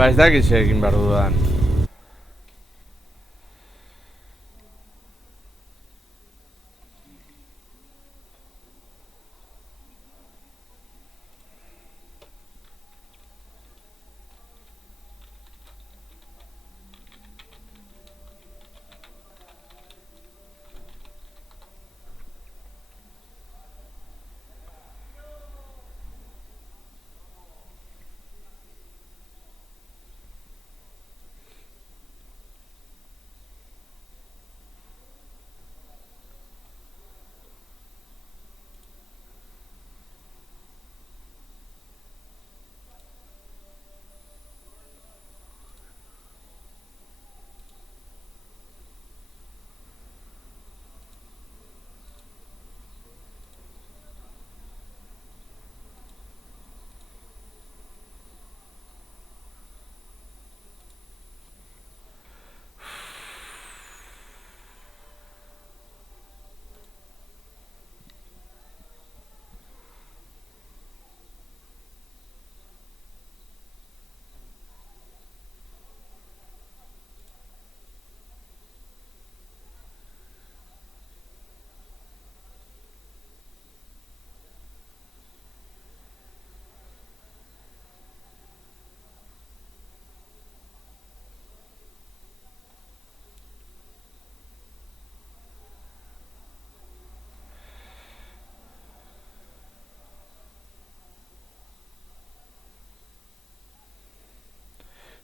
Ba, ez dakit zer egin behar dudan.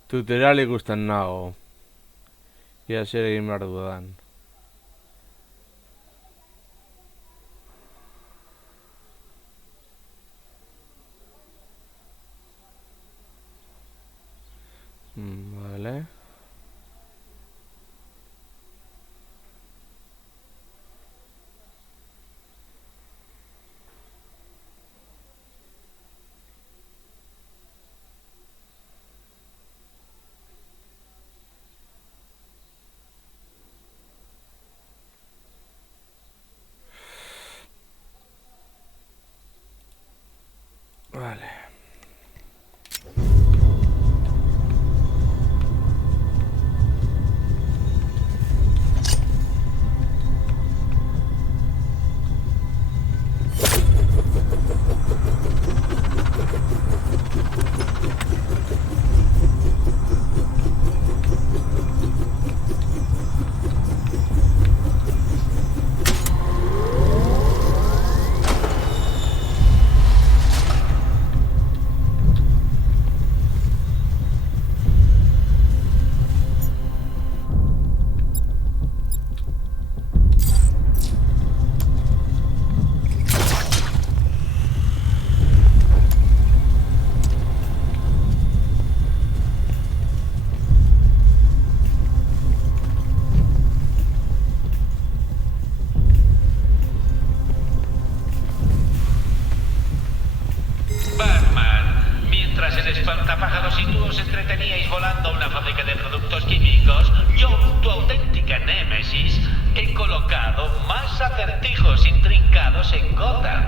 Tutorial ikusten nago. Ia zer egin behar dudan. Vale. Vale. Espantapájaros y tú os entreteníais volando a una fábrica de productos químicos, yo, tu auténtica némesis, he colocado más acertijos intrincados en Gotham.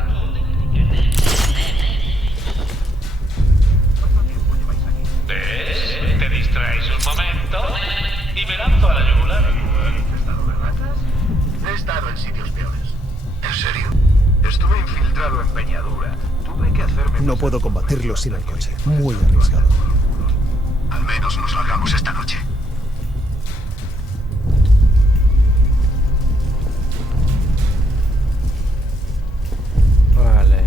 ¿Ves? Te distraes un momento y me lanzo a la yugular. He estado en sitios peores. ¿En serio? Estuve infiltrado en Peñadura. Tuve que hacerme... No puedo combatirlo sin el coche. Muy arriesgado. Al menos nos largamos esta noche. Vale.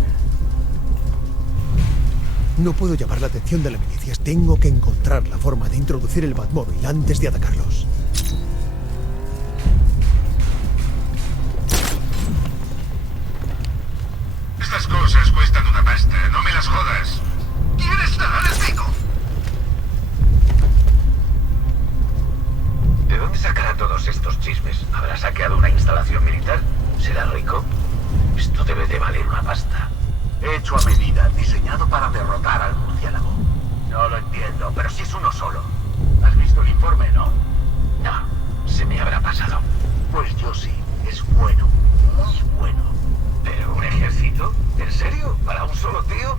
No puedo llamar la atención de la milicia. Tengo que encontrar la forma de introducir el Batmóvil antes de atacarlos. Estas cosas cuestan una pasta. No me las jodas. ¿Quieres dar el pico? ¿De dónde sacará todos estos chismes? ¿Habrá saqueado una instalación militar? ¿Será rico? Esto debe de valer una pasta. Hecho a medida, diseñado para derrotar al murciélago. No lo entiendo, pero si es uno solo. ¿Has visto el informe, no? No, se me habrá pasado. Pues yo sí, es bueno, muy bueno. ¿Pero un ejército? ¿En serio? ¿Para un solo tío?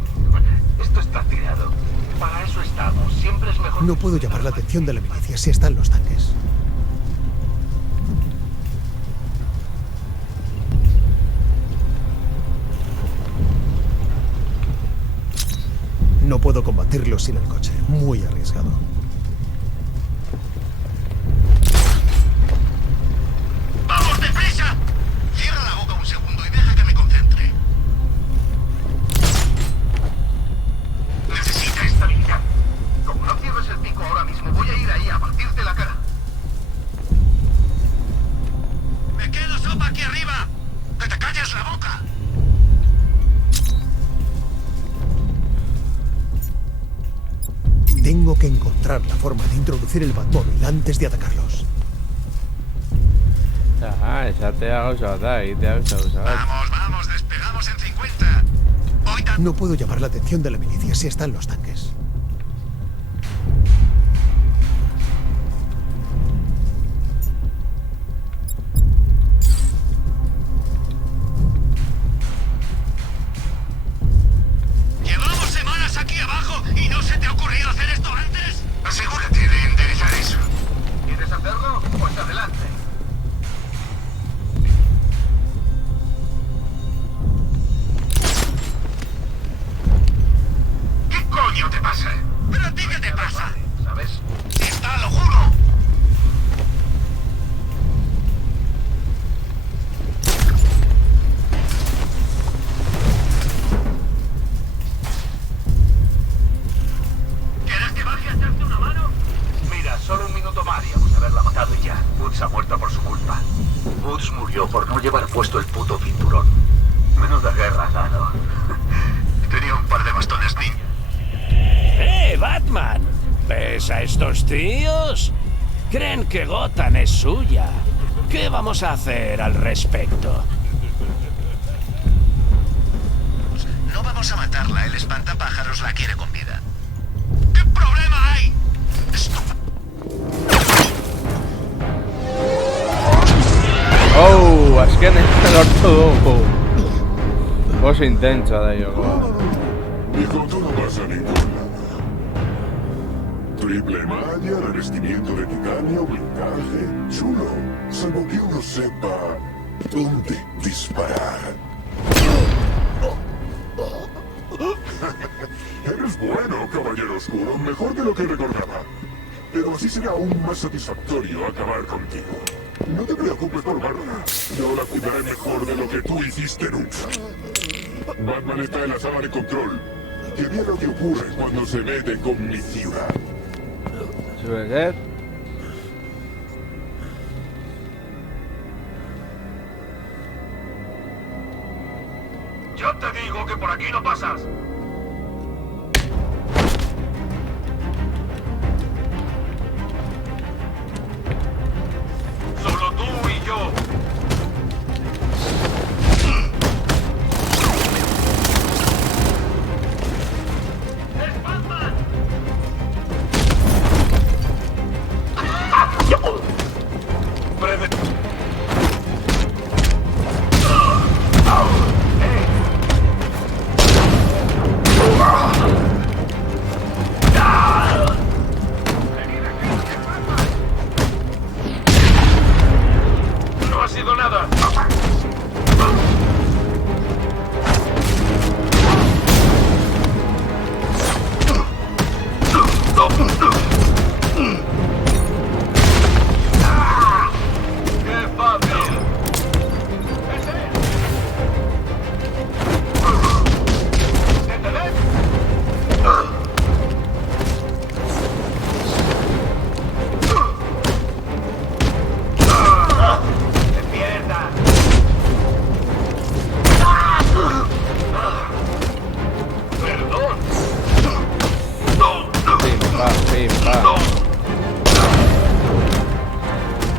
Esto está tirado. Para eso estamos, siempre es mejor... No puedo llamar la atención de la milicia si están los tanques. No puedo combatirlos sin el coche. Muy arriesgado. ¡Vamos, deprisa! Cierra la boca un segundo y deja que me concentre. Necesita estabilidad. Como no cierres el pico ahora mismo, voy a ir ahí a partirte la cara. ¡Me quedo sopa aquí arriba! ¡Que te calles la boca! Tengo que encontrar la forma de introducir el Batmóvil antes de atacarlos. Vamos, despegamos en 50. No puedo llamar la atención de la milicia si están los tanques. Llevamos semanas aquí abajo y no se te ha ocurrido hacer esto antes. Asegúrate de enderezar eso. ¿Quieres hacerlo? Pues adelante. ¿Qué coño te pasa? ¿Pero a ti qué te pasa? ¿Sabes? ¡Está, lo juro! ¿Quieres que baje a echarte una mano? Mira, solo un minuto más y vamos a haberla matado y ya. Woods ha muerto por su culpa. Woods murió por no llevar puesto el puto cinturón. Menuda guerra ha dado. Tenía un par de bastones ninja. Batman! ¿Ves a estos tíos? Creen que Gotham es suya. ¿Qué vamos a hacer al respecto? No vamos a matarla, el espantapájaros la quiere con vida. ¿Qué problema hay? Oh, azkenean lortu dugu. Oso intentsa da jokoa. Hijo, tú no vas a ningún lado. Triple malla, revestimiento de titanio, blindaje, chulo. Salvo que uno sepa dónde disparar. Eres bueno, caballero oscuro, mejor de lo que recordaba. Pero así será aún más satisfactorio acabar contigo. No te preocupes por Bárbara. Yo la cuidaré mejor de lo que tú hiciste nunca. Batman está en la sala de control. Que vea lo que ocurre cuando se mete con mi ciudad. Suele ser. Yo te digo que por aquí no pasas. Solo tú y yo. ¡Es Batman! No ha sido nada. ¡Qué fácil!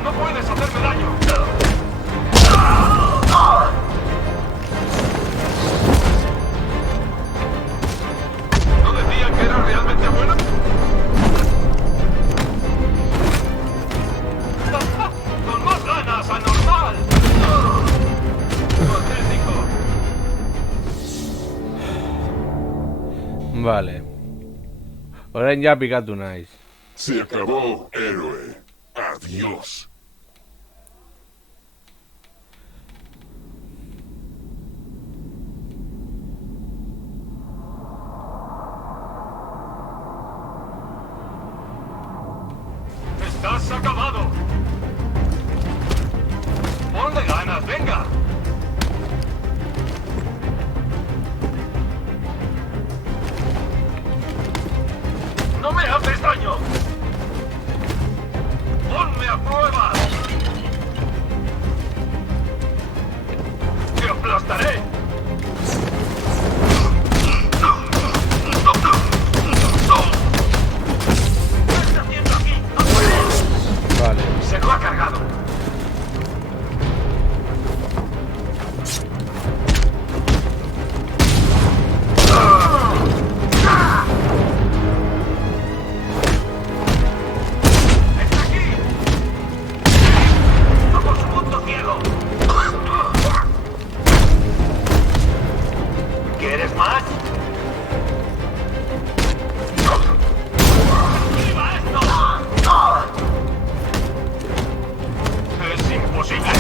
¡No puedes hacerme daño! ¿No decían que era realmente bueno? ¡Con más ganas, anormal! ¡Patético! Vale. Orain ja pikatu naiz. Se acabó, héroe. Adiós. ¡Estás acabado! ¡Ponle ganas, venga! ¡No me haces daño! ¡Ponme a prueba! ¡Te aplastaré! ¿Qué está haciendo aquí? Vale. ¡Se lo ha cargado! ¿Quieres más? ¡Viva esto! Es imposible.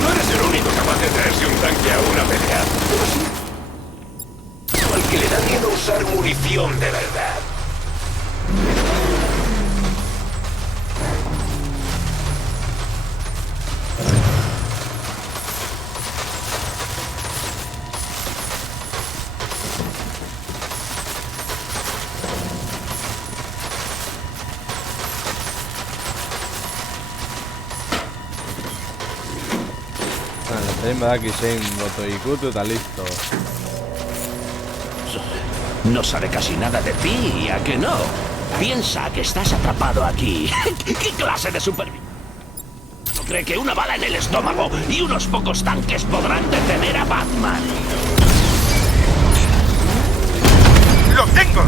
No eres el único capaz de traerse un tanque a una pelea. Pero al que le da miedo usar munición de verdad. Badaki zein moto ikutu eta listo. No sabe casi nada de ti, ¿a que no? Piensa que estás atrapado aquí. ¿Qué clase de superviviente cree que una bala en el estómago y unos pocos tanques podrán detener a Batman? ¡Lo tengo!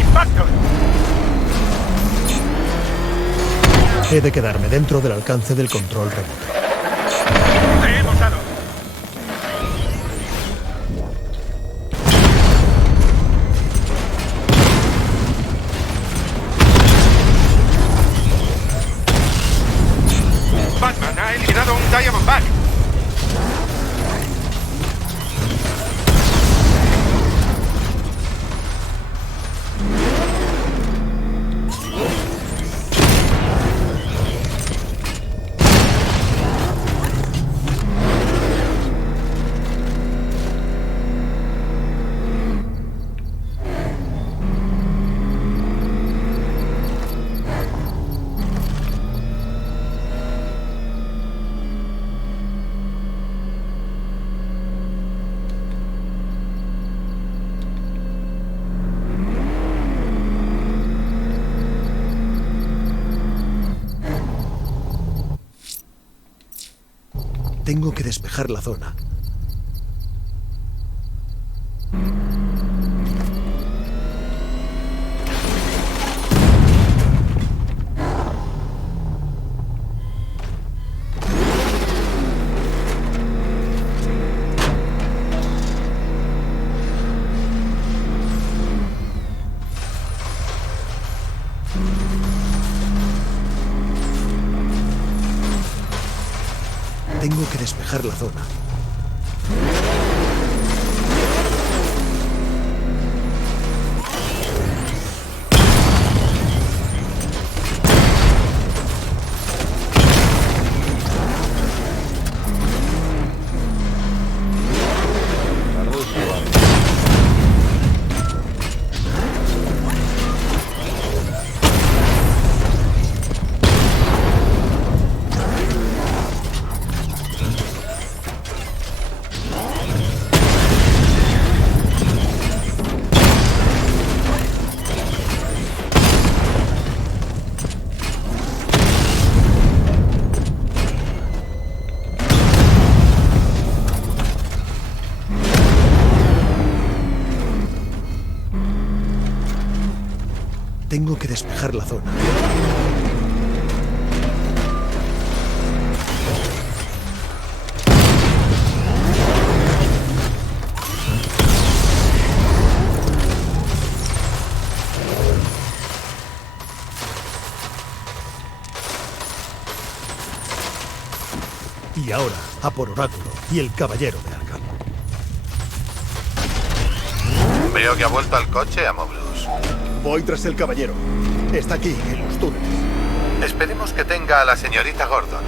¡Impacto! He de quedarme dentro del alcance del control remoto. ¡Le hemos dado! Batman ha eliminado un Diamondback. Tengo que despejar la zona. Tengo que despejar la zona. Tengo que despejar la zona. Y ahora, a por Oráculo y el Caballero de Arkham. Veo que ha vuelto al coche, Amoblus. Voy tras el Caballero. Está aquí, en los túneles. Esperemos que tenga a la señorita Gordon.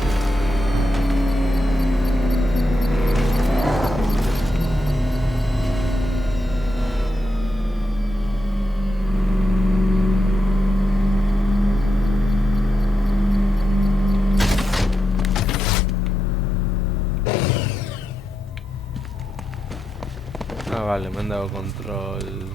Ah, vale, me han dado control.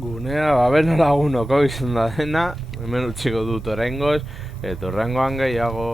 Gunea, va bene lagunok izan da dena. Hemen utziko dut oraingoz. Eta horrengoan gehiago.